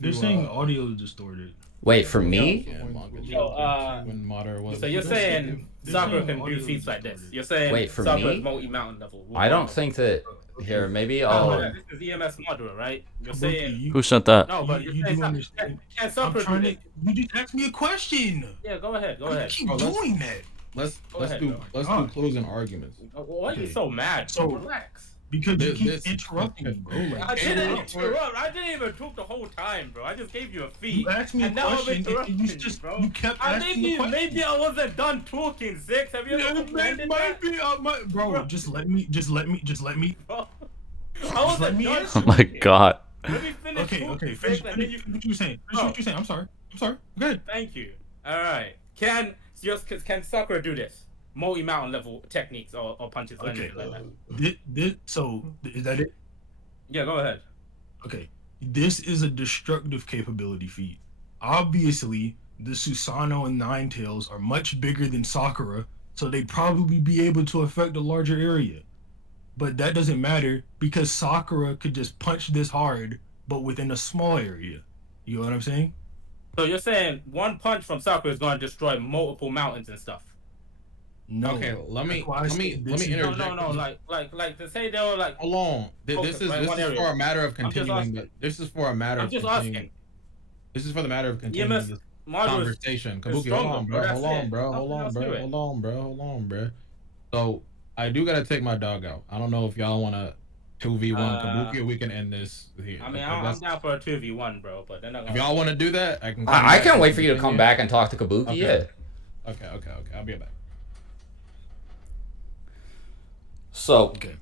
They're saying audio is distorted. Wait, for me? When Madara was So you're saying Sakura can do feats like this? You're saying Wait, for Sakura's me? multi-mountain level? I don't think that. Here, maybe Oh, I'll. this is EMS Madara, right? You're saying Who sent that? no, but you're saying can Sakura do this? You just asked me a question. Yeah, go ahead. Go You ahead. keep doing that. let's ahead, do bro. closing arguments. Why are you so mad? So- Relax. Because you keep This- interrupting me, bro. Like, I didn't interrupt. I didn't even talk the whole time, bro. I just gave you a feat. You asked me a and now I'm question, and interrupting you you, just bro. you kept asking the question. Maybe I wasn't done talking, Six. Have you ever comprehended that? Bro, just let me. Bro, I wasn't me done answer. Oh my talking. god. Let me finish Okay, talking, finish Six, and then you... what you were saying. Finish what you were saying. I'm sorry. Go ahead. Thank you. All right. Can Sakura do this? Multi-mountain level techniques or punches or Okay. anything like that? So is that it? Yeah, go ahead. Okay. This is a destructive capability feat. Obviously, the Susanoo and Ninetales are much bigger than Sakura, so they'd probably be able to affect a larger area. But that doesn't matter because Sakura could just punch this hard, but within a small area. You know what I'm saying? So you're saying one punch from Sakura is going to destroy multiple mountains and stuff? No. Okay, let me this is- interject. No. Like to say they were like. Hold on. Focus, This right, is one area. for a matter of I'm just continuing. asking. This is for a matter I'm of just continuing. asking. This is for the matter of continuing EMS this Madara is conversation. Kabuki, hold stronger, on, bro. bro. That's Hold on, it. bro. Nothing Hold on, else to bro. it. Hold on, bro. So I do gotta take my dog out. I don't know if y'all wanna 2v1 Kabuki. We can end this here. I mean, Okay, I'm that's- down for a 2v1, bro. But then if y'all want to do that, I can. I can't wait for you to come back and talk to Kabuki. Okay. Yeah. Okay. I'll be back. So, Okay.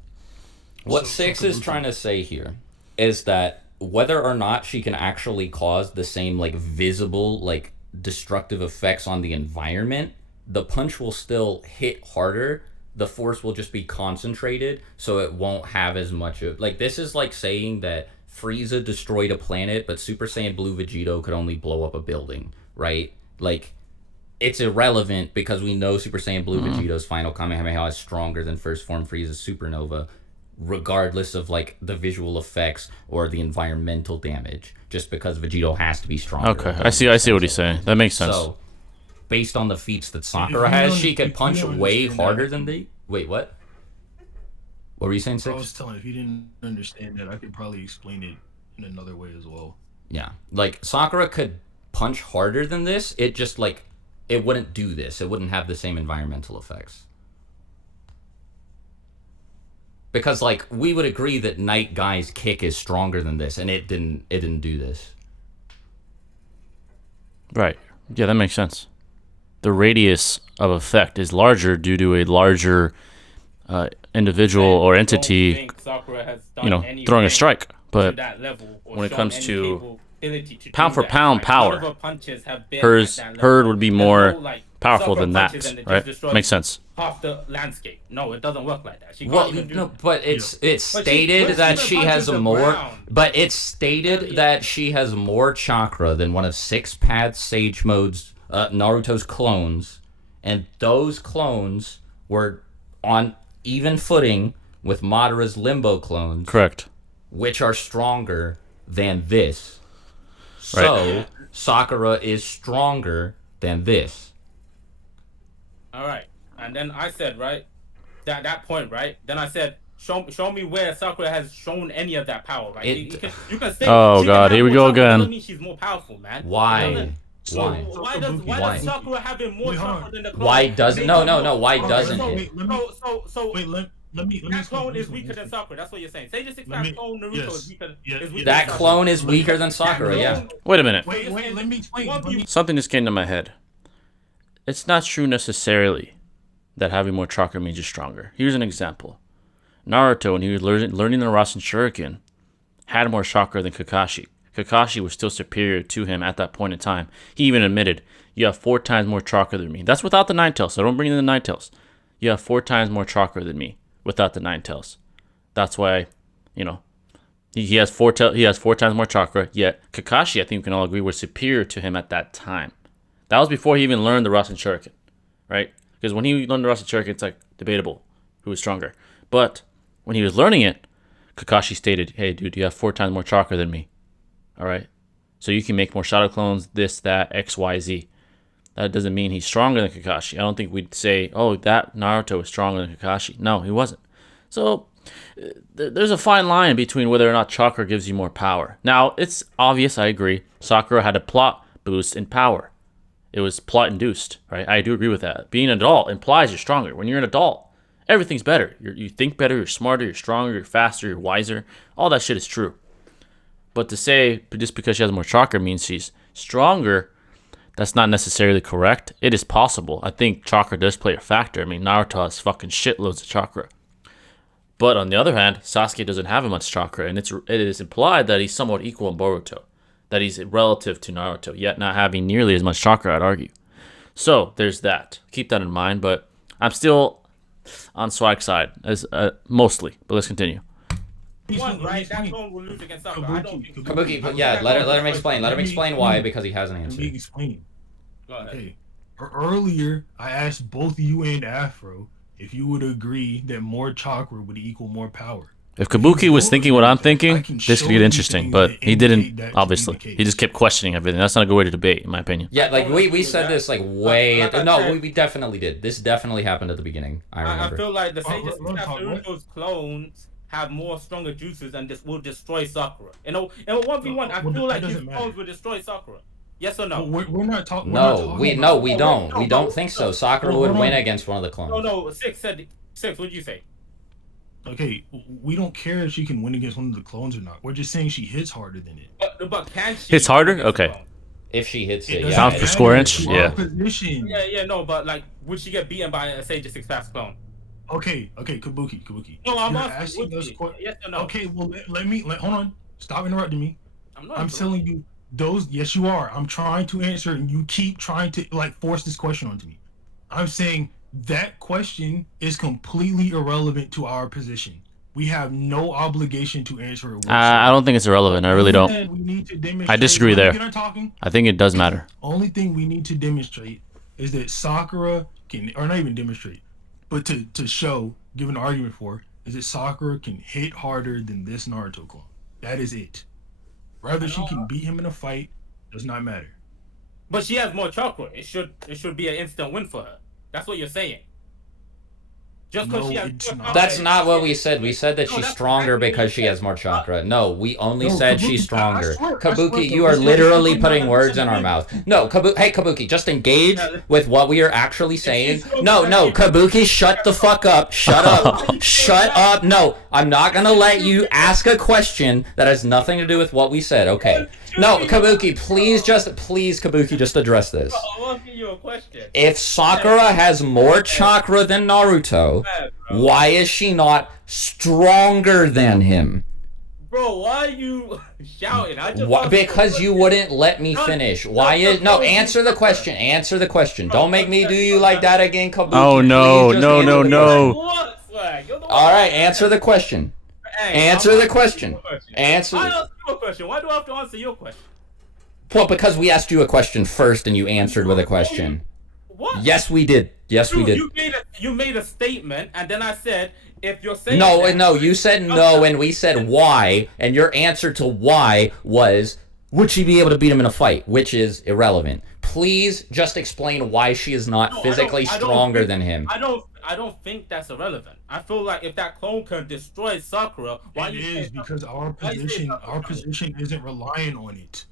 what So Six is Kabuki- trying to say here is that whether or not she can actually cause the same like visible like destructive effects on the environment, the punch will still hit harder. The force will just be concentrated, so it won't have as much of like this is like saying that Frieza destroyed a planet, but Super Saiyan Blue Vegito could only blow up a building, right? Like it's irrelevant because we know Super Saiyan Blue Vegito's final Kamehameha is stronger than First Form Frieza's Supernova, regardless of like the visual effects or the environmental damage, just because Vegito has to be stronger. Okay, I see what he's saying. That makes sense. So, based on the feats that Sakura you has, don't- she if can you punch don't way understand harder that- than they. Wait, what? What were you saying, I Six? was telling if you didn't understand that, I could probably explain it in another way as well. Yeah, like Sakura could punch harder than this. It just like it wouldn't do this. It wouldn't have the same environmental effects. Because like we would agree that Night Guy's kick is stronger than this, and it didn't do this. Right. Yeah, that makes sense. The radius of effect is larger due to a larger individual or entity, throwing a strike. But when it comes to pound for pound power, hers would be more powerful than that, right? Makes sense. Half the landscape. No, it doesn't work like that. She can't Well, even do no, that. but it's But stated that she has punches the more. ground. But it's stated that she has more chakra than one of Six Paths Sage Mode's Naruto's clones, and those clones were on even footing with Madara's Limbo clones, Correct. which are stronger than this. Right. So Sakura is stronger than this. All right, and then I said that point, right? Then I said, show me where Sakura has shown any of that power, right? You can say. Oh, she can God, have here we more go chakra, again. doesn't mean she's more powerful, man. Why? Why? Why does Sakura having more chakra than the clone? Why doesn't? No. Why doesn't So, it? so Wait, let me that explain, clone let me is explain, weaker than Sakura. That's what you're saying. Say the six Let me- clone Naruto yes. is weaker. Yeah, Is weaker That than clone Sakura. is weaker than Sakura. Yeah. Wait a minute. Wait, let me explain. One Let me- Something just came to my head. It's not true necessarily that having more chakra means you're stronger. Here's an example. Naruto, when he was learning the Rasen Shuriken, had more chakra than Kakashi. Kakashi was still superior to him at that point in time. He even admitted, you have 4 times more chakra than me. That's without the Nine Tails, so don't bring in the Nine Tails. You have 4 times more chakra than me without the Nine Tails. That's why, you know, he has four times more chakra. Yet Kakashi, I think we can all agree, was superior to him at that time. That was before he even learned the Rasen Shuriken, right? Because when he learned the Rasen Shuriken, it's like debatable who was stronger. But when he was learning it, Kakashi stated, "Hey, dude, you have 4 times more chakra than me. All right, so you can make more shadow clones. This, that, X, Y, Z." That doesn't mean he's stronger than Kakashi. I don't think we'd say, "Oh, that Naruto is stronger than Kakashi." No, he wasn't. So there's a fine line between whether or not chakra gives you more power. Now, it's obvious, I agree. Sakura had a plot boost in power. It was plot induced, right? I do agree with that. Being an adult implies you're stronger. When you're an adult, everything's better. You think better, you're smarter, you're stronger, you're faster, you're wiser. All that shit is true. But to say just because she has more chakra means she's stronger, that's not necessarily correct. It is possible. I think chakra does play a factor. I mean, Naruto has fucking shitloads of chakra. But on the other hand, Sasuke doesn't have as much chakra, and it is implied that he's somewhat equal in Boruto, that he's relative to Naruto, yet not having nearly as much chakra, I'd argue. So there's that. Keep that in mind, but I'm still on Swag's side, as mostly. But let's continue. Right? That clone will lose against Sakura. I don't think Kabuki, yeah, let him explain. Let him explain why, because he has an Let answer. me explain. Go ahead. Okay. Earlier, I asked both you and Afro if you would agree that more chakra would equal more power. If Kabuki was thinking what I'm thinking, this could get interesting, but he didn't, obviously. He just kept questioning everything. That's not a good way to debate, in my opinion. Yeah, like we said this like way. We definitely did. This definitely happened at the beginning. I remember. I feel like the Sages Run talk, what? Naruto's clones have more stronger juices and this will destroy Sakura. In a 1v1, I feel like these clones will destroy Sakura. Yes or no? We're not talking. No, we don't. We don't think so. Sakura would win against one of the clones. No. Six. What'd you say? Okay, we don't care if she can win against one of the clones or not. We're just saying she hits harder than it. But can she? Hits harder? against the Okay. clone? If she hits it, doesn't yeah. Pounds per matter square inch? to Yeah. our position. Yeah, no, but like, would she get beaten by a Sage 6 fast clone? Okay, Kabuki. No, I'm You're asking. asking us Yes or no? Okay, well hold on. Stop interrupting me. I'm not. I'm telling you those. Yes, you are. I'm trying to answer, and you keep trying to like force this question onto me. I'm saying that question is completely irrelevant to our position. We have no obligation to answer it. I don't think it's irrelevant. I really don't. We need to demonstrate, I disagree there. Get on talking. I think it does matter. Only thing we need to demonstrate is that Sakura can, or not even demonstrate, but to show, give an argument for, is that Sakura can hit harder than this Naruto clone. That is it. Whether she can beat him in a fight does not matter. But she has more chakra. It should be an instant win for her. That's what you're saying. Just because No, she has it's more not. chakra- That's not what we said. We said that No, she's that's stronger exactly because what she you has said. more chakra. No, we only No, said Kabuki, she's stronger. I swear, Kabuki, you I are swear, literally Kabuki, putting I words in swear. our mouth. No, hey Kabuki, just engage with what we are actually saying. so No, crazy. Kabuki, shut the fuck up. Shut up. Shut up. No, I'm not gonna let you ask a question that has nothing to do with what we said. Okay. No, Kabuki, please, Kabuki, just address this. I'm asking you a question. If Sakura has more chakra than Naruto, why is she not stronger than him? Bro, why are you shouting? I just Why, asked because a you question. wouldn't let me finish. Why is no? Answer the question. Answer the question. Don't make me do you like that again, Kabuki. Oh, no, Please just no, answer no, the no. question. What, Swag? You're the one- All right, answer the question. Hey, Answer I'm the asking question. you a question. Answer. I asked you a question. Why do I have to answer your question? Well, because we asked you a question first and you answered with a question. What? Yes, we did. Yes, we did. You made a statement, and then I said, if you're saying No, that, no, you said no, and we said why, and your answer to why was, would she be able to beat him in a fight, which is irrelevant. Please just explain why she is not No, physically I don't stronger think- than him. I don't think that's irrelevant. I feel like if that clone can destroy Sakura, why It you is say because our why you say position isn't relying on it.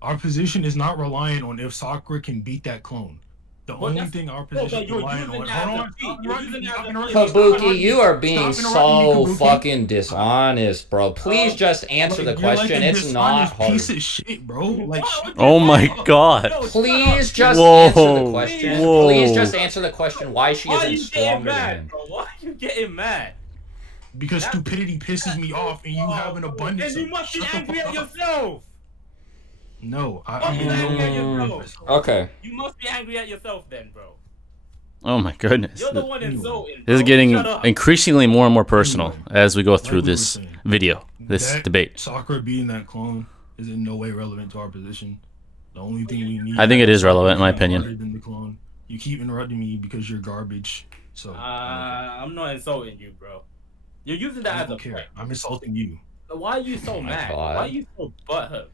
Our position is not relying on if Sakura can beat that clone. The Well, only that's- thing our No, position but is you're relying using on. that as Hold a on, feat. stop You're interrupting using me, that stop as a interrupting me, stop Kabuki, interrupting you me. are being Stop interrupting me, so Kabuki. fucking dishonest, bro. Please just answer the Like, you're question. like a It's not dishonest hard. piece of shit, bro. Like, shut the Oh my fuck up. god. No, shut Please up. just Whoa, answer the question. whoa. Please just answer the question why she Why are isn't you getting stronger than mad, him. bro? Why are you getting mad? Because stupidity pisses me off, and you have an abundance. And you of it. must be Shut the angry fuck at up. yourself. No, Must be angry at yourself. Okay. You must be angry at yourself then, bro. Oh my goodness. You're the one insulting. This is bro. getting Shut up. increasingly more and more personal as we go through Like we were this saying. video. this that debate. Sakura being that clone is in no way relevant to our position. The only thing we need. I think it is relevant, in my Sakura opinion. harder than the clone. You keep interrupting me because you're garbage. So I'm not insulting you, bro. You're using that I as a don't care. point. I'm insulting you. Why are you so mad? God. Why are you so butthurt?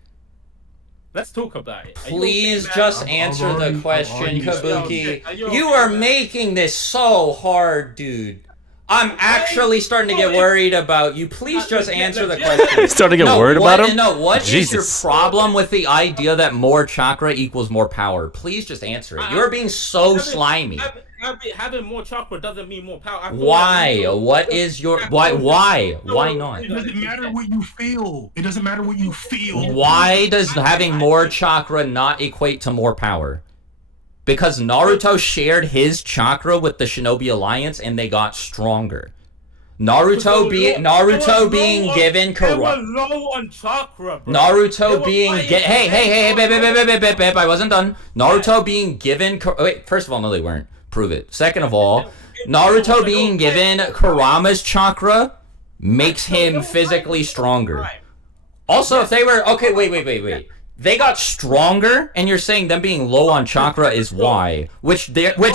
Let's talk about it. Are you Please okay, just I've answer already- the I've question, already- Kabuki. Are you You okay, are man? making this so hard, dude. I'm actually starting to get worried about you. Please just answer the question. Starting to get worried about him? No, what is your Jesus. problem with the idea that more chakra equals more power? Please just answer it. You're being so slimy. Having more chakra doesn't mean more power. I feel Why? like What is your why? Why not? It doesn't matter what you feel. It doesn't matter what you feel. Why does having more chakra not equate to more power? Because Naruto shared his chakra with the Shinobi Alliance and they got stronger. Naruto being given They were low on chakra, bro. Naruto being hey, babe, I wasn't done. Naruto being given wait, first of all, no, they weren't. Prove it. Second of all, Naruto being given Kurama's chakra makes him physically stronger. Also, if they were okay, wait. They got stronger, and you're saying them being low on chakra is why, which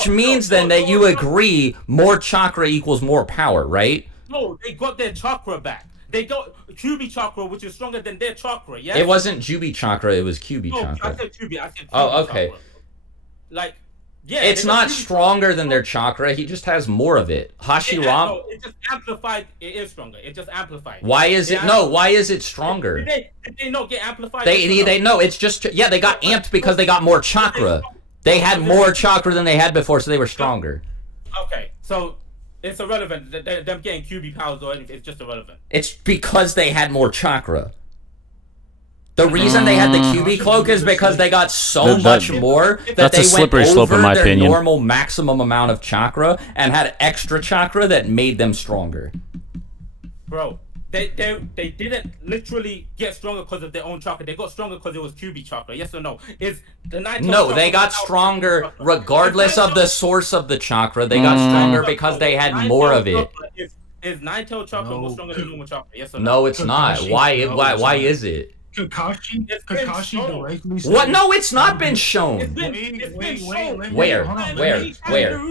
means then that you agree more chakra equals more power, right? No, they got their chakra back. They got Kyuubi chakra, which is stronger than their chakra. Yes. It wasn't Jubi chakra; it was Kyuubi No, chakra. I said Kyuubi. Oh, okay. Chakra. Like, yeah. It's they got not Kyuubi stronger chakra. than their chakra. He just has more of it. Hashiram. No, it just amplified. It is stronger. It just amplified. Why is it? No. Why is it stronger? Did they not get amplified? They no. It's just yeah. They got amped because they got more chakra. They had more chakra than they had before, so they were stronger. Okay, so it's irrelevant. Them getting QB powers or anything, it's just irrelevant. It's because they had more chakra. The reason they had the QB cloak is because they got so much more that That's they a slippery went slope, over in my their opinion. normal maximum amount of chakra and had extra chakra that made them stronger. Bro, they didn't literally get stronger because of their own chakra. They got stronger because it was QB chakra. Yes or no? Is the Naito No, chakra they got without stronger chakra? regardless of the source of the chakra. They got stronger because they had more of it. Is Naito chakra more stronger than normal chakra? Yes or no? No, it's not. Why is it? Kakashi shown. directly said. What? No, it's not been shown. It's been shown. Where? Hold on, Where? let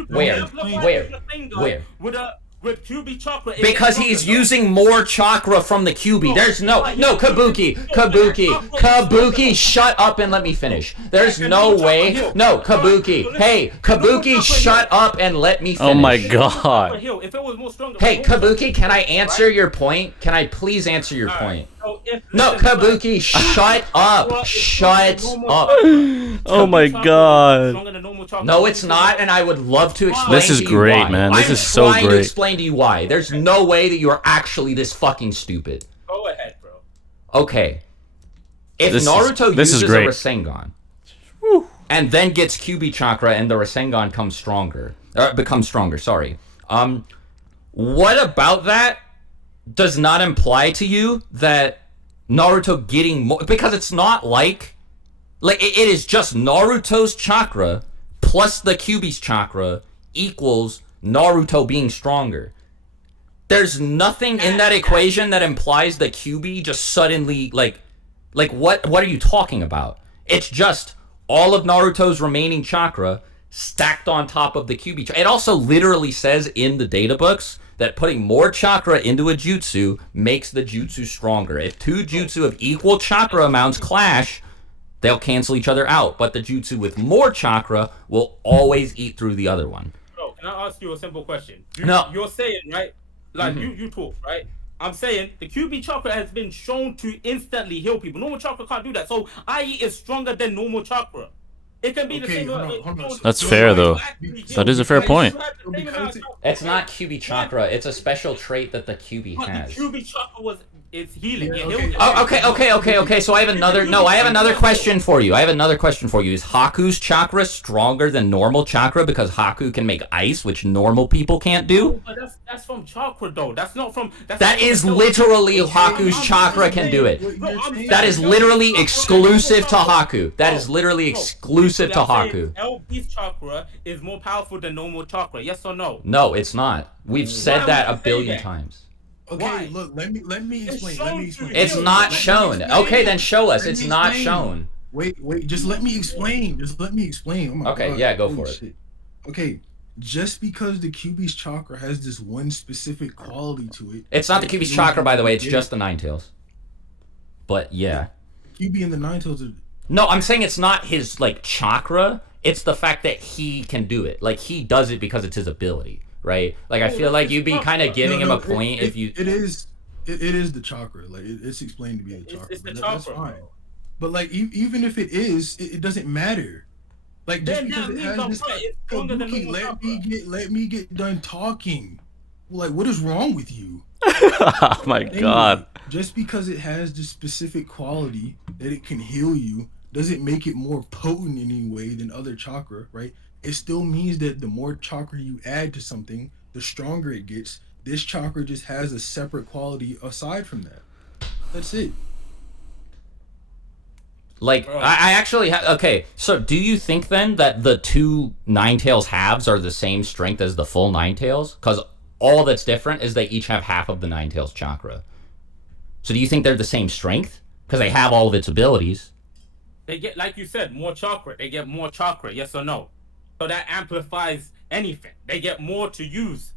me- Where? With QB chakra. Because he's using more chakra from the QB. There's no Kabuki, shut up and let me finish. There's no way. No, Kabuki. Hey, Kabuki, shut up and let me finish. Oh my god. If it was more stronger. Hey, Kabuki, can I answer your point? Can I please answer your point? No, Kabuki, shut up. Shut up. Oh my god. No, it's not, and I would love to explain This is to you great, why. man. This I'm is so trying to great. explain to you why. There's no way that you are actually this fucking stupid. Go ahead, bro. Okay. If This is Naruto uses a great. Rasengan and then gets QB chakra and the Rasengan becomes stronger, sorry. What about that does not imply to you that Naruto getting more, because it's not like it is just Naruto's chakra plus the QB's chakra equals Naruto being stronger. There's nothing in that equation that implies that QB just suddenly like what are you talking about? It's just all of Naruto's remaining chakra stacked on top of the QB. It also literally says in the data books that putting more chakra into a jutsu makes the jutsu stronger. If two jutsu of equal chakra amounts clash, they'll cancel each other out. But the jutsu with more chakra will always eat through the other one. Bro, can I ask you a simple question? You're saying, right? Like, you talk, right? I'm saying the QB chakra has been shown to instantly heal people. Normal chakra can't do that. So, IE is stronger than normal chakra. It can be the same. Hold on. That's fair, though. That is a fair point. It's not QB chakra. It's a special trait that the QB has. The QB chakra it's healing. Okay. So I have another question for you. Is Haku's chakra stronger than normal chakra because Haku can make ice, which normal people can't do? But that's from chakra, though. That's not from. That is literally Haku's chakra can do it. That is literally exclusive to Haku. That is literally exclusive to Haku. LB's chakra is more powerful than normal chakra. Yes or no? No, it's not. We've said that a billion times. Okay, Why? look, let me explain. Let me explain. It's not shown. Okay, then show us. It's not shown. Wait, just let me explain. Just let me explain. Oh my Okay, God. yeah, go Holy for it. shit. Okay, just because the Kyuubi's chakra has this one specific quality to it. It's not the Kyuubi's chakra, by the way. It's just the Nine Tails. But yeah. Kyuubi and the Nine Tails are... No, I'm saying it's not his like chakra. It's the fact that he can do it. Like he does it because it's his ability, right? Like I feel like you'd be kind of giving him a point if you. It is the chakra. Like it's explained to be the chakra. It's the That's chakra, fine. bro. But like even if it is, it doesn't matter. Like just Then because that it means has I'm this. right. It's stronger than Kabuki, normal let me get done talking. Like what is wrong with you? Oh my God. Just because it has this specific quality that it can heal you doesn't make it more potent in any way than other chakra, right? It still means that the more chakra you add to something, the stronger it gets. This chakra just has a separate quality aside from that. That's it. Like I actually okay. So do you think then that the two Nine Tails halves are the same strength as the full Nine Tails? Because all that's different is they each have half of the Nine Tails chakra. So do you think they're the same strength? Because they have all of its abilities. They get, like you said, more chakra. They get more chakra, yes or no? So that amplifies anything. They get more to use.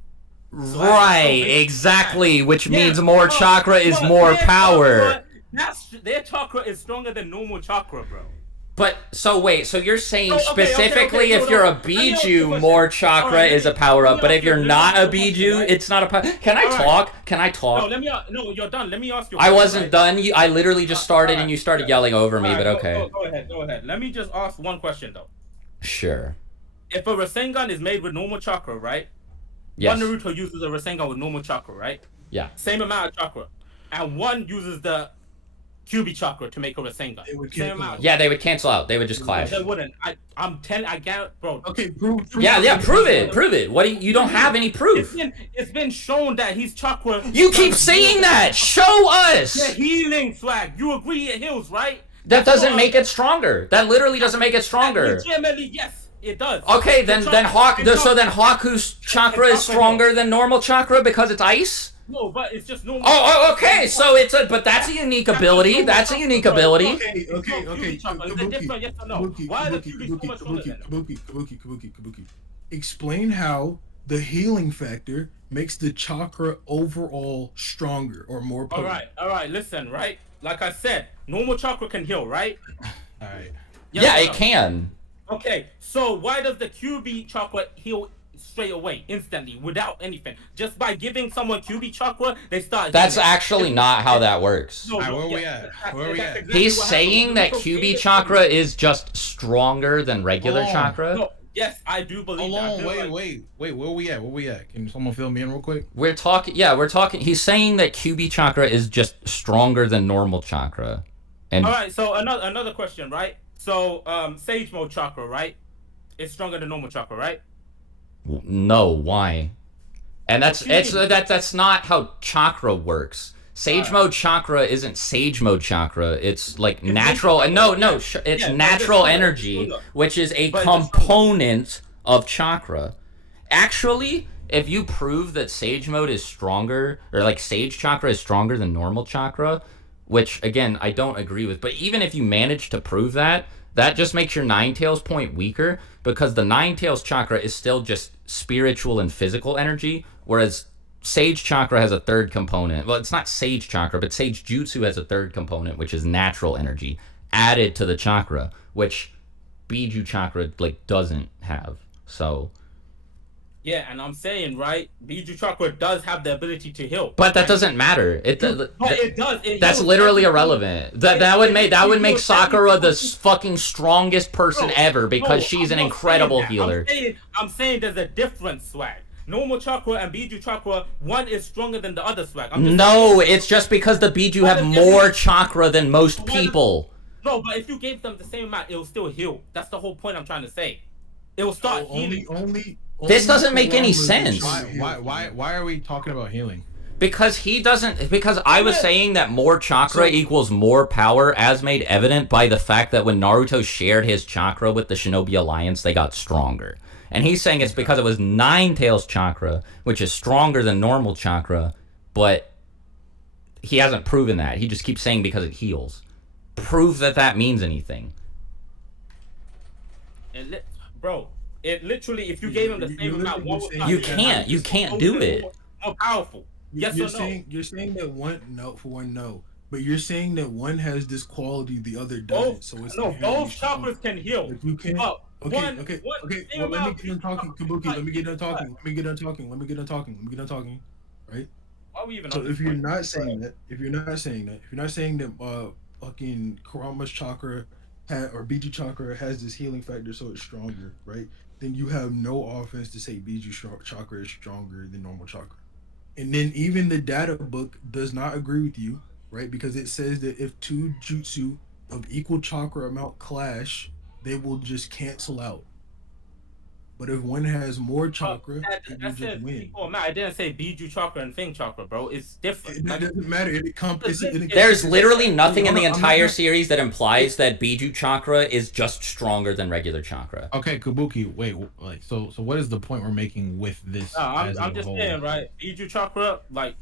So Right, exactly. Which means more chakra is more power. Their chakra is stronger than normal chakra, bro. But so wait, so you're saying Okay, specifically so if you're a let me ask you a Biju, question. more chakra Alright, is a power up. But if you're not a let me ask you a Biju, question, right? it's not a power. Can I Alright. talk? Can I talk? No, you're done. Let me ask you. I wasn't done. I literally just started Alright, and you started yelling over me, but okay. Go ahead. Let me just ask one question though. Sure. If a Rasengan is made with normal chakra, right? Yes. One Naruto uses a Rasengan with normal chakra, right? Yeah. Same amount of chakra, and one uses the Kyuubi chakra to make a Rasengan. They would Same cancel amount. Yeah, they would cancel out. They would just clash. They wouldn't. I get, bro. Okay, prove Yeah, prove it. What do you don't have any proof. It's been shown that his chakra. You keep saying that. Show us. The healing swag. You agree it heals, right? That doesn't make it stronger. That literally doesn't make it stronger. Legitimately, yes, it does. Okay, then Haku's chakra is stronger than normal chakra because it's ice? No, but it's just normal. Okay. So but that's a unique ability. That's a unique ability. Okay. Is it different, yes or no? Why is the Kyuubi so much stronger than them? Kabuki. Explain how the healing factor makes the chakra overall stronger or more potent. All right. Listen, right? Like I said, normal chakra can heal, right? All right. Yeah, it can. Okay, so why does the Kyuubi chakra heal straight away, instantly, without anything? Just by giving someone Kyuubi chakra, they start. That's healing. actually not how that works. No, Alright, where we yeah, at? Where we that's at? exactly He's what saying happened. that Kyuubi chakra is just stronger than regular Hold on. chakra. No, yes, I do believe Hold that. I on, feel wait, like- wait. Where we at? Can someone fill me in real quick? We're talking. He's saying that Kyuubi chakra is just stronger than normal chakra. And All right, so another question, right? So, Sage Mode chakra, right? It's stronger than normal chakra, right? no, why? And that's not how chakra works. Sage mode chakra isn't sage mode chakra. It's like natural. And it's natural energy, which is a component of chakra. Actually, if you prove that sage mode is stronger, or like sage chakra is stronger than normal chakra, which again I don't agree with, but even if you manage to prove that, that just makes your Nine Tails point weaker, because the Nine Tails chakra is still just spiritual and physical energy, whereas Sage chakra has a third component. Well, it's not Sage chakra, but Sage Jutsu has a third component, which is natural energy added to the chakra, which Biju chakra like doesn't have. So Yeah, and I'm saying, right, Biju chakra does have the ability to heal. but that doesn't matter. But it does. That's literally irrelevant. That would make Sakura the fucking strongest person ever, because she's an incredible healer. I'm saying there's a difference, swag. Normal chakra and Biju chakra, one is stronger than the other, swag. No, it's just because the Biju have more chakra than most people. No, but if you gave them the same amount, it will still heal. That's the whole point I'm trying to say. It will start healing. This doesn't make any sense. Why are we talking about healing? Because I was saying that more chakra equals more power, as made evident by the fact that when Naruto shared his chakra with the Shinobi Alliance, they got stronger. And he's saying it's because it was Nine Tails chakra, which is stronger than normal chakra, but he hasn't proven that. He just keeps saying because it heals. Prove that means anything. Bro, it literally, if you gave him the same amount, one would you can't do it. More powerful. Yes or no? You're saying that one, no. But you're saying that one has this quality, the other doesn't. So it's both chakras can heal. Like you can't. Okay. Well, let me get done talking, Kabuki. Let me get done talking. Right. Why are we even? So if you're not saying that, if you're not saying that, fucking Kurama's chakra or Biju chakra has this healing factor, so it's stronger, right? Then you have no offense to say Biju chakra is stronger than normal chakra. And then even the data book does not agree with you, right? Because it says that if two jutsu of equal chakra amount clash, they will just cancel out. But if one has more chakra, it will just win. Oh man, I didn't say Biju chakra and Thing chakra, bro. It's different. It doesn't matter. There's literally nothing in the entire series that implies that Biju chakra is just stronger than regular chakra. Okay, Kabuki, wait, so what is the point we're making with this? I'm just saying, right? Biju chakra, like,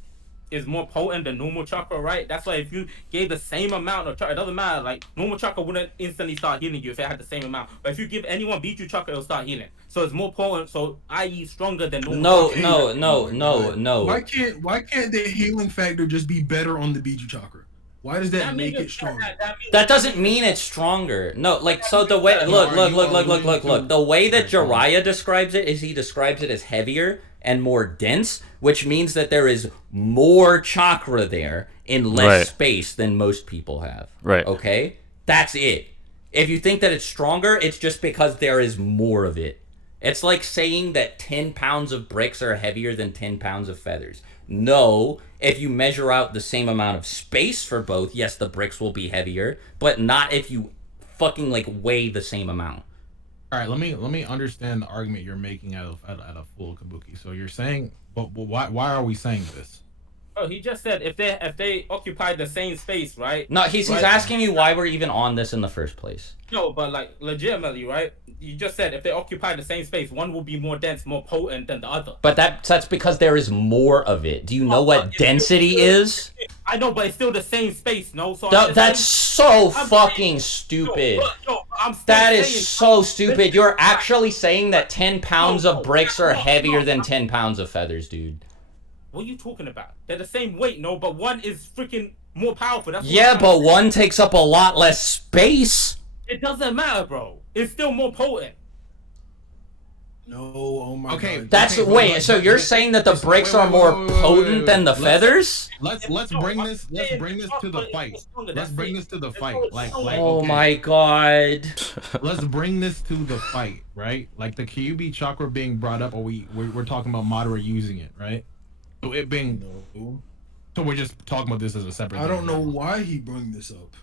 is more potent than normal chakra, right? That's why if you gave the same amount of chakra, it doesn't matter. Like, normal chakra wouldn't instantly start healing you if it had the same amount. But if you give anyone Biju chakra, it'll start healing. So it's more potent, so i.e. stronger than normal chakra. No. Why can't the healing factor just be better on the Biju chakra? Why does that make it stronger? That doesn't mean it's stronger. No, like, so the way, look. The way that Jiraiya describes it is he describes it as heavier and more dense, which means that there is more chakra there in less space than most people have. Right. Okay? That's it. If you think that it's stronger, it's just because there is more of it. It's like saying that 10 pounds of bricks are heavier than 10 pounds of feathers. No, if you measure out the same amount of space for both, yes, the bricks will be heavier, but not if you fucking, like, weigh the same amount. All right, let me understand the argument you're making out of full Kabuki. So you're saying, but why are we saying this? Oh, he just said if they occupy the same space, right? No, he's asking you why we're even on this in the first place. No, but like legitimately, right? You just said if they occupy the same space, one will be more dense, more potent than the other. But that's because there is more of it. Do you know what density is? I know, but it's still the same space, no? So that's so fucking stupid. That is so stupid. You're actually saying that 10 pounds of bricks are heavier than 10 pounds of feathers, dude. What are you talking about? They're the same weight, no? But one is freaking more powerful. That's but one takes up a lot less space. It doesn't matter, bro. It's still more potent. No, oh my god. That's so you're saying that the bricks are more potent than the feathers? Let's bring this to the fight. Let's bring this to the fight. Like oh my god. Let's bring this to the fight, right? Like the Kyuubi chakra being brought up, or we're talking about Madara using it, right? So it being so we're just talking about this as a separate I don't know why he bring this up.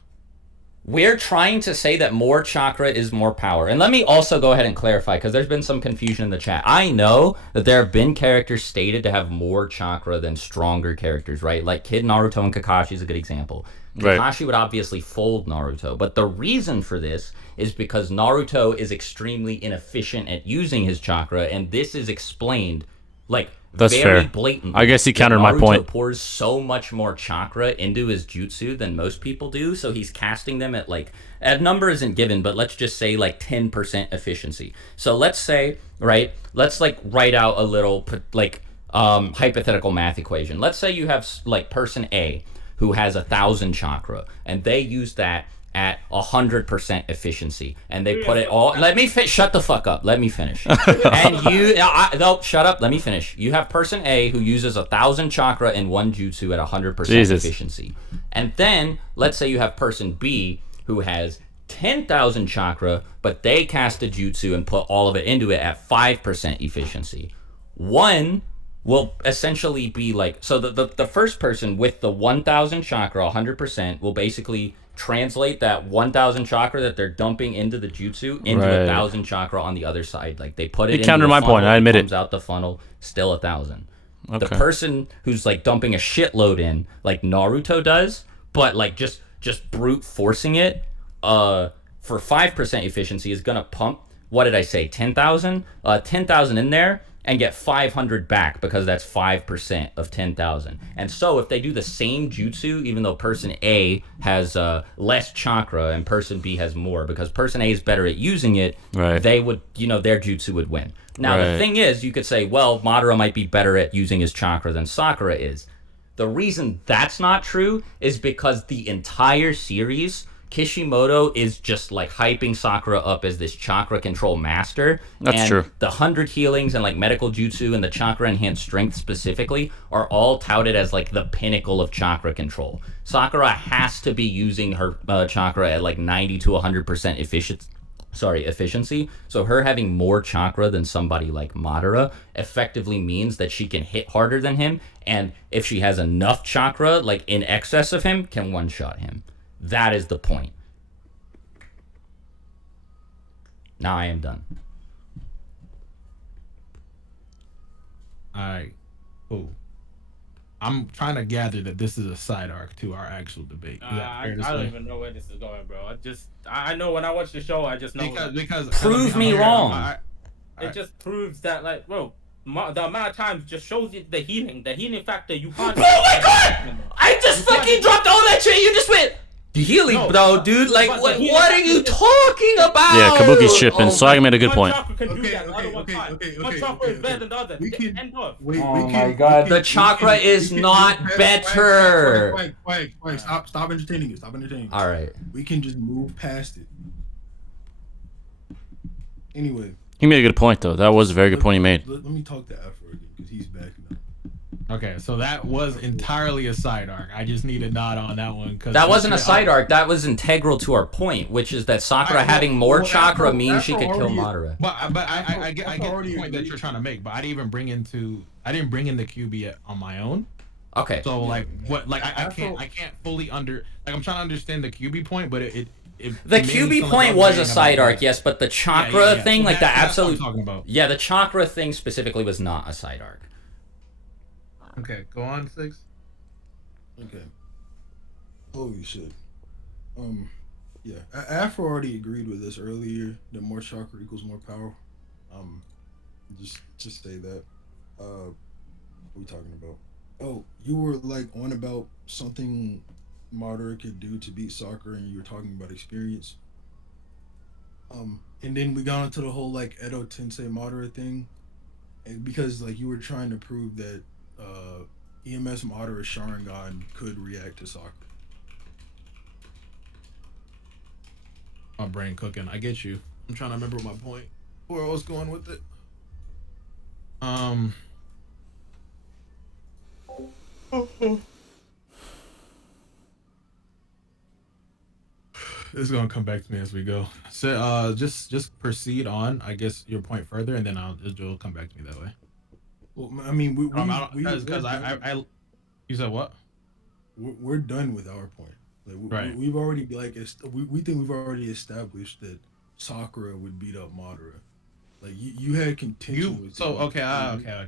We're trying to say that more chakra is more power. And let me also go ahead and clarify, because there's been some confusion in the chat. I know that there have been characters stated to have more chakra than stronger characters, right? Like Kid Naruto and Kakashi is a good example. Kakashi would obviously fold Naruto. But the reason for this is because Naruto is extremely inefficient at using his chakra, and this is explained, like, that's very fair. Blatantly. I guess he countered my point. Naruto pours so much more chakra into his jutsu than most people do, so he's casting them at, like, a number isn't given, but let's just say like 10% efficiency. So let's say, right, let's like write out a little like hypothetical math equation. Let's say you have like person A who has 1,000 chakra, and they use that at 100% efficiency, and they put it all. Let me shut the fuck up. Let me finish. And no, shut up. Let me finish. You have person A who uses 1,000 chakra in one jutsu at 100% efficiency, and then let's say you have person B who has 10,000 chakra, but they cast a jutsu and put all of it into it at 5% efficiency. One will essentially be like, so the first person with the 1,000 chakra 100% will basically translate that 1,000 chakra that they're dumping into the jutsu into 1,000 chakra on the other side. Like they put it into countered the my funnel, point. I admit it comes out the funnel, still 1,000. Okay. The person who's like dumping a shitload in, like Naruto does, but like just brute forcing it for 5% efficiency is gonna pump, what did I say, 10,000? 10,000 in there, and get 500 back because that's 5% of 10,000. And so if they do the same jutsu, even though person A has less chakra and person B has more, because person A is better at using it, they would, their jutsu would win. Now, the thing is, you could say, well, Madara might be better at using his chakra than Sakura is. The reason that's not true is because the entire series, Kishimoto is just like hyping Sakura up as this chakra control master. That's true. The 100 healings and like medical jutsu and the chakra enhanced strength specifically are all touted as like the pinnacle of chakra control. Sakura has to be using her chakra at like 90 to 100% efficiency. So her having more chakra than somebody like Madara effectively means that she can hit harder than him, and if she has enough chakra like in excess of him, can one-shot him. That is the point. Now I am done. Alright, cool. I'm trying to gather that this is a side arc to our actual debate. I don't even know where this is going, bro. I know when I watch the show, I just know because prove me wrong. It just proves that, like, bro, the amount of times just shows you the healing factor. You can't. Oh my god! I just fucking dropped all that shit. You just went. Healing, bro, dude. Like, what are you talking about? Yeah, Kabuki's shipping. Swag made a good point. Okay. Oh my god, the chakra is not better. Wait. Stop entertaining it. Stop entertaining it. All right. We can just move past it. Anyway. He made a good point, though. That was a very good point he made. Let me talk to Afro again, because he's back now. Okay, so that was entirely a side arc. I just need a nod on that one. That wasn't a side arc. That was integral to our point, which is that Sakura having more chakra means she could kill Madara. But I get the point that you're trying to make. But I didn't bring in the QB on my own. Okay. So like what? Like I can't fully I'm trying to understand the QB point, but it the QB point was a side arc, yes, but the chakra thing, so like the absolute. That's what I'm talking about. Yeah, the chakra thing specifically was not a side arc. Okay, go on, 6. Okay. Holy shit. Yeah. Afro already agreed with this earlier that more chakra equals more power. Just say that. What are we talking about? Oh, you were like on about something Madara could do to beat Sakura, and you were talking about experience. And then we got into the whole like Edo Tensei Madara thing, and because like you were trying to prove that EMS Madara Sharingan could react to Sakura. My brain cooking. I get you. I'm trying to remember my point. Where I was going with it. This is gonna come back to me as we go. So just proceed on, I guess, your point further, and then it'll come back to me that way. Well, I mean, because I you said what? We're done with our point. Like we've already we think we've already established that Sakura would beat up Madara. Like you had contention with. So okay.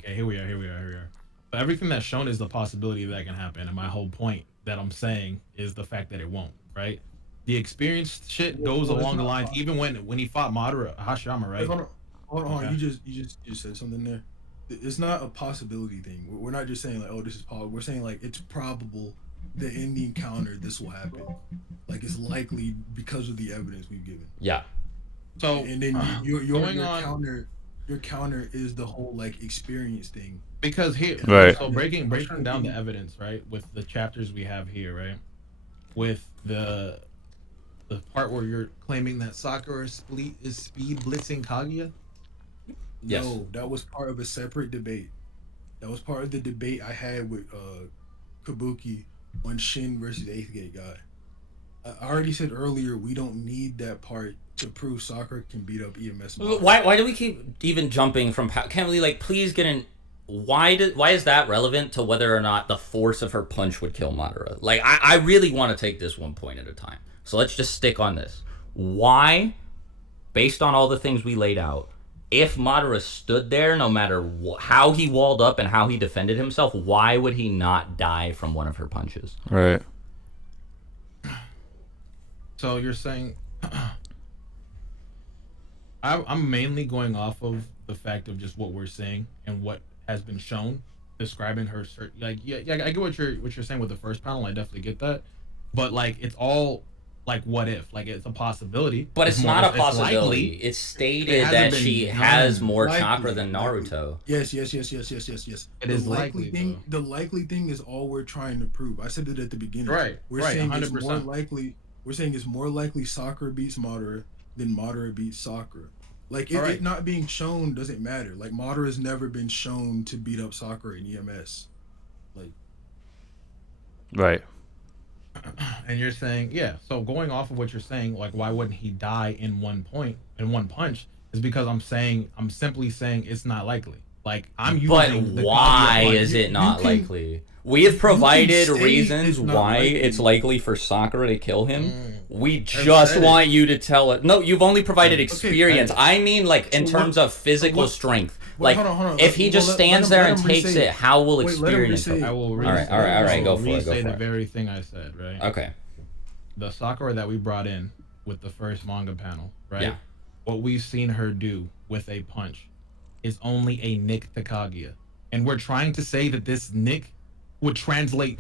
Here we are. So everything that's shown is the possibility that can happen, and my whole point that I'm saying is the fact that it won't. Right? The experience shit goes along the lines. Even when he fought Madara Hashirama, right? Hold on. Okay. You just said something there. It's not a possibility thing. We're not just saying like, oh, this is possible. We're saying like it's probable that in the encounter this will happen. Like it's likely because of the evidence we've given. Yeah. So and then your counter is the whole like experience thing. Because here, right. So breaking down the evidence, right, with the chapters we have here, right, with the part where you're claiming that Sakura is speed blitzing Kaguya. Yes. No, that was part of a separate debate. That was part of the debate I had with Kabuki on Shin versus 8th Gate guy. I already said earlier we don't need that part to prove Sakura can beat up EMS. Why do we keep even jumping from? Can we like please get in? Why is that relevant to whether or not the force of her punch would kill Madara? Like I really want to take this one point at a time. So let's just stick on this. Why, based on all the things we laid out, if Madara stood there, no matter how he walled up and how he defended himself, why would he not die from one of her punches? Right. So you're saying I'm mainly going off of the fact of just what we're saying and what has been shown, describing her. Like, yeah, I get what you're saying with the first panel. I definitely get that, but like, it's all like, what if? Like, it's a possibility, but it's more, not a it's possibility. likely. It's stated that she has more chakra than Naruto. Yes. It is likely thing. The likely thing is all we're trying to prove. I said it at the beginning. Right. We're saying 100%. It's more likely. We're saying it's more likely Sakura beats Madara than Madara beats Sakura. Like, it not being shown doesn't matter. Like, Madara's never been shown to beat up Sakura in EMS. Like, Right. And you're saying, yeah. So going off of what you're saying, like, why wouldn't he die in one punch? Is because I'm simply saying it's not likely. Like, I'm using. But why is it not likely? We have provided reasons why it's likely for Sakura to kill him. We just want you to tell it. No, you've only provided experience. I mean, like, in terms of physical strength. Like, hold on. if he just stands there and takes it, how will experience it? I will all right, go for it. Say the very thing I said, right? Okay. The Sakura that we brought in with the first manga panel, right? Yeah. What we've seen her do with a punch is only a nick to Kaguya. And we're trying to say that this nick would translate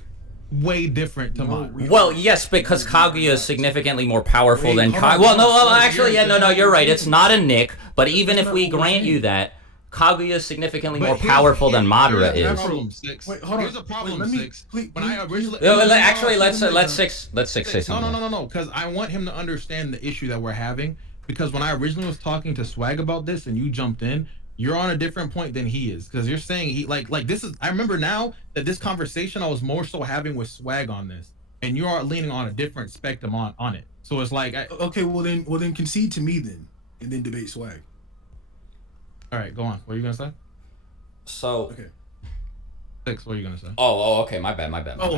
way different to mine. Well, yes, because Kaguya is significantly more powerful than Kaguya. Well, no, actually, yeah, no, you're right. It's not a nick, but even if we grant you that, Kaguya is significantly more powerful than Madara is. Wait, hold on. Here's a problem, Six. When I originally, actually, let Six say something. No, because I want him to understand the issue that we're having. Because when I originally was talking to Swag about this, and you jumped in, you're on a different point than he is. Because you're saying he like this is. I remember now that this conversation I was more so having with Swag on this, and you are leaning on a different spectrum on it. So it's like, okay, well then concede to me then, and then debate Swag. All right, go on. What are you gonna say? So. Okay. Six. What are you gonna say? Oh, okay. My bad.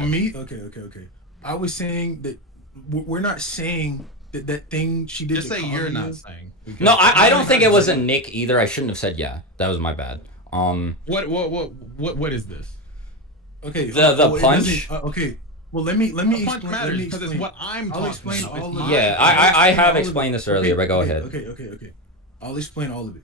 Me? Okay. I was saying that we're not saying that thing she did. Just say you're not saying. No, I don't think it was a nick either. I shouldn't have said yeah. That was my bad. What is this? Okay. The punch. Okay. Well, let me explain. Because it's what I'll explain all of it. Yeah, I have explained this earlier, but go ahead. Okay. I'll explain all of it.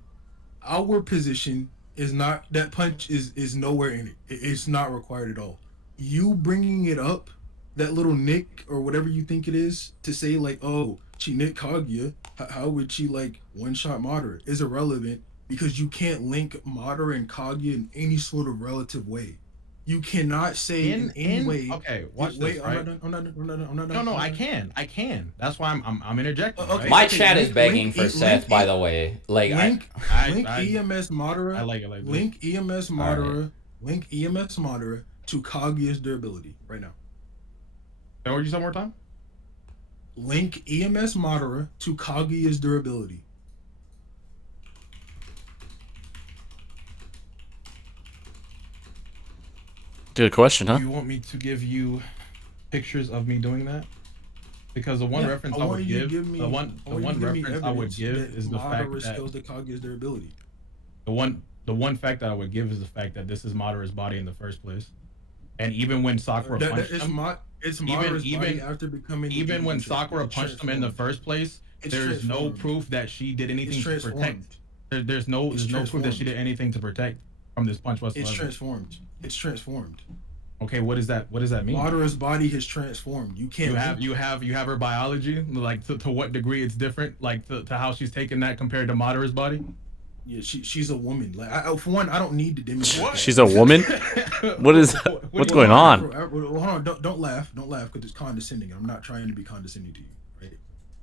Our position is not that punch is nowhere in it. It's not required at all. You bringing it up, that little nick or whatever you think it is, to say like, oh, she nicked Kaguya, how would she like one-shot Madara, is irrelevant because you can't link Madara and Kaguya in any sort of relative way. You cannot say in any way. Okay, watch this. Right? I'm not done. No, I can. That's why I'm interjecting. Okay, right? My chat is begging for Seth, by the way. Like, link EMS Madara. I like it like this. Link EMS Madara. Link EMS Madara to Kaguya's durability right now. Say what you said one more time. Link EMS Madara to Kaguya's durability. Good question, huh? Do you want me to give you pictures of me doing that? Because the one reference I would give, the one reference I would give is the fact that skills to Kaguya's durability. The one fact that I would give is the fact that this is Madara's body in the first place, and even when Sakura punched him, it's Madara's body after becoming. Even when Sakura punched him in the first place, there is no proof that she did anything to protect. There's no proof that she did anything to protect from this punch whatsoever. It's transformed. Okay, what does that mean? Madara's body has transformed. You can't. You have her biology, like to what degree it's different, like to how she's taken that compared to Madara's body. Yeah, she's a woman. Like, for one, I don't need to demonstrate. She's a woman. What's going on? Hold on, don't laugh, because it's condescending. I'm not trying to be condescending to you, right?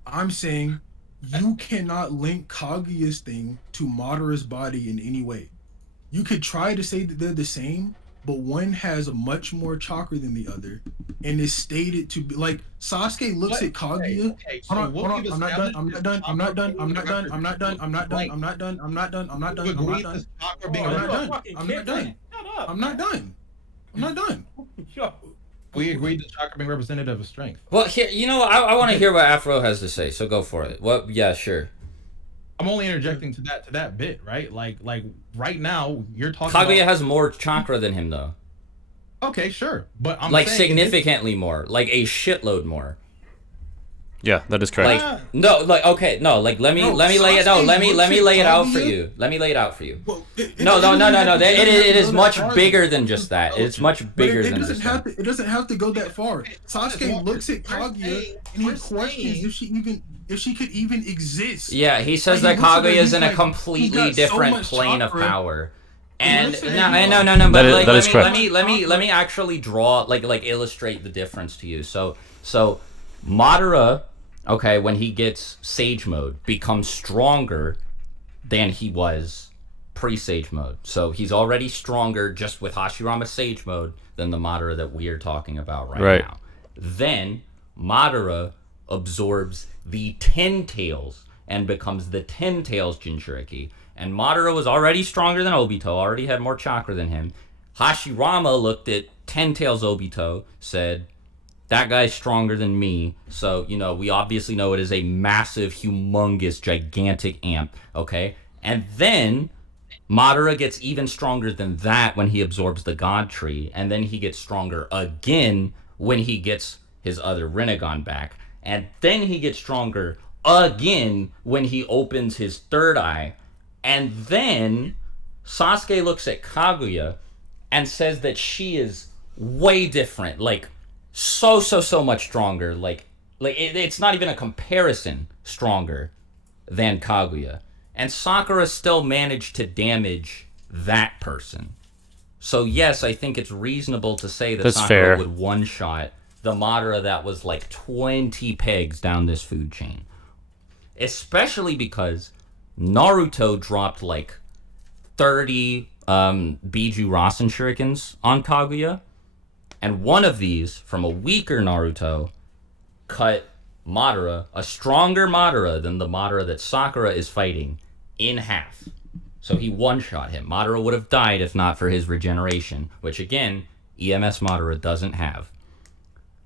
I'm saying you cannot link Kaguya's thing to Madara's body in any way. You could try to say that they're the same, but one has much more chakra than the other, and is stated to be like Sasuke looks at Kaguya. Okay, hold on. I'm not done. I'm not done. We agreed that chakra being representative of strength. Well, here, I want to hear what Afro has to say, so go for it. Well, yeah, sure. I'm only interjecting to that bit, right? Like right now you're talking. Kaguya has more chakra than him, though. Okay, sure, but I'm like saying significantly more, like a shitload more. Yeah, that is correct. Like no, like okay, no, like let me lay it out. Let me lay it out for you. Let me lay it out for you. Well, No. It is much bigger than just that. It's much bigger than just that. It doesn't have to go that far. Sasuke looks at Kaguya and he questions if she could even exist. Yeah, he says that Kaguya is in a completely different plane of power. And no, but like, let me actually draw like illustrate the difference to you. So Madara, okay, when he gets Sage Mode, becomes stronger than he was pre-Sage Mode. So he's already stronger just with Hashirama Sage Mode than the Madara that we are talking about right now. Then Madara absorbs the Ten Tails and becomes the Ten Tails Jinchuriki. And Madara was already stronger than Obito, already had more chakra than him. Hashirama looked at Ten Tails Obito, said, that guy's stronger than me. So, you know, we obviously know it is a massive, humongous, gigantic amp, okay? And then Madara gets even stronger than that when he absorbs the God Tree. And then he gets stronger again when he gets his other Rinnegan back. And then he gets stronger again when he opens his third eye. And then Sasuke looks at Kaguya and says that she is way different, like so much stronger. Like it's not even a comparison stronger than Kaguya. And Sakura still managed to damage that person. So yes, I think it's reasonable to say that That's Sakura fair. would one-shot the Madara that was like 20 pegs down this food chain. Especially because Naruto dropped like 30 Biju Rasen shurikens on Kaguya. And one of these, from a weaker Naruto, cut Madara, a stronger Madara than the Madara that Sakura is fighting, in half. So he one-shot him. Madara would have died if not for his regeneration, which again, EMS Madara doesn't have.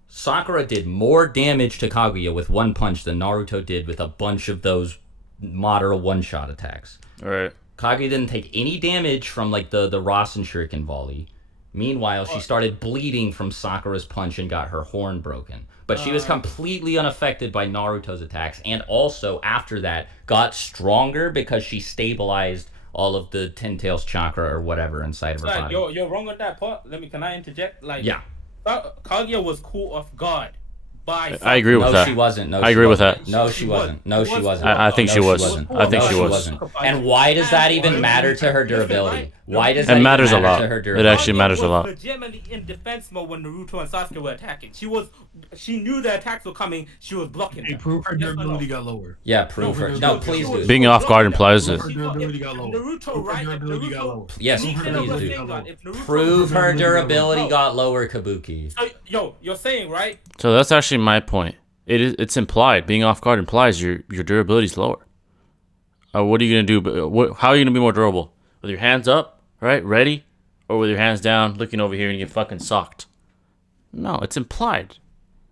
Sakura did more damage to Kaguya with one punch than Naruto did with a bunch of those Madara one-shot attacks. All right. Kaguya didn't take any damage from like the Rasen Shuriken volley. Meanwhile, she started bleeding from Sakura's punch and got her horn broken. But she was completely unaffected by Naruto's attacks, and also after that got stronger because she stabilized all of the Ten Tails chakra or whatever inside of her body. You're wrong on that part. Can I interject? Yeah. Kaguya was caught off guard by Sakura. I agree with that. No, she wasn't. I agree with that. No, she wasn't. No, she wasn't. I think she was. I think she was. And why does that even matter to her durability? Why does that It matters a even matter lot. to her It durability? actually matters a lot. She was legitimately in defense mode when Naruto and Sasuke were attacking. She knew the attacks were coming. She was blocking them. Prove her durability got lower. Yeah, prove her. No, please do. Being off guard implies it. Her durability got lower. Naruto, right? Durability got lower. Yes, He could have please a do. Rasengan. Prove her durability got lower, Kabuki. Yo, you're saying, right? So that's actually my point. It's implied. Being off guard implies your durability is lower. What are you gonna do? How are you gonna be more durable? With your hands up, right, ready, or with your hands down, looking over here and you get fucking socked? No, it's implied.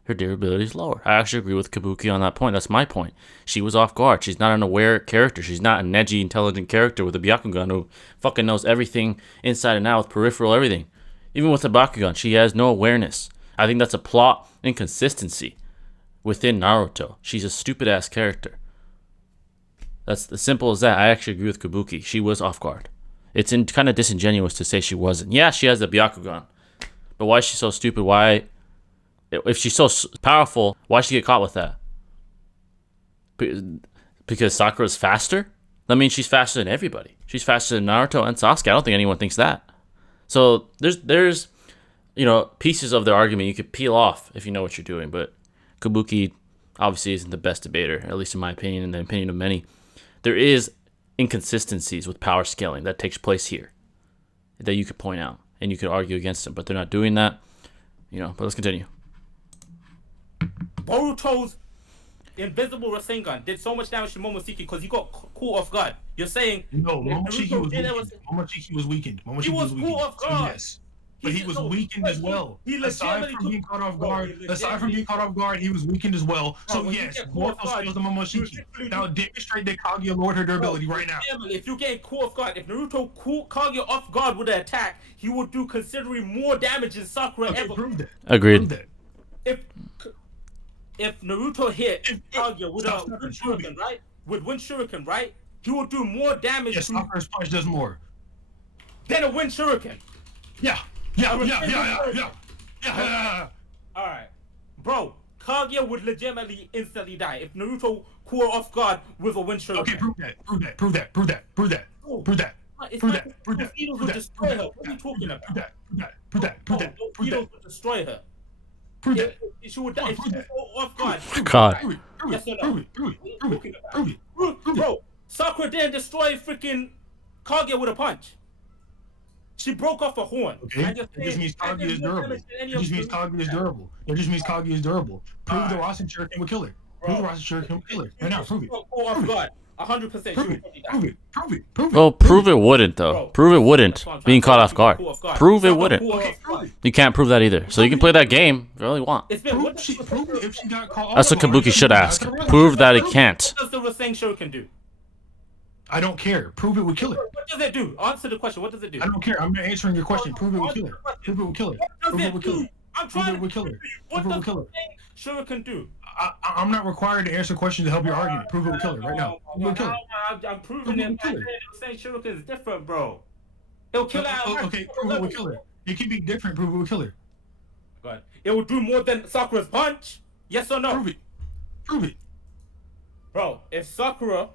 Her durability is lower. I actually agree with Kabuki on that point. That's my point. She was off guard. She's not an aware character. She's not a neji, intelligent character with a Byakugan who fucking knows everything inside and out with peripheral everything. Even with a Bakugan, she has no awareness. I think that's a plot inconsistency within Naruto. She's a stupid ass character. That's as simple as that. I actually agree with Kabuki. She was off guard. It's kind of disingenuous to say she wasn't. Yeah, she has the Byakugan. But why is she so stupid? Why, if she's so powerful, why she get caught with that? Because Sakura's faster? That means she's faster than everybody. She's faster than Naruto and Sasuke. I don't think anyone thinks that. So there's pieces of the argument you could peel off if you know what you're doing. But Kabuki obviously isn't the best debater, at least in my opinion and the opinion of many. There is inconsistencies with power scaling that takes place here that you could point out and you could argue against them, but they're not doing that. But let's continue. Boruto's invisible Rasengan did so much damage to Momoshiki because he got caught off guard. You're saying no, Momoshiki was weakened. He was caught off guard. Yes. But he was weakened as well. Aside from being caught off guard, he was weakened as well. So yes, more skills than Momoshiki. Now demonstrate that Kaguya lowered her durability right now. If you get caught off guard, if Naruto caught Kaguya off guard with an attack, he would do considerably more damage than Sakura ever. Prove that. Agreed. Prove that. if Naruto hit Kaguya with a wind shuriken, right? With wind shuriken, right? He will do more damage Yes, to Sakura's punch does more. than a wind shuriken. Yeah. All right, bro. Kaguya would legitimately instantly die if Naruto caught off guard with a wind shuriken. Okay, prove that. It's Prove not that. those needles would destroy her. What are you talking about? Those needles would destroy her. Prove that. She would die if she was off guard. God. Yes or no? Bro, Sakura didn't destroy freaking Kaguya with a punch. She broke off a horn. Okay, it just means Kaguya is durable. It just means Kaguya is durable. Prove the Rasen Shuriken would kill her. Prove the Rasen Shuriken would kill her. Right now, prove it. Off guard. 100%. Prove it. Well, prove it wouldn't though. Prove it wouldn't. Being caught off guard. Prove it wouldn't. You can't prove that either. So you can play that game if you really want. Prove it if she got caught off That's what guard. Kabuki should ask. Prove that it can't. What does the Rasen Shuriken do? I don't care. Prove it would kill her. What does it do? Answer the question. What does it do? I don't care. I'm not answering your question. Prove it would kill her. Prove it would kill her. Prove it would kill her. I'm Prove trying it would kill her. What Prove it does would kill her. the Shuriken do? I'm not required to answer questions to help your argument. Prove it would kill her right now. Prove it would kill her. I'm proving it. The Rasen Shuriken is different, bro. It'll kill her. Okay, prove it would kill her. It can be different. Prove it would kill her. God. It will do more than Sakura's punch. Yes or no? Prove it. Prove it. Bro, if Sakura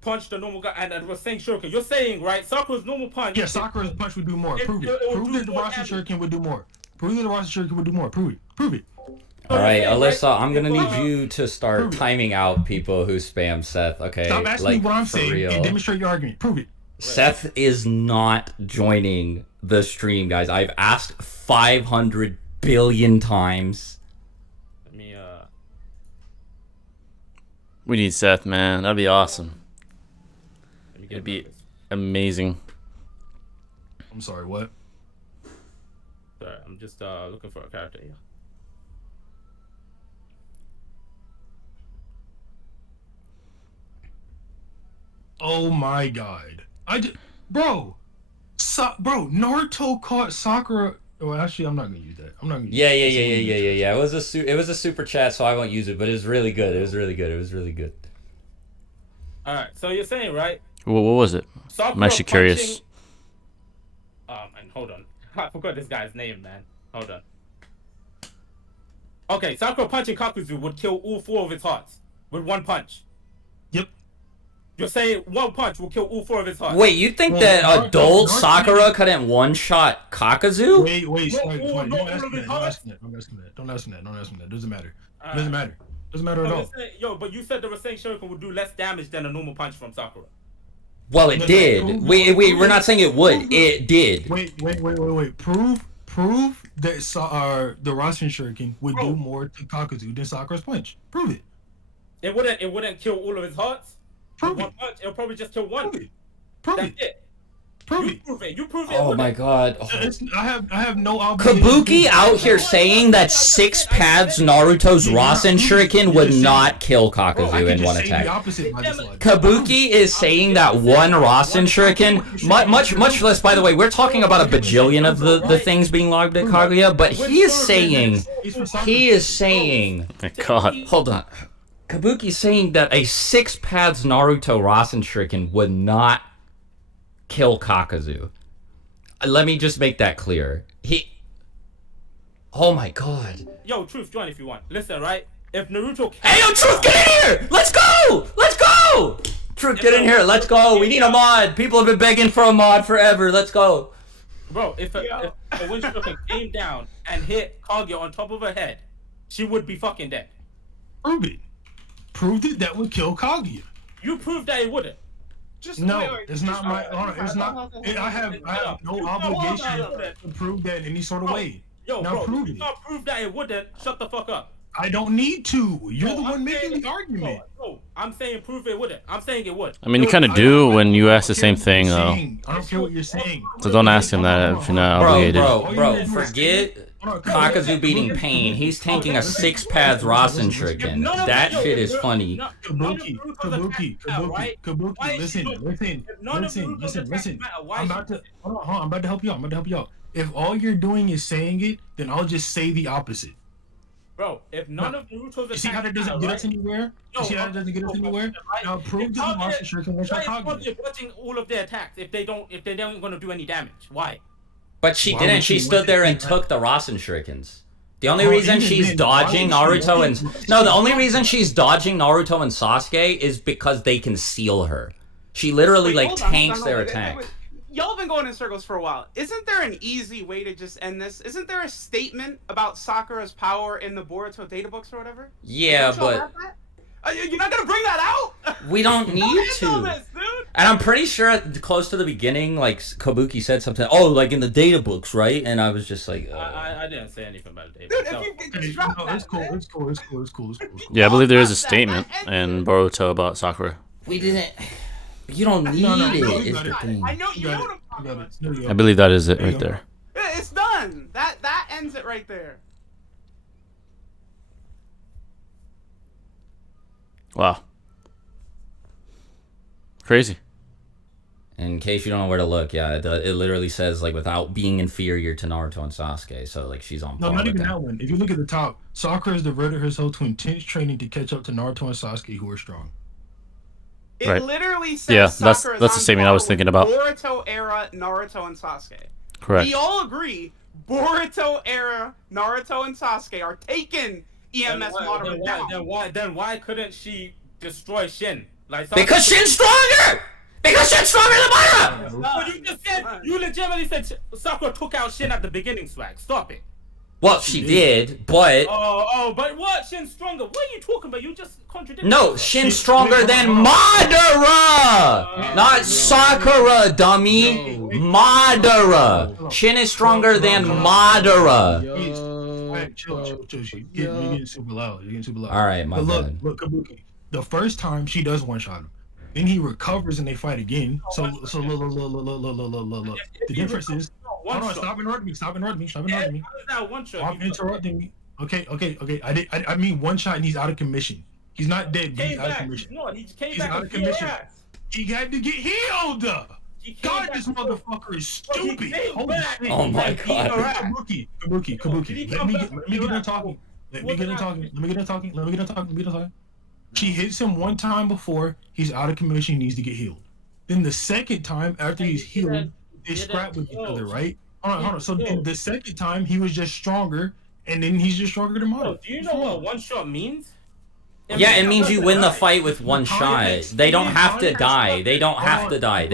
punched the normal guy and it was saying Shuriken, you're saying, right, Sakura's normal punch. Yeah, Sakura's punch would do more. Prove it. Prove that the Rasen Shuriken would do more. Prove that the Rasen Shuriken would do more. Prove it. Prove it. All right, Alyssa, I'm gonna need you to start timing out people who spam Seth. Okay, Stop asking me what I'm for saying real. and demonstrate your argument. Prove it. Seth is not joining the stream, guys. I've asked 500 billion times. Let me, We need Seth, man. That'd be awesome. let me get It'd be this. amazing. I'm sorry, what? Sorry, I'm just looking for a character here. Oh my god. Bro, Naruto caught Sakura. Well, actually, I'm not gonna use that. I'm not gonna. Yeah. It was a super chat, so I won't use it. But it was really good. It was really good. All right, so you're saying, right? What was it? Sakura I'm actually curious. And hold on. I forgot this guy's name, man. Hold on. Okay, Sakura punching Kakuzu would kill all 4 of his hearts with one punch. Yep. You're saying one punch will kill all 4 of his hearts. Wait, you think that adult Sakura couldn't one-shot Kakazu? Wait. Don't no, ask me that. Don't ask me that. Doesn't matter. Doesn't matter at all. But you said the Rasen Shuriken would do less damage than a normal punch from Sakura. Well, it did. Wait, we're not saying it would. It did. Wait. Prove that the Rasen Shuriken would do more to Kakazu than Sakura's punch. Prove it. It wouldn't kill all of his hearts. Prove one it. punch, it'll probably just kill one. Prove That's it. it. Prove You it. prove it. You prove it. Oh my god. Oh. I have no obligation. Kabuki out here saying that 6 pads Naruto's Rasen Shuriken would not kill Bro, I Kakazu can in just one say attack. the opposite by this logic. Kabuki is saying that one Rasen Shuriken, much less, by the way, we're talking about a bajillion of the things being logged at Kaguya, but he is saying, Oh my God. hold on. Kabuki's saying that a 6 pads Naruto Rasen Shuriken would not kill Kakazu. Let me just make that clear. Oh my god. Yo, Truth, join if you want. Listen, right? If Naruto... Hey, yo, Truth, get in here! Let's go! Truth, get in here. Let's go. We need a mod. People have been begging for a mod forever. Let's go. Bro, if a wind shuriken came down and hit Kaguya on top of her head, she would be fucking dead. Prove it. Prove that would kill Kaguya. You proved that it wouldn't. It's not my. It's not. I have no obligation to prove that in any sort of way. Yo, now bro, prove you it. not prove that it wouldn't. Shut the fuck up. I don't need to. You're the I'm one making saying- the argument. No, I'm saying prove it wouldn't. I'm saying it would. I mean, you kind of do when you ask the same I thing, though. don't care what you're saying. So don't ask him that if you're not obligated. Bro, forget Kakazu beating Pain. He's tanking a 6 pads Rasen Shuriken. That shit is funny. Kabuki, listen. I'm about to help you out. If all you're doing is saying it, then I'll just say the opposite. Bro, if none of Naruto's attacks... You see how that doesn't get us anywhere? You see how that doesn't get us anywhere? Now prove to the Rasen Shuriken one-shot Kage. Why is Kage watching all of their attacks if they don't going to do any damage? Why? But she didn't. She stood there and took the Rasen Shurikens. The only reason she's dodging Naruto and... No, the only reason she's dodging Naruto and Sasuke is because they can seal her. She literally, like, tanks their attack. Y'all have been going in circles for a while. Isn't there an easy way to just end this? Isn't there a statement about Sakura's power in the Boruto data books or whatever? Yeah, but... You're not gonna bring that out? We don't need to. And I'm pretty sure close to the beginning, like, Kabuki said something, oh, like in the data books, right? And I was just like... I didn't say anything about the data Dude, books. if you could drop that, It's cool. Yeah, I believe there is a statement in Boruto about Sakura. We didn't... You don't need it, is the thing. I know you know what I'm talking about. I believe that is it right there. It's done. That ends it right there. Wow. Crazy. In case you don't know where to look, yeah, it literally says, like, without being inferior to Naruto and Sasuke, so, like, she's on par. No, not with even them. that one. If you look at the top, Sakura has devoted herself to intense training to catch up to Naruto and Sasuke, who are strong. It Right. literally says Yeah, Sakura's that's the on statement I par was thinking with about. Boruto era Naruto and Sasuke. Correct. We all agree Boruto era Naruto and Sasuke are taken EMS Madara down. Then why couldn't she destroy Shin? Like Because Shin's stronger! Because Shin's stronger than Madara! No, you just said, you legitimately said Sakura took out Shin at the beginning, Swag. Stop it. Well, she did, but... But what? Shin's stronger. What are you talking about? You just contradicted. No, Shin's stronger than Madara! Not Sakura, dummy! Madara! Shin is stronger than Madara! Alright, chill. You're getting super loud. Alright, my But bad. look, Kabuki. The first time she does one-shot him. Then he recovers and they fight again. So look. The difference is... Hold on, stop interrupting me. How is that one shot? I'm interrupting me. Okay. I mean one shot and he's out of commission. He's not dead, but he's out of commission. No, he came He's back out of commission. He had to get healed. God, this motherfucker is stupid. Holy shit. Oh my god. Kabuki. Let me get her talking. Let me get her talking. She hits him one time before he's out of commission, he needs to get healed. Then the second time after he's healed, they scrap with each other, right? Hold on. So then the second time he was just stronger, and then he's just stronger than Madara. Do you know what one shot means? Yeah, it means you win the fight with one shot. They don't have to die. They don't have to die.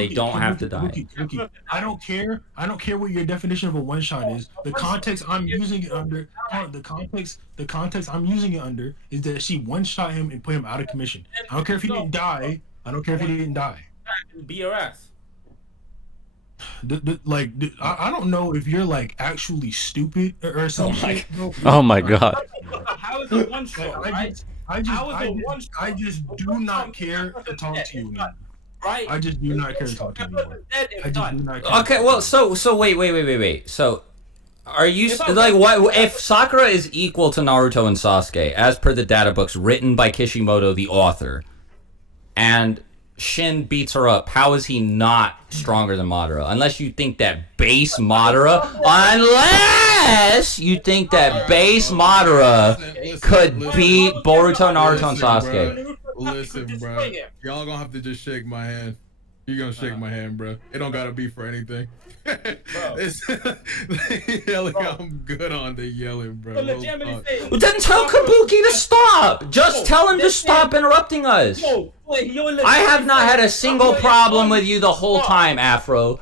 I don't care what your definition of a one shot is. The context I'm using it under. The context I'm using it under is that she one shot him and put him out of commission. I don't care if he didn't die. Be your ass. I don't know if you're like actually stupid or something. Oh my god. How is it one shot? I just do not care to talk to you anymore. Right? I just do not care to talk to you anymore. Okay, well, so wait. So, are you like what if Sakura is equal to Naruto and Sasuke as per the data books written by Kishimoto, the author, and Shin beats her up? How is he not stronger than Madara? Unless you think that base Madara could beat Boruto, Naruto, and Sasuke. Listen, bro. Y'all gonna have to just shake my hand. You're gonna shake my hand, bro. It don't gotta be for anything. It's yelling. I'm good on the yelling, bro. Well, then tell Kabuki to stop. Just tell him to stop interrupting us. I have not had a single problem with you the whole time, Afro.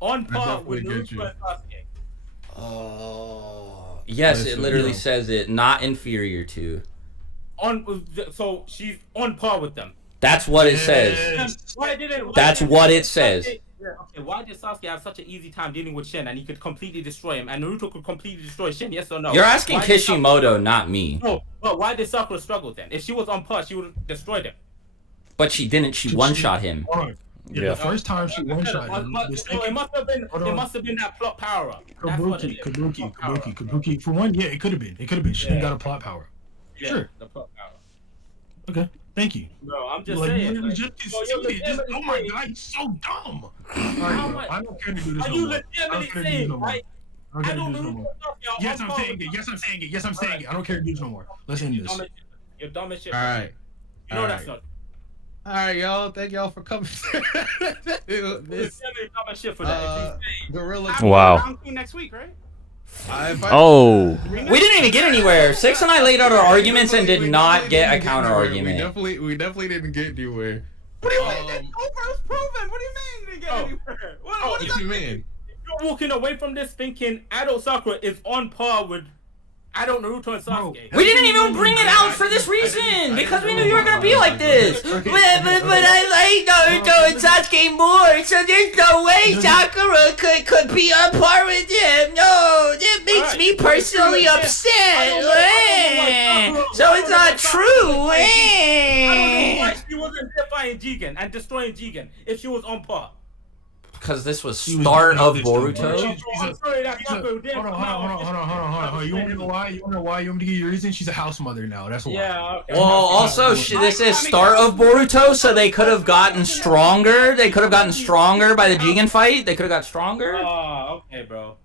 On par with Naruto and Sasuke. Oh, yes, it literally says it. Not inferior to. So she's on par with them. That's what it says. That's what it says. Okay, why did Sasuke have such an easy time dealing with Shin and he could completely destroy him, and Naruto could completely destroy Shin? Yes or no? You're asking Kishimoto, not me. No, but why did Sakura struggle then? If she was on par, she would have destroyed him. But she didn't. She one-shot him. Yeah, the first time she one-shot him. It must have been that plot power up. Kabuki. For one, yeah, it could have been. She got a plot power. Yeah, sure. The plot power. Okay. Thank you. No, I'm just saying. Oh my god, he's so dumb. I don't care to do this. Are you legitimately saying, right? I don't care I to don't do this no know. more. Yes, I'm saying it. Yes, I'm saying it. Yes, I'm saying it. I don't care to do this no more. Let's end this. You're dumb as shit. All right. You know that's not. All right, y'all. Thank y'all for coming. This Dumb as shit for that. Gorilla. Wow. Round 2 next week, right? Oh. We didn't even get anywhere. Six and I laid out our arguments and did not get a counter argument. We definitely didn't get anywhere. What do you mean? Over's proven. What do you mean you didn't get anywhere? What does What that you mean? mean? You're walking away from this thinking adult Sakura is on par with adult Naruto and Sasuke. We didn't even bring it out for this reason because we knew you were gonna be like this. But I like Naruto and Sasuke more, so there's no way Sakura could be on par with them. No, that makes me personally upset. So it's not true. I don't know why she wasn't there fighting Jigen and destroying Jigen if she was on par. Because this was start of Boruto. I'm sorry, that's not good. Hold on. You want to know why? You want to know why? You want me to give you a reason? She's a house mother now. That's why. Yeah. Okay. Well, also, this is start of Boruto, so they could have gotten stronger. They could have gotten stronger by the Jigen fight. They could have got stronger. Oh, okay, bro.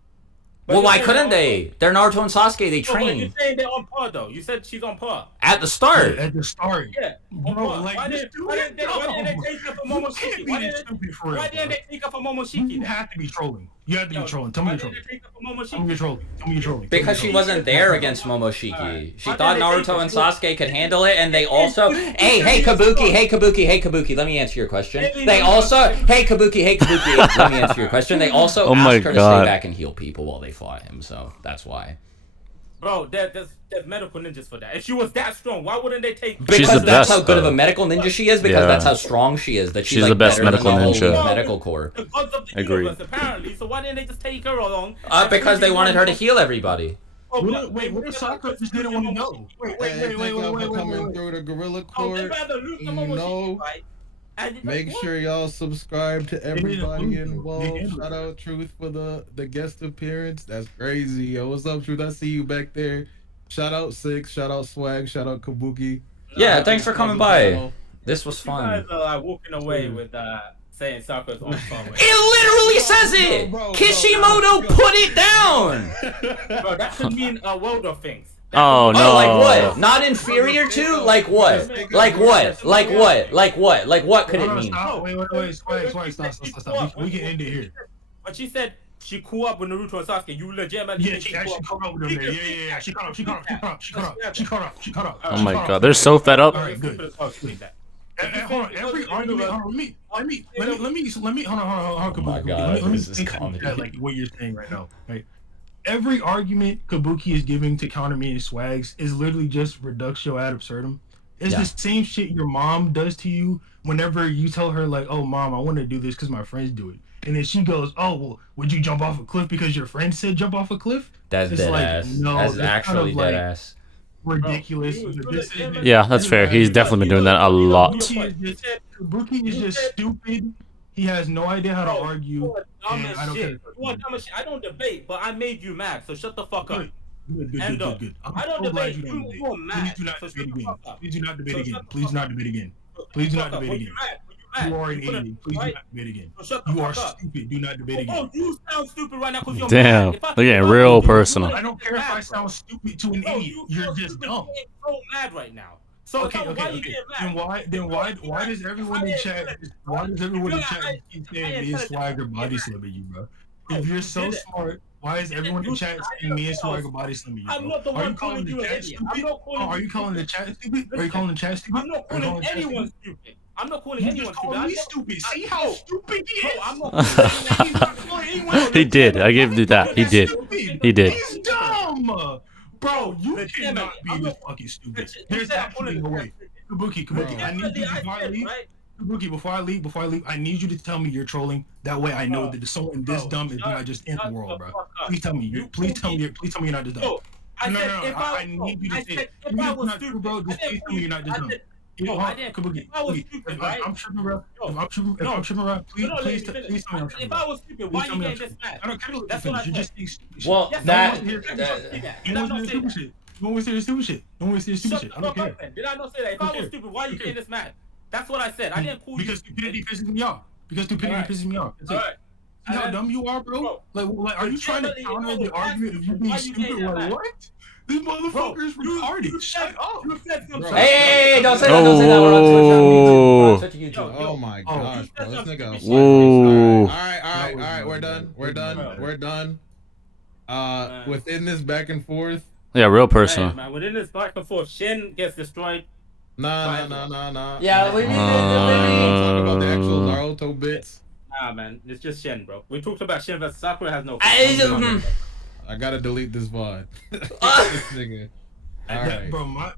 Well, why couldn't they? They're Naruto and Sasuke. They No, but train you're saying they're on par, though. You said she's on par. at the start. At the start. Yeah. On Bro, par. like, Why didn't they take her for Momoshiki? Why didn't they take her for Momoshiki? You have to be trolling. You have to be trolling. Tell me you're trolling. Tell me you're trolling. Tell me you're trolling. Because she wasn't there against Momoshiki. She thought Naruto and Sasuke could handle it, and they also... Hey, Kabuki, let me answer your question. They also... Hey, Kabuki, let me answer your question. They also asked her to stay back and heal people while they fought him, so that's why. Bro, there's medical ninjas for that. If she was that strong, why wouldn't they take... Because that's how good of a medical ninja she is, because that's how strong she is. That she's like the best better medical than the whole ninja. medical corps. The gods of the Agreed. universe, apparently. So why didn't they just take her along? Because they wanted her to heal everybody. Wait, what if Sakura just didn't want to know? Wait. Coming through the Gorilla Oh, they Court. rather lose the You Momoshiki know, fight. And Make sure y'all subscribe to everybody involved. Shout out Truth for the guest appearance. That's crazy. Yo, what's up, Truth? I see you back there. Shout out Six. Shout out Swag. Shout out Kabuki. Yeah, thanks for coming by. This was You fun. guys are like walking away with saying Sakura's on par with. It literally says it! Kishimoto put it down! Bro, that could mean a world of things. Oh no. Oh, like what? Not inferior to? Like what? Like what? Like what? Like what? Like what could it mean? Wait, Swag, stop. We can end it here. But she said she cool up with Naruto and Sasuke. You legitimately Yeah, think she actually caught up with them there. Yeah. She caught up. Oh my god, they're so fed up. All right, good. Hold on. Every argument. Hold on. Let me. Hold on. Oh my God, this is comedy. Like what you're saying right now, right? Every argument Kabuki is giving to counter me and Swags is literally just reductio ad absurdum. It's the same shit your mom does to you whenever you tell her like, "Oh, mom, I want to do this because my friends do it," and then she goes, "Oh, well, would you jump off a cliff because your friend said jump off a cliff?" That's dead ass. That's actually dead ass. Ridiculous. Yeah, that's fair. He's definitely been doing that a lot. Kabuki is just stupid. He has no idea how to argue. And I don't care. I don't debate, but I made you mad, so shut the fuck up. Good. I don't debate. You're mad. Please do not debate again. Please do not debate again. Please do not debate again. You are an idiot. Please do not debate again. You are stupid. Do not debate again. Oh, you sound stupid right now because you're Damn, mad. they're getting real personal. I don't care if I sound stupid to an idiot. You're just dumb. You're so mad right now. So Okay. Then why does everyone in chat keep saying me and Swagger body slamming you, bro? If you're so smart, why is everyone in chat saying me and Swagger body slamming you, bro? Are you calling the chat stupid? Are you calling the chat stupid? Are you calling the chat stupid? I'm not calling anyone stupid. I'm not calling anyone stupid. He's stupid. See how stupid he is? I'm not calling anyone. He did. I give you that. He did. He did. He's dumb. Bro, you cannot be this fucking stupid. There's absolutely no way. Kabuki, I need you before I leave. Kabuki, before I leave, I need you to tell me you're trolling. That way I know that someone this dumb is not just in the world, bro. Please tell me. Please tell me you're not just dumb. I need you to say it. If I was stupid, bro, just please tell me you're not just dumb. Kabuki, if I'm tripping, bro. If I'm tripping, bro. Please tell me I'm tripping. If I was stupid, why you getting this mad? I don't care what you're just saying stupid shit. Well, You don't want to say stupid shit. You don't want to say stupid shit. I don't care. Did I not say that? If I was stupid, why you getting this mad? That's what I said. I didn't call you. Because stupidity pisses me off. That's it. how dumb you are, bro? Like, are you trying to counter the argument of you being stupid? Like, what? These motherfuckers retarded. Shut up. Hey, don't say that. Don't say that. We're on Twitch and YouTube. Oh my gosh, bro. This nigga. Whoa. All right. We're done. Within this back and forth. Yeah, real personal. Hey, man, within this back and forth, Shin gets destroyed. Nah. Yeah, we talk about the actual Naruto bits. Nah, man, it's just Shin, bro. We talked about Shin versus Sakura has no. I gotta delete this VOD. This nigga. All right, bro. My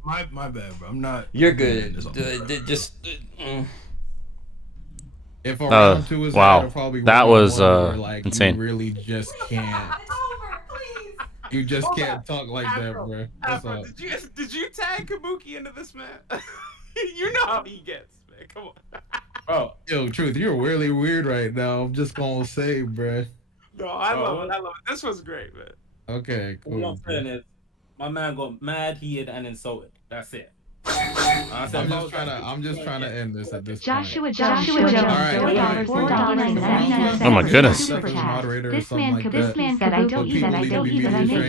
bad, bro. I'm not. You're good. Just. If a round 2 is wow, it'll probably that was like, insane. You really just can't. You just can't talk like that, bro. What's up? Did you tag Kabuki into this, man? You know how he gets, man. Come on. Bro, yo, Truth, you're really weird right now. I'm just gonna say, bro. No, I love it. This was great, man. Okay, cool. What I'm saying is, my man got mad, heated, and insulted. That's it. I'm just trying to end this at this Joshua point. Jones, $4.79. Oh my goodness. This man said, I don't eat, but I make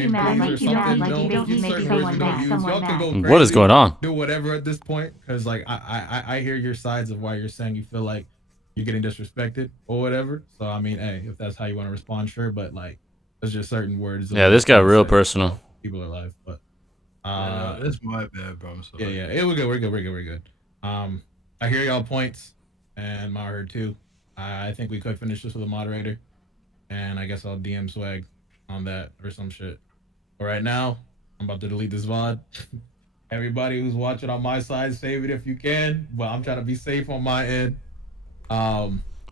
you mad, like you don't make someone mad. What is going on? Do whatever at this point, because like I hear your sides of why you're saying you feel like you're getting disrespected or whatever. So I mean, hey, if that's how you want to respond, sure. But like, there's just certain words. Yeah, this got real personal. People are alive, but. It's my bad, bro. I'm sorry. Yeah. We're good. I hear y'all points, and Ma heard too. I think we could finish this with a moderator, and I guess I'll DM Swag on that or some shit. But right now, I'm about to delete this VOD. Everybody who's watching on my side, save it if you can. But I'm trying to be safe on my end.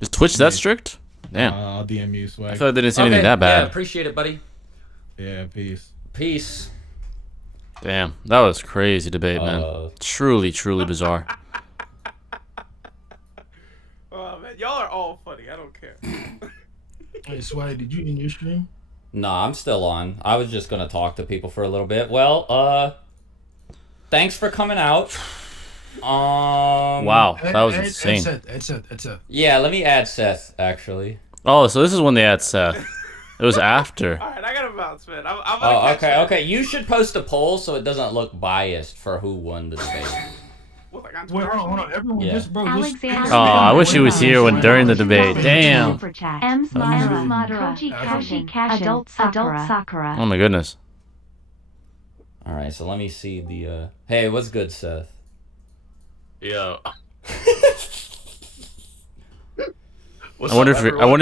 Is Twitch that strict? Damn. I'll DM you, Swag. I thought they didn't say anything that bad. Yeah, appreciate it, buddy. Yeah, peace. Peace. Damn, that was crazy debate, man. Truly bizarre. Oh man, y'all are all funny. I don't care. Hey, Swag, did you end your stream? Nah, I'm still on. I was just gonna talk to people for a little bit. Well, thanks for coming out. Wow, that was insane. Add Seth. Yeah, let me add Seth, actually. Oh, so this is when they had Seth. It was after. All right, I gotta bounce, man. I'm gonna catch that. Okay. You should post a poll so it doesn't look biased for who won the debate. Wait, hold on. Everyone, just bro. Alexander. Oh, I wish he was here during the debate. Damn. M. Madara. Koji Adult Sakura. Oh my goodness. All right, so let me see the. Hey, what's good, Seth? Yeah. I wonder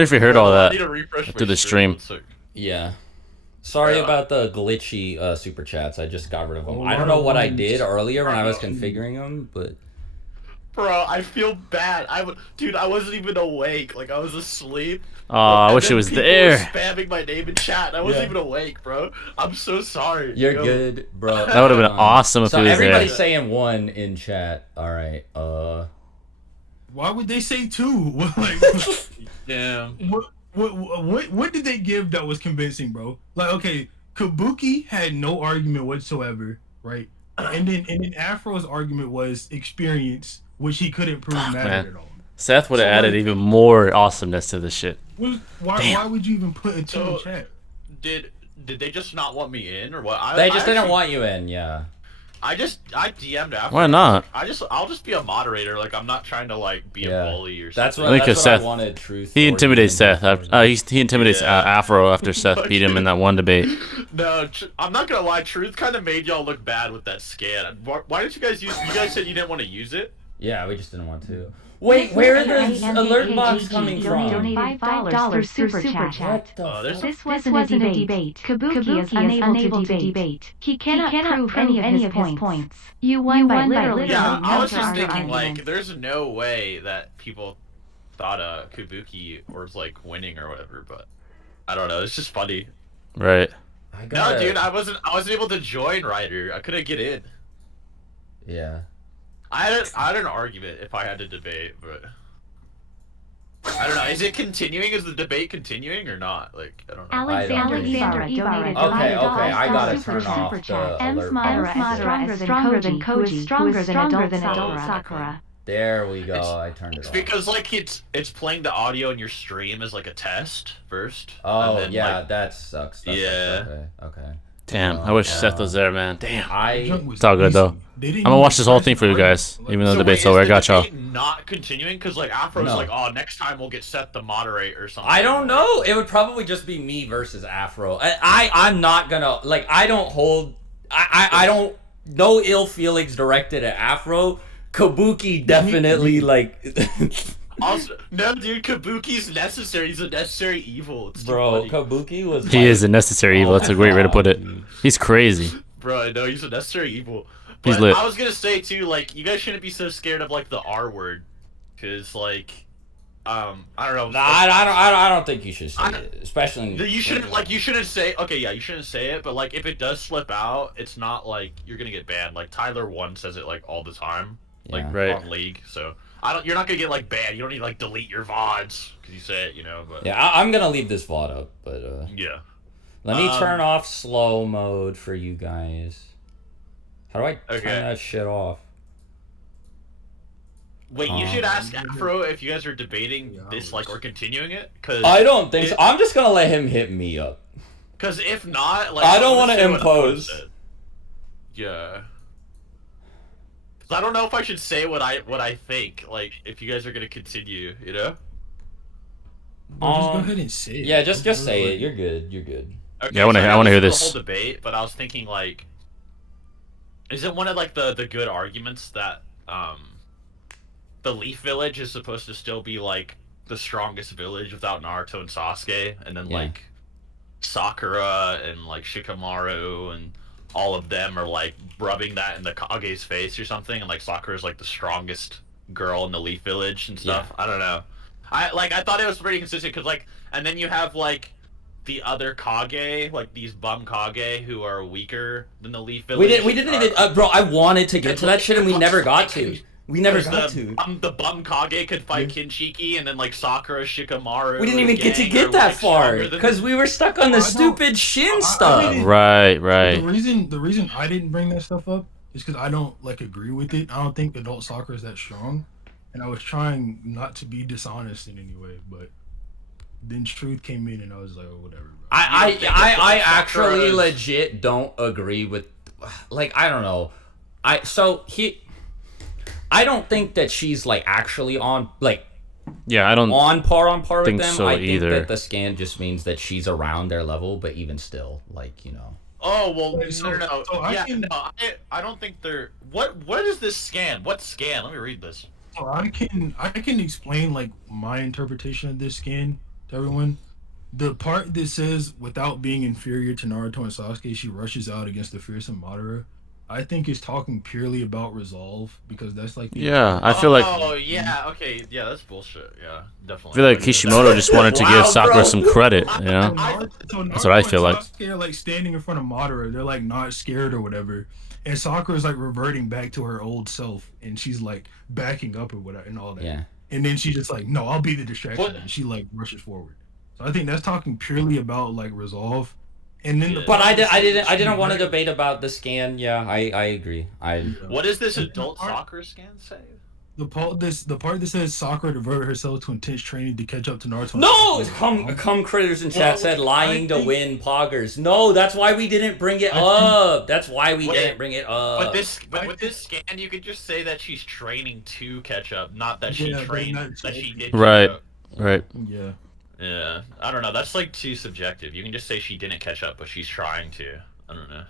if you heard all that through the stream. Yeah. Sorry about the glitchy super chats. I just got rid of them. I don't know what I did earlier when I was configuring them, but. Bro, I feel bad. Dude, I wasn't even awake. Like I was asleep. Oh, I wish it was there. Spamming my name in chat. I wasn't even awake, bro. I'm so sorry. You're good, bro. That would have been awesome if so he was everybody's there. saying 1 in chat. All right. Why would they say 2? Like, yeah. What did they give that was convincing, bro? Like, okay, Kabuki had no argument whatsoever, right? And then Afro's argument was experience, which he couldn't prove mattered at all. Seth would have added even more awesomeness to this shit. Why would you even put a 2 in chat? Did they just not want me in or what? They just didn't want you in, yeah. I DM'd after. Why not? I'll just be a moderator. Like I'm not trying to like be a bully or something. That's what Seth, I wanted. Truth. He intimidates Seth. He intimidates Afro after Seth beat him in that one debate. No, I'm not gonna lie. Truth kind of made y'all look bad with that scan. Why didn't you guys use? You guys said you didn't want to use it. Yeah, we just didn't want to. Wait, where are the alert box coming from? Donated $5 through super chat. This wasn't a debate. Kabuki is unable to debate. He cannot prove any of his points. You won by literally. Yeah, I was just thinking like, there's no way that people thought Kabuki was like winning or whatever, but I don't know. It's just funny. Right. No, dude, I wasn't able to join Ryder. I couldn't get in. Yeah. I had an argument if I had to debate, but I don't know. Is it continuing? Is the debate continuing or not? Like, I don't know. Alexander donated Okay, I gotta turn off the alert box. Madara is stronger than Koji, who is stronger than adult Sakura. There we go. I turned it It's off. because like it's playing the audio in your stream as like a test first. Oh then, yeah, like, that sucks. That Yeah. Sucks. Okay. Damn, I wish Seth was there, man. Damn. It's all good, though. I'm gonna watch this whole thing for you guys, even though the debate's over. I got y'all. Not continuing because like Afro's like, oh, next time we'll get Seth to moderate or something. I don't know. It would probably just be me versus Afro. I'm not gonna like. I don't hold. I don't. No ill feelings directed at Afro. Kabuki definitely like. Also, no, dude, Kabuki's necessary. He's a necessary evil. It's Bro, Kabuki was. He is a necessary evil. That's a great way to put it. He's crazy. Bro, I know he's a necessary evil. He's But lit. I was gonna say too, like, you guys shouldn't be so scared of like the R word, cause like, I don't know. Nah, I don't think you should say it, especially. You shouldn't like. You shouldn't say. Okay, yeah, you shouldn't say it. But like, if it does slip out, it's not like you're gonna get banned. Like Tyler One says it like all the time, like on League. So you're not gonna get like banned. You don't need to like delete your VODs because you say it, you know. But yeah, I'm gonna leave this VOD up, but yeah. Let me turn off slow mode for you guys. How do I turn that shit off? Wait, you should ask Afro if you guys are debating this, like, or continuing it. Cause I don't think so. I'm just gonna let him hit me up. Because if not, like, I don't want to impose. Yeah. Cause I don't know if I should say what I think. Like, if you guys are gonna continue, you know. Just go ahead and say it. Yeah, just say it. You're good. You're good. Okay, yeah, I want to hear this. The whole debate, but I was thinking like, is it one of like the good arguments that the Leaf Village is supposed to still be like the strongest village without Naruto and Sasuke, and then like Sakura and like Shikamaru and all of them are like rubbing that in the Kage's face or something, and like Sakura's like the strongest girl in the Leaf Village and stuff. I don't know. I thought it was pretty consistent because like, and then you have like the other Kage, like these bum Kage who are weaker than the Leaf Village. We didn't even, bro. I wanted to get to that shit and we never got to. We never got to. The bum Kage could fight Kinshiki, and then like Sakura, Shikamaru. We didn't even get that far because we were stuck on the stupid Shin stuff. Right. The reason I didn't bring that stuff up is because I don't like agree with it. I don't think adult Sakura is that strong, and I was trying not to be dishonest in any way, but then truth came in, and I was like, oh, whatever. Bro. I actually legit don't agree with, like, I don't know. I don't think that she's like actually on like. Yeah, I don't on par with them. So I either. think that the scan just means that she's around their level, but even still, like, you know. Oh well, no. I don't think they're. What is this scan? What scan? Let me read this. So I can explain like my interpretation of this scan to everyone. The part that says without being inferior to Naruto and Sasuke, she rushes out against the fearsome Madara. I think is talking purely about resolve because that's like I feel like. Oh yeah, okay, yeah, that's bullshit. Yeah, definitely. I feel like Kishimoto just wanted to give Sakura some credit, you know. That's what I feel like. They're like standing in front of Madara. They're like not scared or whatever, and Sakura's like reverting back to her old self, and she's like backing up or whatever and all that. Yeah. And then she's just like, no, I'll be the distraction. And she like rushes forward. So I think that's talking purely about like resolve. And then but I didn't want to debate about the scan. Yeah, I agree. What does this adult soccer scan say? The part that says Sakura devoted herself to intense training to catch up to Naruto. No, come critters in chat said lying to win poggers. No, that's why we didn't bring it up. That's why we didn't bring it up. But with this scan, you could just say that she's training to catch up, not that she trained that she did. Right. Yeah. Yeah, I don't know. That's like too subjective. You can just say she didn't catch up, but she's trying to. I don't know.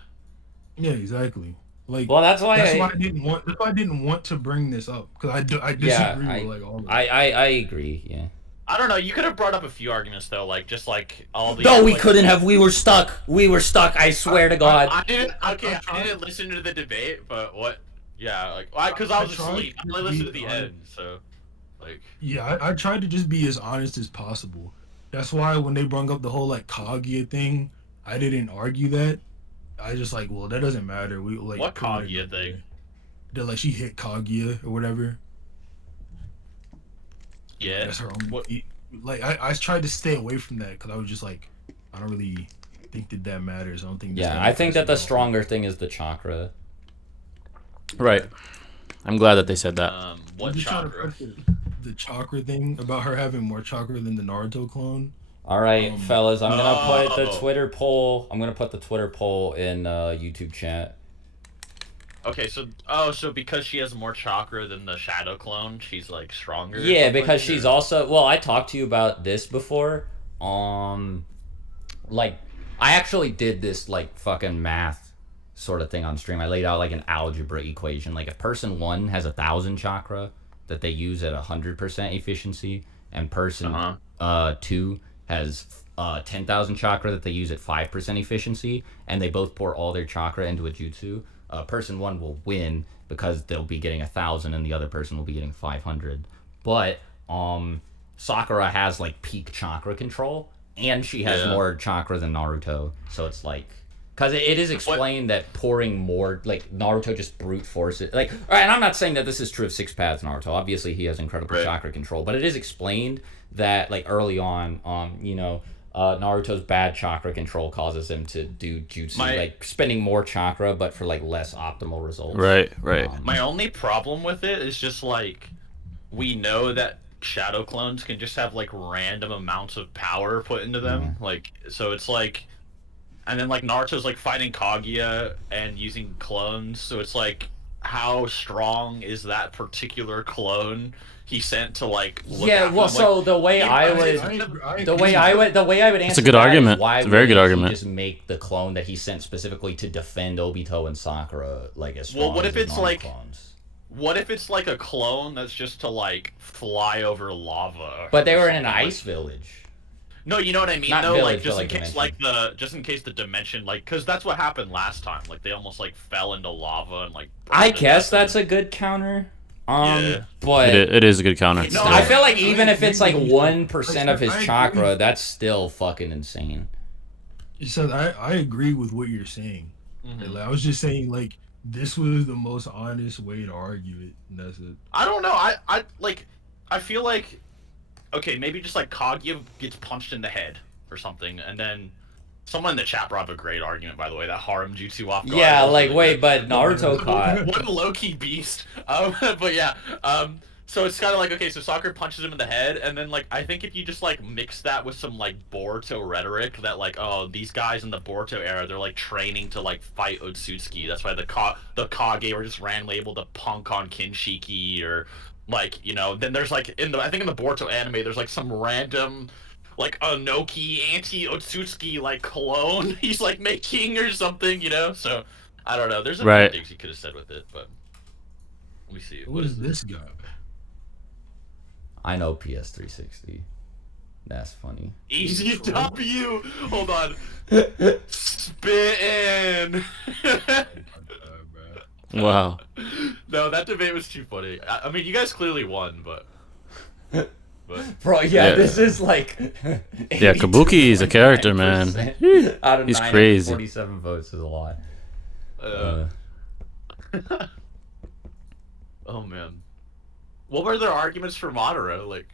Yeah, exactly. Like, well, that's why I didn't want to bring this up because I disagree with like all of it. I agree. Yeah. I don't know. You could have brought up a few arguments though, like just like all the. No, we couldn't have. We were stuck. I swear to God. I didn't listen to the debate, but what? Yeah, like because I was asleep. I only listened to the end, so. Like. Yeah, I tried to just be as honest as possible. That's why when they brought up the whole like Kaguya thing, I didn't argue that. I just like, well, that doesn't matter. We like what Kaguya thing? That like she hit Kaguya or whatever. Yeah. That's her own. Like I tried to stay away from that because I was just like, I don't really think that matters. I don't think. Yeah, I think that the stronger thing is the chakra. Right. I'm glad that they said that. What You trying to chakra? press the chakra thing about her having more chakra than the Naruto clone? All right, fellas, I'm gonna put the No. Twitter poll. I'm gonna put the Twitter poll in YouTube chat. Okay, so so because she has more chakra than the shadow clone, she's like stronger. or Yeah, something, because she's or- also well. I talked to you about this before. Like I actually did this like fucking math sort of thing on stream. I laid out like an algebra equation. Like if person 1 has 1,000 chakra that they use at 100% efficiency, and person 2 has 10,000 chakra that they use at 5% efficiency, and they both pour all their chakra into a jutsu, person 1 will win because they'll be getting 1,000 and the other person will be getting 500. But Sakura has like peak chakra control, and she has more chakra than Naruto, so it's like, because it is explained that pouring more, like Naruto just brute force it. Like, and I'm not saying that this is true of Six Paths Naruto. Obviously, he has incredible chakra control, but it is explained that like early on, Naruto's bad chakra control causes him to do jutsu, like spending more chakra, but for like less optimal results. Right. My only problem with it is just like, we know that shadow clones can just have like random amounts of power put into them, like, so it's like, and then like Naruto's like fighting Kaguya and using clones, so it's like, how strong is that particular clone he sent to like look Yeah, after well, them? so Like, the way I would answer It's a good argument. Why It's a very good wouldn't argument. he just make the clone that he sent specifically to defend Obito and Sakura like as strong Well, what as if it's his like, non-clones? what if it's like a clone that's just to like fly over lava? But they or were in an something, ice village. No, you know what I mean, Not though, village, like, just but, in like, case, dimension. just in case the dimension, like, because that's what happened last time, like, they almost, like, fell into lava and, like, I burned to guess death. that's a good counter. Yeah. But It is a good counter. No, I feel like even if it's like agree. 1% of his I chakra, agree. that's still fucking insane. So I agree with what you're saying. Like, I was just saying like this was the most honest way to argue it, and that's it. I don't know, I feel like, okay, maybe just, like, Kaguya gets punched in the head or something, and then someone in the chat brought up a great argument, by the way, that harem jutsu off guard. Yeah, was like, really wait, good. but Naruto caught. What a low-key beast. But yeah, so it's kind of like, okay, so Sakura punches him in the head, and then, like, I think if you just, like, mix that with some, like, Boruto rhetoric, that, like, oh, these guys in the Boruto era, they're, like, training to, like, fight Otsutsuki. That's why the Kage were just randomly able to punk on Kinshiki, or, like, you know, then there's, like, I think in the Boruto anime, there's, like, some random, like, Anoki anti-Otsutsuki, like, clone he's, like, making or something, you know? So, I don't know. There's a few things he could have said with it, but let me see. What is this guy? I know PS360. That's funny. Easy W! Hold on. Spittin'! Wow. No, that debate was too funny. I mean, you guys clearly won, but... Bro, yeah, this is like... Yeah, Kabuki is a character, man. 89% out of He's 947 votes is a lot. Oh, man. What were their arguments for Madara? Like...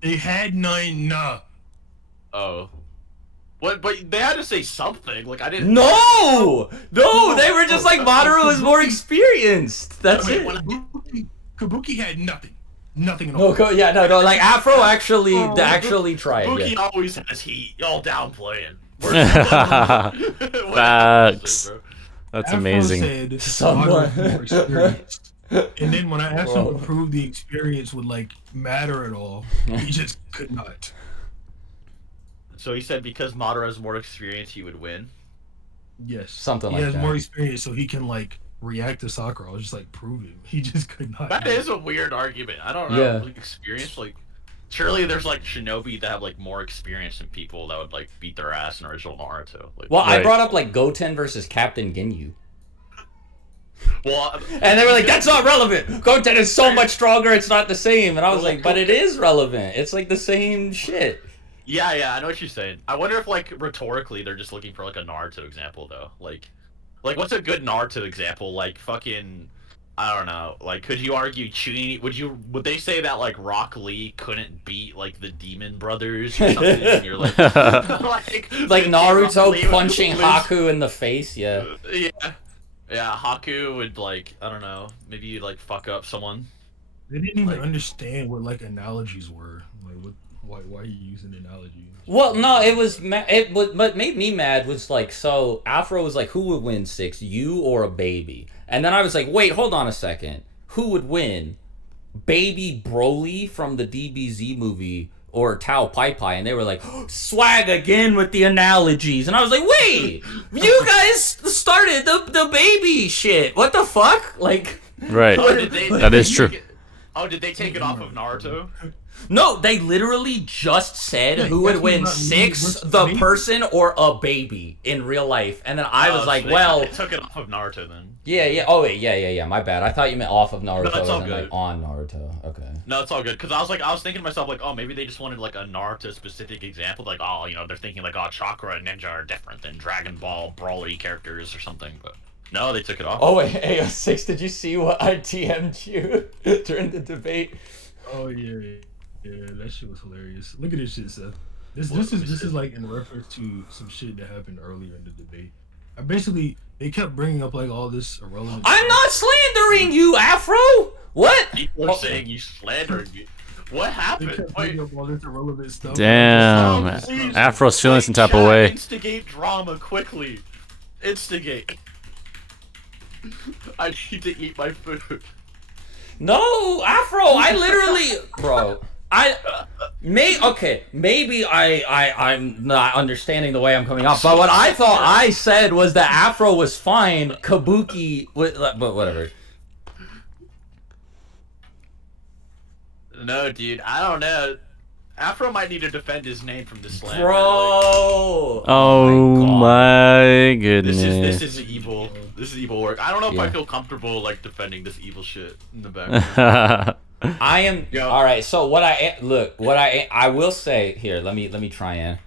They had none. Nah. Oh. What? But they had to say something. Like, I didn't... No! No, they were just like, Madara was more experienced. That's it. Kabuki had nothing. Nothing at all. No, no, like Afro actually tried. Kabuki Yeah. always has heat. Y'all downplaying. Facts. That's Afro amazing. said Someone- Madara was more experienced. And then when I asked him to prove the experience would like matter at all, he just could not. So he said because Madara has more experience, he would win. Yes. Something he like has that. more experience, so he can like react to Sakura. I was just like, prove it. He just could not. That do it. is a weird argument. I don't know. Yeah. Like, experience, like, surely there's like shinobi that have like more experience than people that would like beat their ass in original Naruto. Like, Well, I Right. brought up like Goten versus Captain Ginyu. well, And they were like, that's not relevant. Goten is so much stronger, it's not the same. And I was like, but it is relevant. It's like the same shit. yeah, I know what you're saying. I wonder if like rhetorically they're just looking for like a Naruto example though. Like what's a good Naruto example? Like fucking, I don't know. Like, could you argue Chunin? Would they say that like Rock Lee couldn't beat like the Demon Brothers or something? And you're like, Like Rock Lee Naruto would punching lose. Haku in the face, yeah. Yeah. Yeah, Haku would like, I don't know, maybe like fuck up someone. They didn't even understand what like analogies were. Like, why are you using analogy? Well, no, what made me mad was like, so Afro was like, who would win 6, you or a baby? And then I was like, wait, hold on a second. Who would win? Baby Broly from the DBZ movie or Tao Pai Pai? And they were like, swag again with the analogies. And I was like, wait, you guys started the baby shit. What the fuck? Like, Right. That is true. Did they take it off of Naruto? no, they literally just said who would win 6, the person or a baby in real life. And then I was like, they took it off of Naruto then. Yeah. Oh wait, yeah. My bad. I thought you meant off of Naruto. No, that's all and good. like on Naruto. Okay. No, it's all good. Cause I was thinking to myself like, oh, maybe they just wanted like a Naruto specific example, like, oh, you know, they're thinking like, oh, Chakra and Ninja are different than Dragon Ball Broly characters or something, but no, they took it off. Oh wait, hey, 6, did you see what I TM'd you during the debate? Oh yeah, that shit was hilarious. Look at this shit, Seth. This is like in reference to some shit that happened earlier in the debate. They kept bringing up like all this irrelevant. I'm not slandering you, Afro. What? People are saying you slandered me. What They happened? kept bringing up all this irrelevant stuff. Damn. Please, Afro's feeling some type of chat, way. Instigate drama quickly. Instigate. I need to eat my food. No, Afro. I literally, bro. Maybe I'm not understanding the way I'm coming off, but what I thought I said was that Afro was fine, Kabuki, but whatever. No, dude, I don't know. Afro might need to defend his name from this slander. Bro. Oh my goodness. This is evil. This is evil work. I don't know if I feel comfortable like defending this evil shit in the background. I am all right. So what I will say here. Let me try and.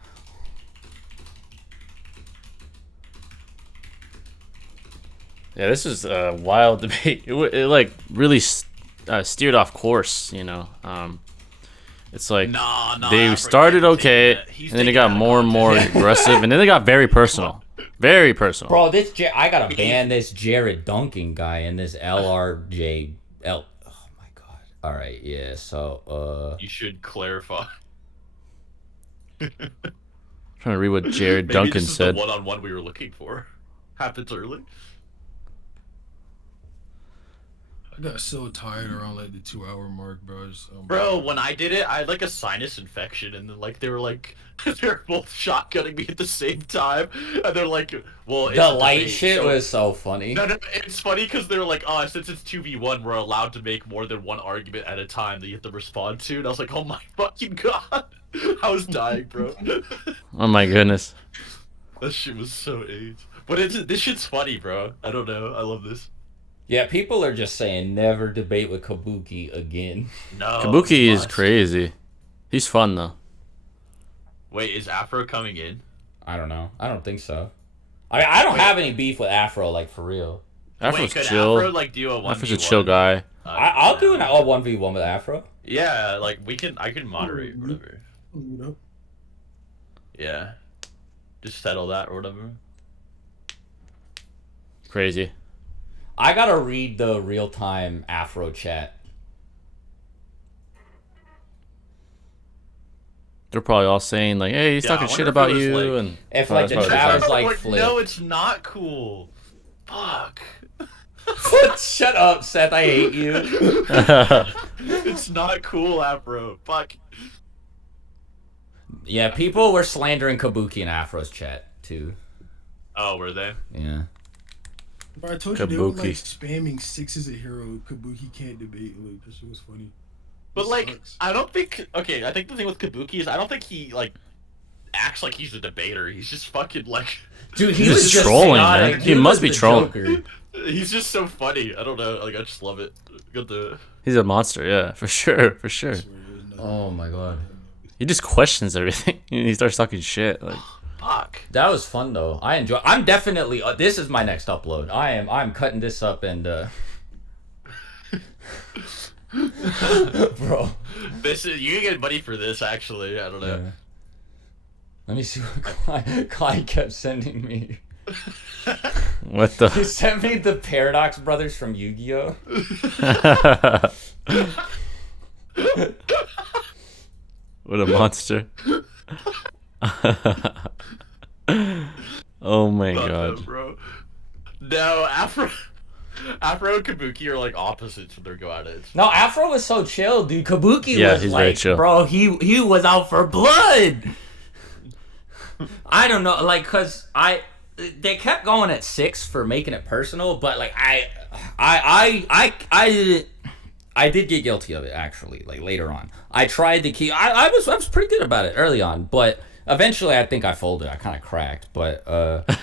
Yeah, this is a wild debate. It like really steered off course, you know. It's like they started okay, and then it got more and more aggressive, and then they got very personal. Very personal. Bro, I gotta ban this Jared Duncan guy and this LRJL. Oh my god. All right, yeah. So you should clarify. Trying to read what Jared Maybe Duncan this is said. The one-on-one we were looking for. Happens early. I got so tired around like the 2-hour mark, bro. Bro, when I did it, I had like a sinus infection, and then like they were both shotgunning me at the same time, and they're like, "Well, it's the a light debate, shit so... was so funny." No, it's funny because they're like, "Oh, since it's 2v1, we're allowed to make more than one argument at a time that you have to respond to," and I was like, "Oh my fucking god!" I was dying, bro. Oh my goodness. That shit was so AIDS. But this shit's funny, bro. I don't know. I love this. Yeah, people are just saying never debate with Kabuki again. No. Kabuki is crazy. He's fun though. Wait, is Afro coming in? I don't know. I don't think so. I don't have any beef with Afro, like for real. Afro's could chill. Afro, like, do a 1v1? Afro's a chill guy. I'll do an all 1v1 with Afro. Yeah, like I can moderate or whatever. You know? Yeah. Just settle that or whatever. Crazy. I gotta read the real-time Afro chat. They're probably all saying like, "Hey, he's talking shit about you," like, and if like the chat was like flip. No, it's not cool. Fuck. Shut up, Seth. I hate you. It's not cool, Afro. Fuck. Yeah, people were slandering Kabuki in Afro's chat too. Oh, were they? Yeah. Bro, I told you they were like spamming 6 as a hero. Kabuki can't debate. Like that shit was funny. But like, I don't think. Okay, I think the thing with Kabuki is I don't think he like acts like he's a debater. He's just fucking like. Dude, he's just trolling, man. He must be trolling. He's just so funny. I don't know. Like I just love it. Got the. He's a monster, yeah, for sure, for sure. Oh my god. He just questions everything. He starts talking shit. Like, fuck. That was fun though. I enjoy. I'm definitely. This is my next upload. I'm cutting this up and. Bro. This is you can get money for this actually. I don't know. Yeah. Let me see what Clyde kept sending me. What the? You sent me the Paradox Brothers from Yu-Gi-Oh. What a monster. Oh my god. Bro. No, Afro and Kabuki are like opposites when they go at it. No, Afro was so chill, dude. Kabuki Yeah, was he's very like, chill. bro, he was out for blood. I don't know, like, cause they kept going at 6 for making it personal, but like I did get guilty of it actually. Like later on, I tried to keep. I was pretty good about it early on, but eventually I think I folded. I kind of cracked, but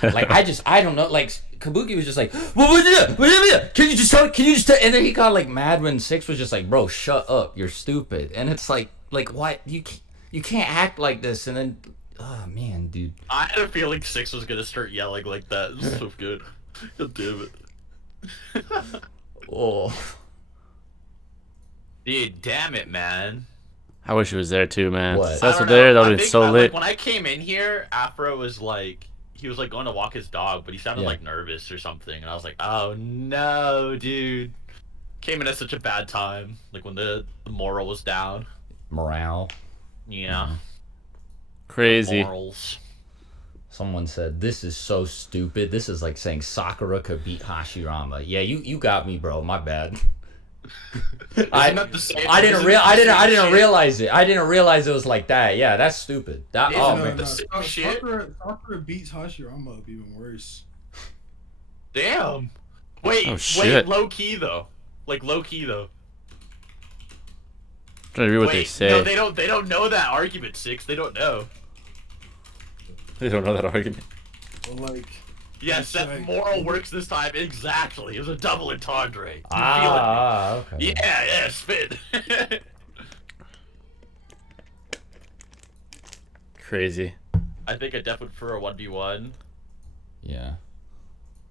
like I don't know. Like Kabuki was just like, can you just tell? And then he got like mad when 6 was just like, bro, shut up, you're stupid. And it's like what you can't act like this. And then, oh man, dude. I had a feeling 6 was gonna start yelling like that. It was so good. God damn it. Oh. Dude, damn it, man. I wish he was there too, man. What? If that's I what don't there, that know. would I have been think, so lit. Like, when I came in here, Afro was like, he was like going to walk his dog, but he sounded like nervous or something, and I was like, oh no, dude. Came in at such a bad time, like when the moral was down. Morale. Yeah. Crazy. Morals. Someone said, this is so stupid. This is like saying Sakura could beat Hashirama. Yeah, you got me, bro. My bad. I didn't realize it. I didn't realize it was like that. Yeah, that's stupid. That Sakura beats Hashirama up even worse. Damn. Wait, Oh, wait, shit. low key though. Like low key though. I'm trying to read what Wait, they say. no, they don't know that argument, 6. They don't know. They don't know that argument. Well, like, Yes, that like, moral works this time exactly. It was a double entendre. You okay. feel it? Yeah, spit. Crazy. I think I definitely prefer a 1v1. Yeah.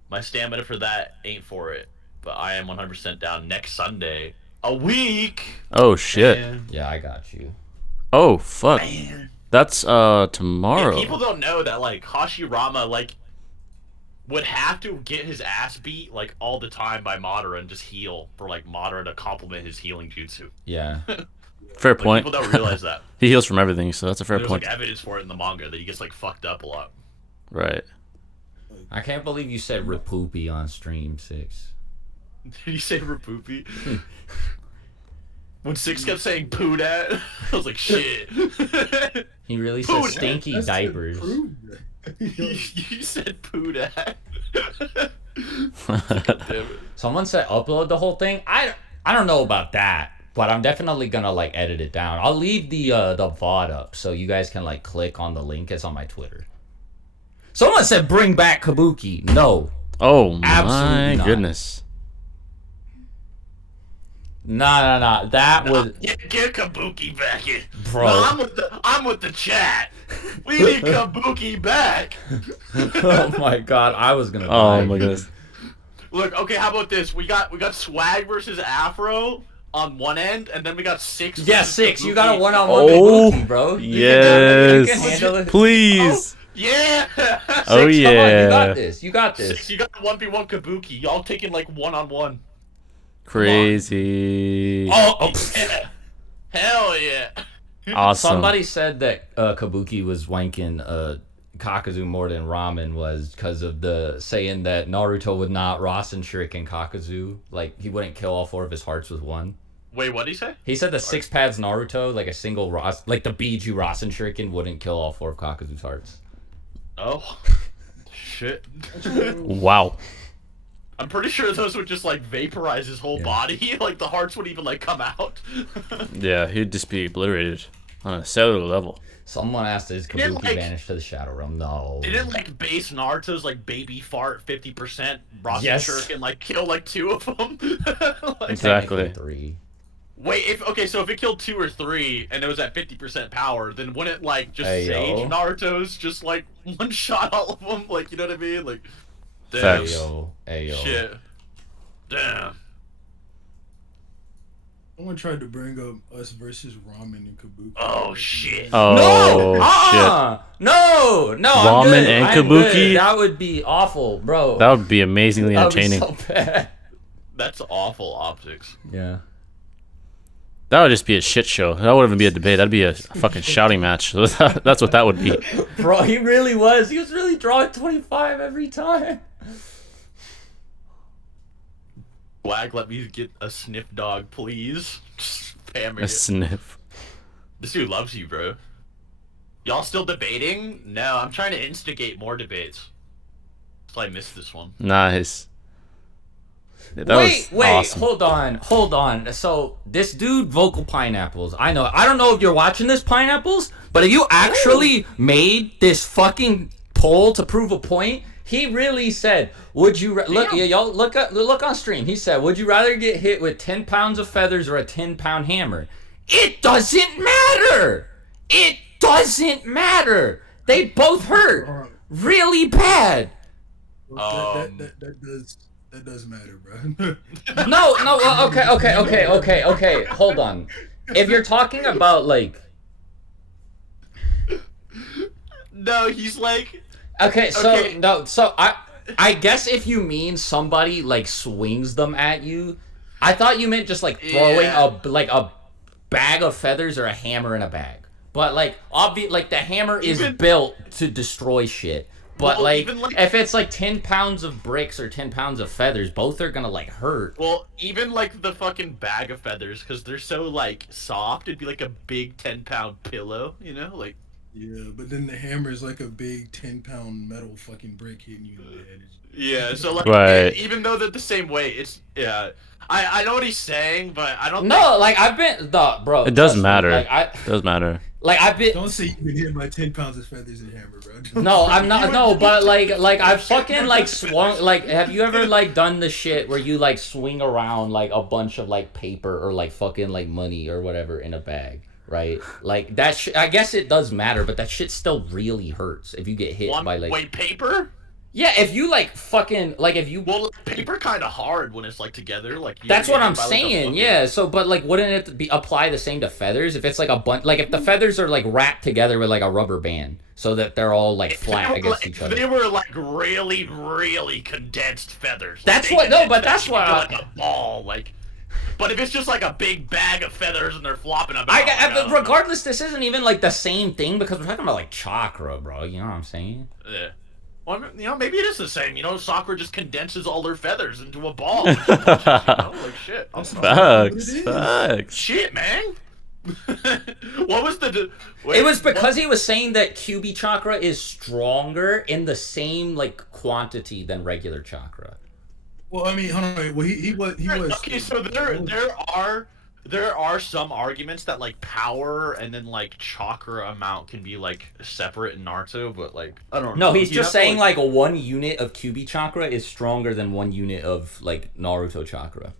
My stamina for that ain't for it, but I am 100% down next Sunday. A week. Oh shit. Man. Yeah, I got you. Oh fuck. Man. That's tomorrow. Yeah, people don't know that like Hashirama like would have to get his ass beat like all the time by Madara and just heal for like Madara to complement his healing jutsu. Yeah. Fair Like, point. people don't realize that. He heals from everything, so that's a fair There's point. like evidence for it in the manga that he gets like fucked up a lot. Right. I can't believe you said Rapoopy on stream 6. Did you say Rapoopy? When 6 kept saying poo dat, I was like, shit. He really said Dude, stinky diapers. You said poo dat. Someone said upload the whole thing. I don't know about that, but I'm definitely gonna like edit it down. I'll leave the VOD up so you guys can like click on the link. It's on my Twitter. Someone said bring back Kabuki. No. Oh my Absolutely not. goodness. Nah. That was Get Kabuki back in. Bro. No, I'm with the chat. We need Kabuki back. Oh my god, I was gonna Oh die. my goodness. Look, okay, how about this? We got Swag versus Afro on one end, and then we got 6. Yeah, versus 6. You Kabuki. got a one-on-one Oh, Kabuki, bro. You yes. can handle it. Please. Yeah. Oh, Six, come on, yeah. you got this. You got this. 6, you got 1v1 Kabuki. Y'all taking like 1-on-1. Crazy. Oh, Yeah. Hell yeah. Awesome. Somebody said that Kabuki was wanking Kakuzu more than Ramen was because of the saying that Naruto would not Rasen Shuriken Kakuzu. Like, he wouldn't kill all 4 of his hearts with one. Wait, what'd he say? He said the 6 pads Naruto, like a single like the Biju Rasen Shuriken wouldn't kill all 4 of Kakuzu's hearts. Oh. Shit. Wow. I'm pretty sure those would just like vaporize his whole body. Like the hearts would even like come out. Yeah, he'd just be obliterated on a cellular level. Someone asked, is Didn't, Kabuki like- vanished to the Shadow Realm? No. Didn't like base Naruto's like baby fart 50% Rasen Yes. Shuriken like kill like 2 of them? Like, Exactly. Technically 3. wait, if it killed 2 or 3 and it was at 50% power, then wouldn't it like just Ayo. Sage Naruto's just like one shot all of them? Like, you know what I mean? Like, damn. Facts. Ayo. Shit. Damn. Someone tried to bring up us versus Ramen and Kabuki. Oh shit. Oh No! No! No! I'm Ramen good. and I'm Kabuki? good. That would be awful, bro. That would be amazingly That would be entertaining. so bad. That's awful optics. Yeah. That would just be a shit show. That wouldn't even be a debate. That'd be a fucking shouting match. That's what that would be. Bro, he really was. He was really drawing 25 every time. Swag, let me get a sniff dog, please. Just spamming A it. sniff. This dude loves you, bro. Y'all still debating? No, I'm trying to instigate more debates. So I missed this one. Nice. Yeah, that Wait, was awesome. hold on. So this dude, Vocal Pineapples, I don't know if you're watching this, Pineapples, but if you actually made this fucking poll to prove a point, he really said, "Would you look? Yeah, y'all look on stream." He said, "Would you rather get hit with 10 pounds of feathers or a 10-pound hammer?" It doesn't matter. It doesn't matter. They both hurt really bad. That does matter, bro. No, okay. Hold on. If you're talking about like, No, he's like... okay, so Okay. no, so I guess if you mean somebody like swings them at you, I thought you meant just like throwing a bag of feathers or a hammer in a bag. But like like the hammer is built to destroy shit. But Well, like, even, like- if it's like 10 pounds of bricks or 10 pounds of feathers, both are gonna like hurt. Well, even like the fucking bag of feathers, because they're so like soft, it'd be like a big 10-pound pillow, you know? Like, Yeah, but then the hammer is like a big 10-pound metal fucking brick hitting you in the head. yeah, so like, Right. even though they're the same weight, it's, yeah. I know what he's saying, but I don't No, like I've been, bro. It does trust me, matter. Like It does matter. I've been. Don't say you've been hit by 10 pounds of feathers and hammer, bro. No, I'm not. No, but like I've fucking like swung. Like, have you ever like done the shit where you like swing around like a bunch of like paper or like fucking like money or whatever in a bag, right? Like that. I guess it does matter, but that shit still really hurts if you get hit by like. Wait, paper? Yeah, if you like fucking like if you. Well, paper kind of hard when it's like together. Like, That's what I'm by, like, a saying, fucking- yeah. So, but like, wouldn't it be apply the same to feathers? If it's like a bunch, like if the feathers are like wrapped together with like a rubber band, so that they're all like flat against each other. They were like really, really condensed feathers. That's Like, what- they no, but condensed that's what into, like a ball, like. But if it's just like a big bag of feathers and they're flopping about, But regardless, this isn't even like the same thing because we're talking about like chakra, bro. You know what I'm saying? Yeah. Well, you know, maybe it is the same. You know, Sakura just condenses all their feathers into a ball. And she punches, you know? Like, shit. Facts. Shit, man. What was the... It was because he was saying that QB chakra is stronger in the same like quantity than regular chakra. Well, I mean, hold on. Well, he was. Okay, so there are some arguments that like power and then like chakra amount can be like separate in Naruto, but like I don't know. No, he's You just have to, saying like a 1 unit of QB chakra is stronger than 1 unit of like Naruto chakra.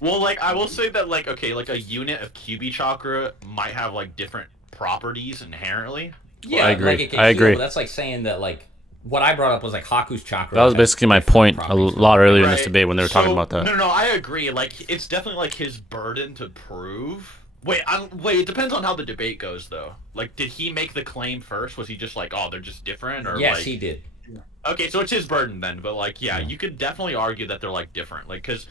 Well, like I will say that like okay, like a unit of QB chakra might have like different properties inherently. Yeah, I agree. Like, it can I heal, agree. but that's like saying that like what I brought up was like Haku's chakra. That was has basically my different point a properties. lot earlier in this Right. debate when they were talking So- about that. No, I agree. Like it's definitely like his burden to prove. Wait, it depends on how the debate goes though. Like, did he make the claim first? Was he just like, oh, they're just different, or Yes, like... he did. Okay, so it's his burden then. But like, yeah, you could definitely argue that they're like different. Like, because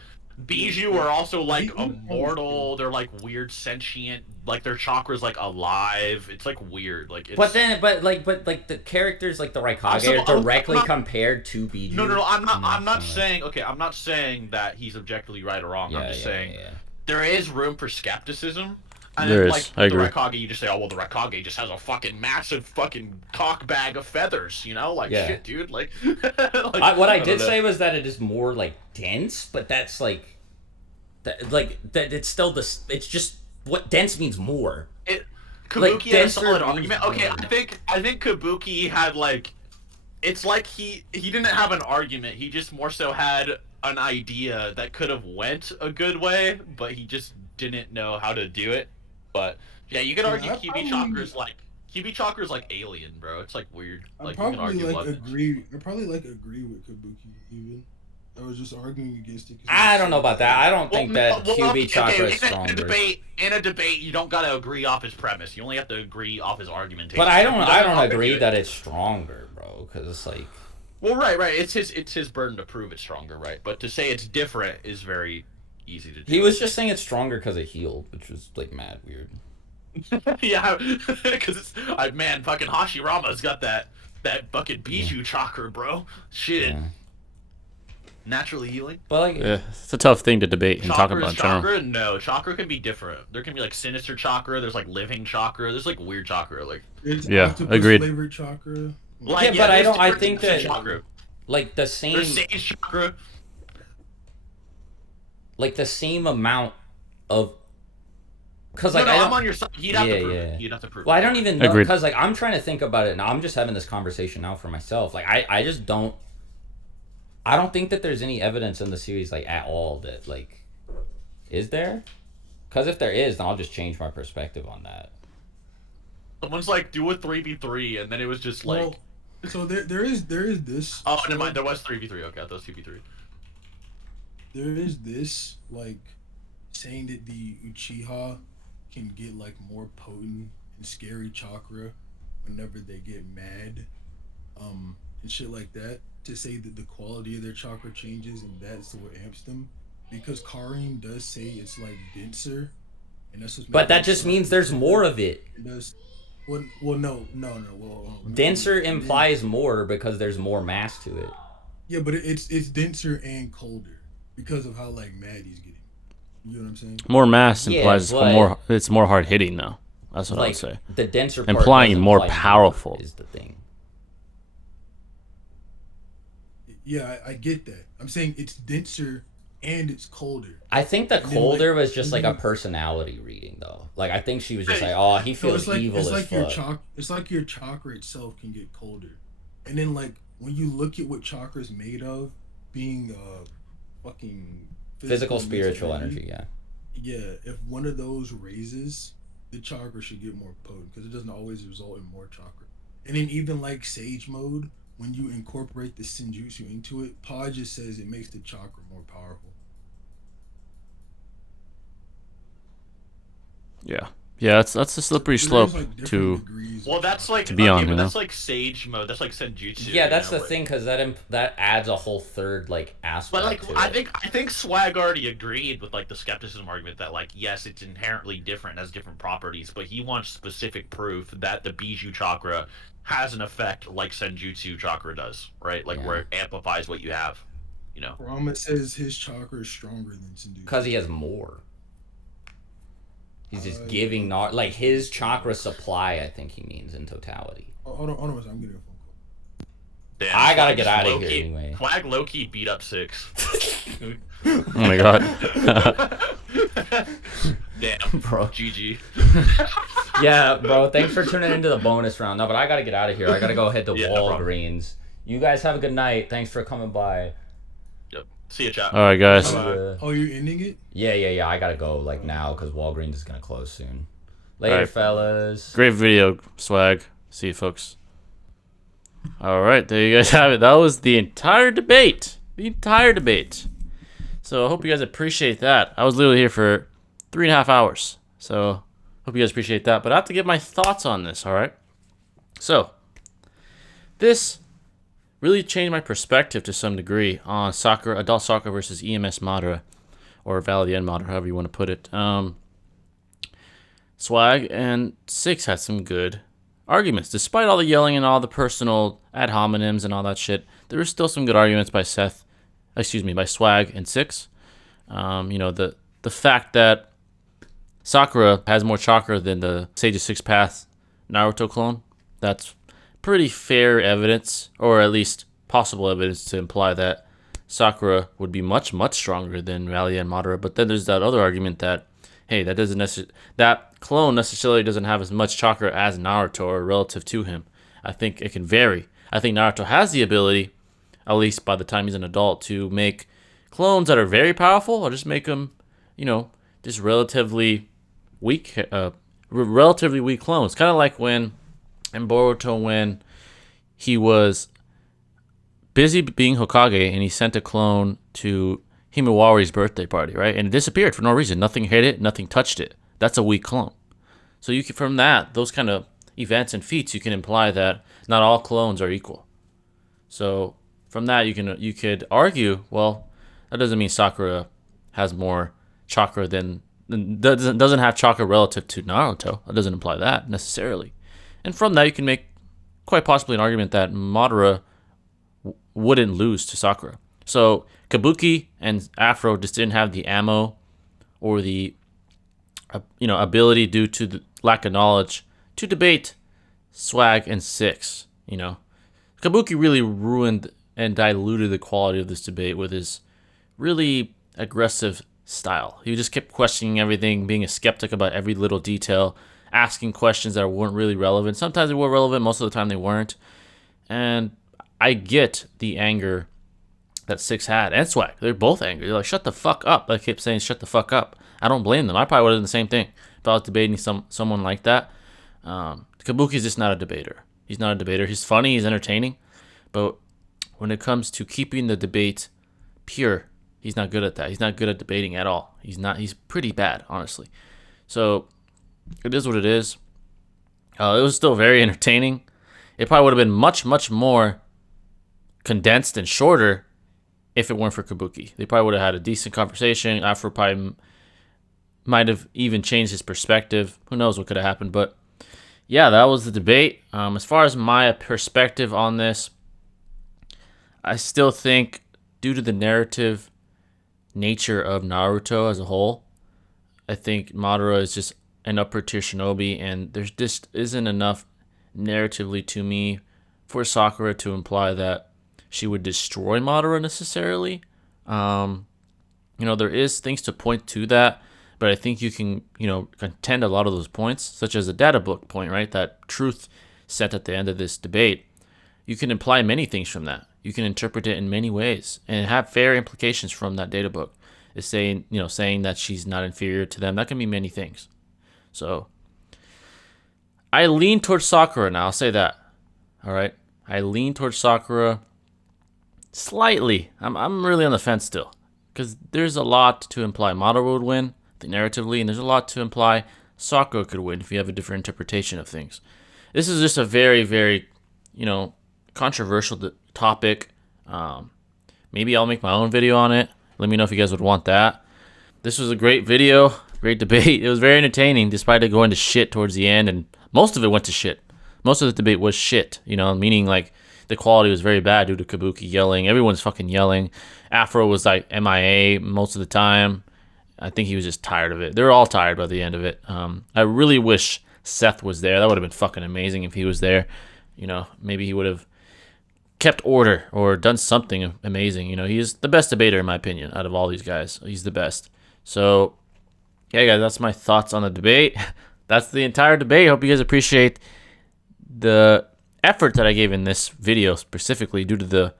Bijou are also like immortal. They're like weird sentient. Like their chakra's like alive. It's like weird. Like, it's... But the characters like the Raikage Also, are directly I'm not- compared to Bijou. No, I'm not saying saying. Okay, I'm not saying that he's objectively right or wrong. I'm just saying yeah. there is room for skepticism. And There then, is. like, I agree. The Raikage, you just say, oh, well, the Raikage just has a fucking massive fucking cock bag of feathers, you know? Like, Yeah. shit, dude. Like, What I don't did know. say was that it is more like dense, but that's like that it's still this. It's just what dense means more. Kabuki like, had a denser solid means argument. Okay, more. I think Kabuki had, like... It's like he didn't have an argument. He just more so had an idea that could have went a good way, but he just didn't know how to do it. But yeah, you could argue QB Chakra's like alien, bro. It's like weird. I Like you can probably argue like about agree. I probably like agree with Kabuki even. I was just arguing against it. I don't know about that. I don't think that QB chakra is stronger. In a debate, you don't gotta agree off his premise. You only have to agree off his argumentation. But I don't agree that it's stronger, bro. Because it's like. Well, right. It's his burden to prove it's stronger, right? But to say it's different is very easy to do. He was just saying it's stronger because it healed, which was like mad weird. Yeah, because it's man, fucking Hashirama's got that fucking Bijou chakra, bro. Shit. Yeah. Naturally healing. But like, Yeah, it's a tough thing to debate and talk about in general. Chakra? No, chakra can be different. There can be like sinister chakra. There's like living chakra. There's like weird chakra. Like yeah, agreed. Flavored chakra. Like, yeah, but I think that chakra. Like the same. There's sage chakra. Like the same amount of. Because like I'm on your side. You'd have to prove it. You'd have to prove it. Well, I don't even know because like I'm trying to think about it now. I'm just having this conversation now for myself. Like I just don't. I don't think that there's any evidence in the series like at all that like is there? Because if there is, then I'll just change my perspective on that. Someone's like, do a 3v3, and then it was just like. Well, so there is this. Oh, never mind. There was 3v3. Okay, I thought it was 2v3. There is this like saying that the Uchiha can get like more potent and scary chakra whenever they get mad, and shit like that. To say that the quality of their chakra changes and that's what amps them, because Karin does say it's like denser, and that's what. But that just means there's more of it. It does. Well, no. Well, denser implies more because there's more mass to it. Yeah, but it's denser and colder because of how like mad he's getting. You know what I'm saying? More mass implies it's more hard hitting though. That's what I would say. The denser part implying more powerful is the thing. Yeah, I get that. I'm saying it's denser and it's colder. I think the colder was just like a personality reading, though. Like I think she was just like, oh, he feels evil as fuck. It's like your chakra itself can get colder, and then like when you look at what chakra is made of, being fucking physical spiritual energy, yeah. Yeah, if one of those raises, the chakra should get more potent because it doesn't always result in more chakra. And then even like Sage mode, when you incorporate the Senjutsu into it, Pa just says it makes the chakra more powerful. Yeah, that's a slippery slope to. Well, that's like to be on. You know? That's like Sage mode. That's like Senjutsu. Yeah, that's the thing because that adds a whole third like aspect. But like to I think Swag already agreed with like the skepticism argument that like yes, it's inherently different, has different properties, but he wants specific proof that the Bijou chakra has an effect like Senjutsu chakra does, right? Like where it amplifies what you have, you know. Rama says his chakra is stronger than Senjutsu because he has more. He's just giving like his chakra supply. I think he means in totality. Hold on, I'm getting a phone call. Damn, I gotta get out of here anyway. Swag low-key beat up 6. Oh my god. Damn, bro. GG. Yeah, bro. Thanks for tuning into the bonus round. No, but I gotta get out of here. I gotta go head to Walgreens. You guys have a good night. Thanks for coming by. Yep. See you, chat. All right, guys. Oh, you're ending it? Yeah. I gotta go like now because Walgreens is gonna close soon. Later, fellas. Great video, Swag. See you, folks. All right, there you guys have it. That was the entire debate. So I hope you guys appreciate that. I was literally here for 3.5 hours. So hope you guys appreciate that. But I have to give my thoughts on this, all right? So this really changed my perspective to some degree on Sakura, adult Sakura versus EMS Madara, or Valiant Madara, however you want to put it. Swag and 6 had some good arguments. Despite all the yelling and all the personal ad hominems and all that shit, there were still some good arguments by by Swag and 6. You know, the fact that Sakura has more chakra than the Sage of Six Path Naruto clone, that's pretty fair evidence, or at least possible evidence to imply that Sakura would be much, much stronger than Rally and Madara. But then there's that other argument that, hey, that clone necessarily doesn't have as much chakra as Naruto or relative to him. I think it can vary. I think Naruto has the ability, at least by the time he's an adult, to make clones that are very powerful, or just make them, you know, just relatively weak clones. Kind of like when in Boruto, when he was busy being Hokage, and he sent a clone to Himawari's birthday party, right? And it disappeared for no reason. Nothing hit it. Nothing touched it. That's a weak clone. So you can, from that, those kind of events and feats, you can imply that not all clones are equal. So from that, you could argue, well, that doesn't mean Sakura has more chakra than doesn't have chakra relative to Naruto. That doesn't imply that necessarily. And from that, you can make quite possibly an argument that Madara wouldn't lose to Sakura. So Kabuki and Afro just didn't have the ammo or the ability due to the lack of knowledge to debate Swag and 6. Kabuki really ruined and diluted the quality of this debate with his really aggressive style. He just kept questioning everything, being a skeptic about every little detail, asking questions that weren't really relevant. Sometimes they were relevant, most of the time they weren't. And I get the anger that 6 had and Swag. They're both angry. They're like, shut the fuck up. I kept saying, shut the fuck up. I don't blame them. I probably would have done the same thing if I was debating someone like that. Kabuki's just not a debater. He's not a debater. He's funny. He's entertaining. But when it comes to keeping the debate pure, he's not good at that. He's not good at debating at all. He's pretty bad, honestly. So it is what it is. It was still very entertaining. It probably would have been much, much more condensed and shorter if it weren't for Kabuki. They probably would have had a decent conversation. Afro probably might have even changed his perspective. Who knows what could have happened. But yeah, that was the debate. As far as my perspective on this, I still think due to the narrative nature of Naruto as a whole, I think Madara is just an upper tier shinobi, and there just isn't enough narratively to me for Sakura to imply that she would destroy Madara necessarily. There is things to point to that, but I think you can, contend a lot of those points, such as the data book point, right? That truth set at the end of this debate. You can imply many things from that. You can interpret it in many ways and have fair implications from that data book. It's saying that she's not inferior to them. That can be many things. So I lean towards Sakura now. I'll say that. All right. I lean towards Sakura slightly. I'm really on the fence still, because there's a lot to imply Madara would win narratively, and there's a lot to imply Sakura could win if you have a different interpretation of things. This is just a very, very, controversial topic. Maybe I'll make my own video on it. Let me know if you guys would want that. This was a great video, great debate. It was very entertaining, despite it going to shit towards the end, and most of it went to shit. Most of the debate was shit, meaning like the quality was very bad due to Kabuki yelling. Everyone's fucking yelling. Afro was like MIA most of the time. I think he was just tired of it. They were all tired by the end of it. I really wish Seth was there. That would have been fucking amazing if he was there. Maybe he would have kept order or done something amazing. He's the best debater in my opinion out of all these guys. He's the best. So yeah, guys, that's my thoughts on the debate. That's the entire debate. Hope you guys appreciate the effort that I gave in this video, specifically due to the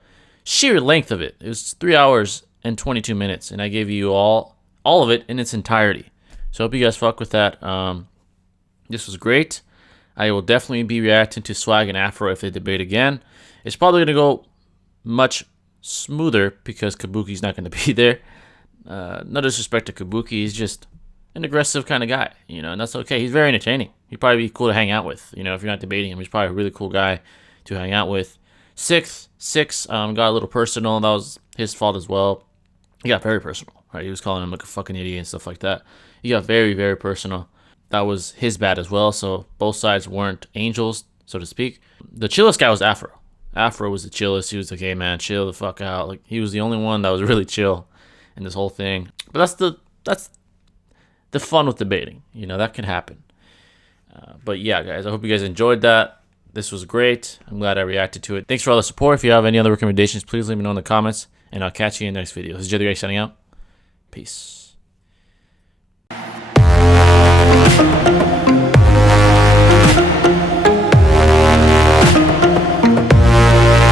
sheer length of it. It was 3 hours and 22 minutes, and I gave you all of it in its entirety. So hope you guys fuck with that. This was great. I will definitely be reacting to Swag and Afro if they debate again. It's probably going to go much smoother because Kabuki's not going to be there. No disrespect to Kabuki. He's just an aggressive kind of guy, and that's okay. He's very entertaining. He'd probably be cool to hang out with, if you're not debating him. He's probably a really cool guy to hang out with. Six got a little personal. That was his fault as well. He got very personal, right? He was calling him like a fucking idiot and stuff like that. He got very, very personal. That was his bad as well. So both sides weren't angels, so to speak. The chillest guy was Afro. Afro was the chillest. He was like, hey man, chill the fuck out. Like, he was the only one that was really chill in this whole thing. But that's the fun with debating. That can happen. But yeah, guys, I hope you guys enjoyed that. This was great. I'm glad I reacted to it. Thanks for all the support. If you have any other recommendations, please let me know in the comments, and I'll catch you in the next video. This is Jay the Great signing out. Peace.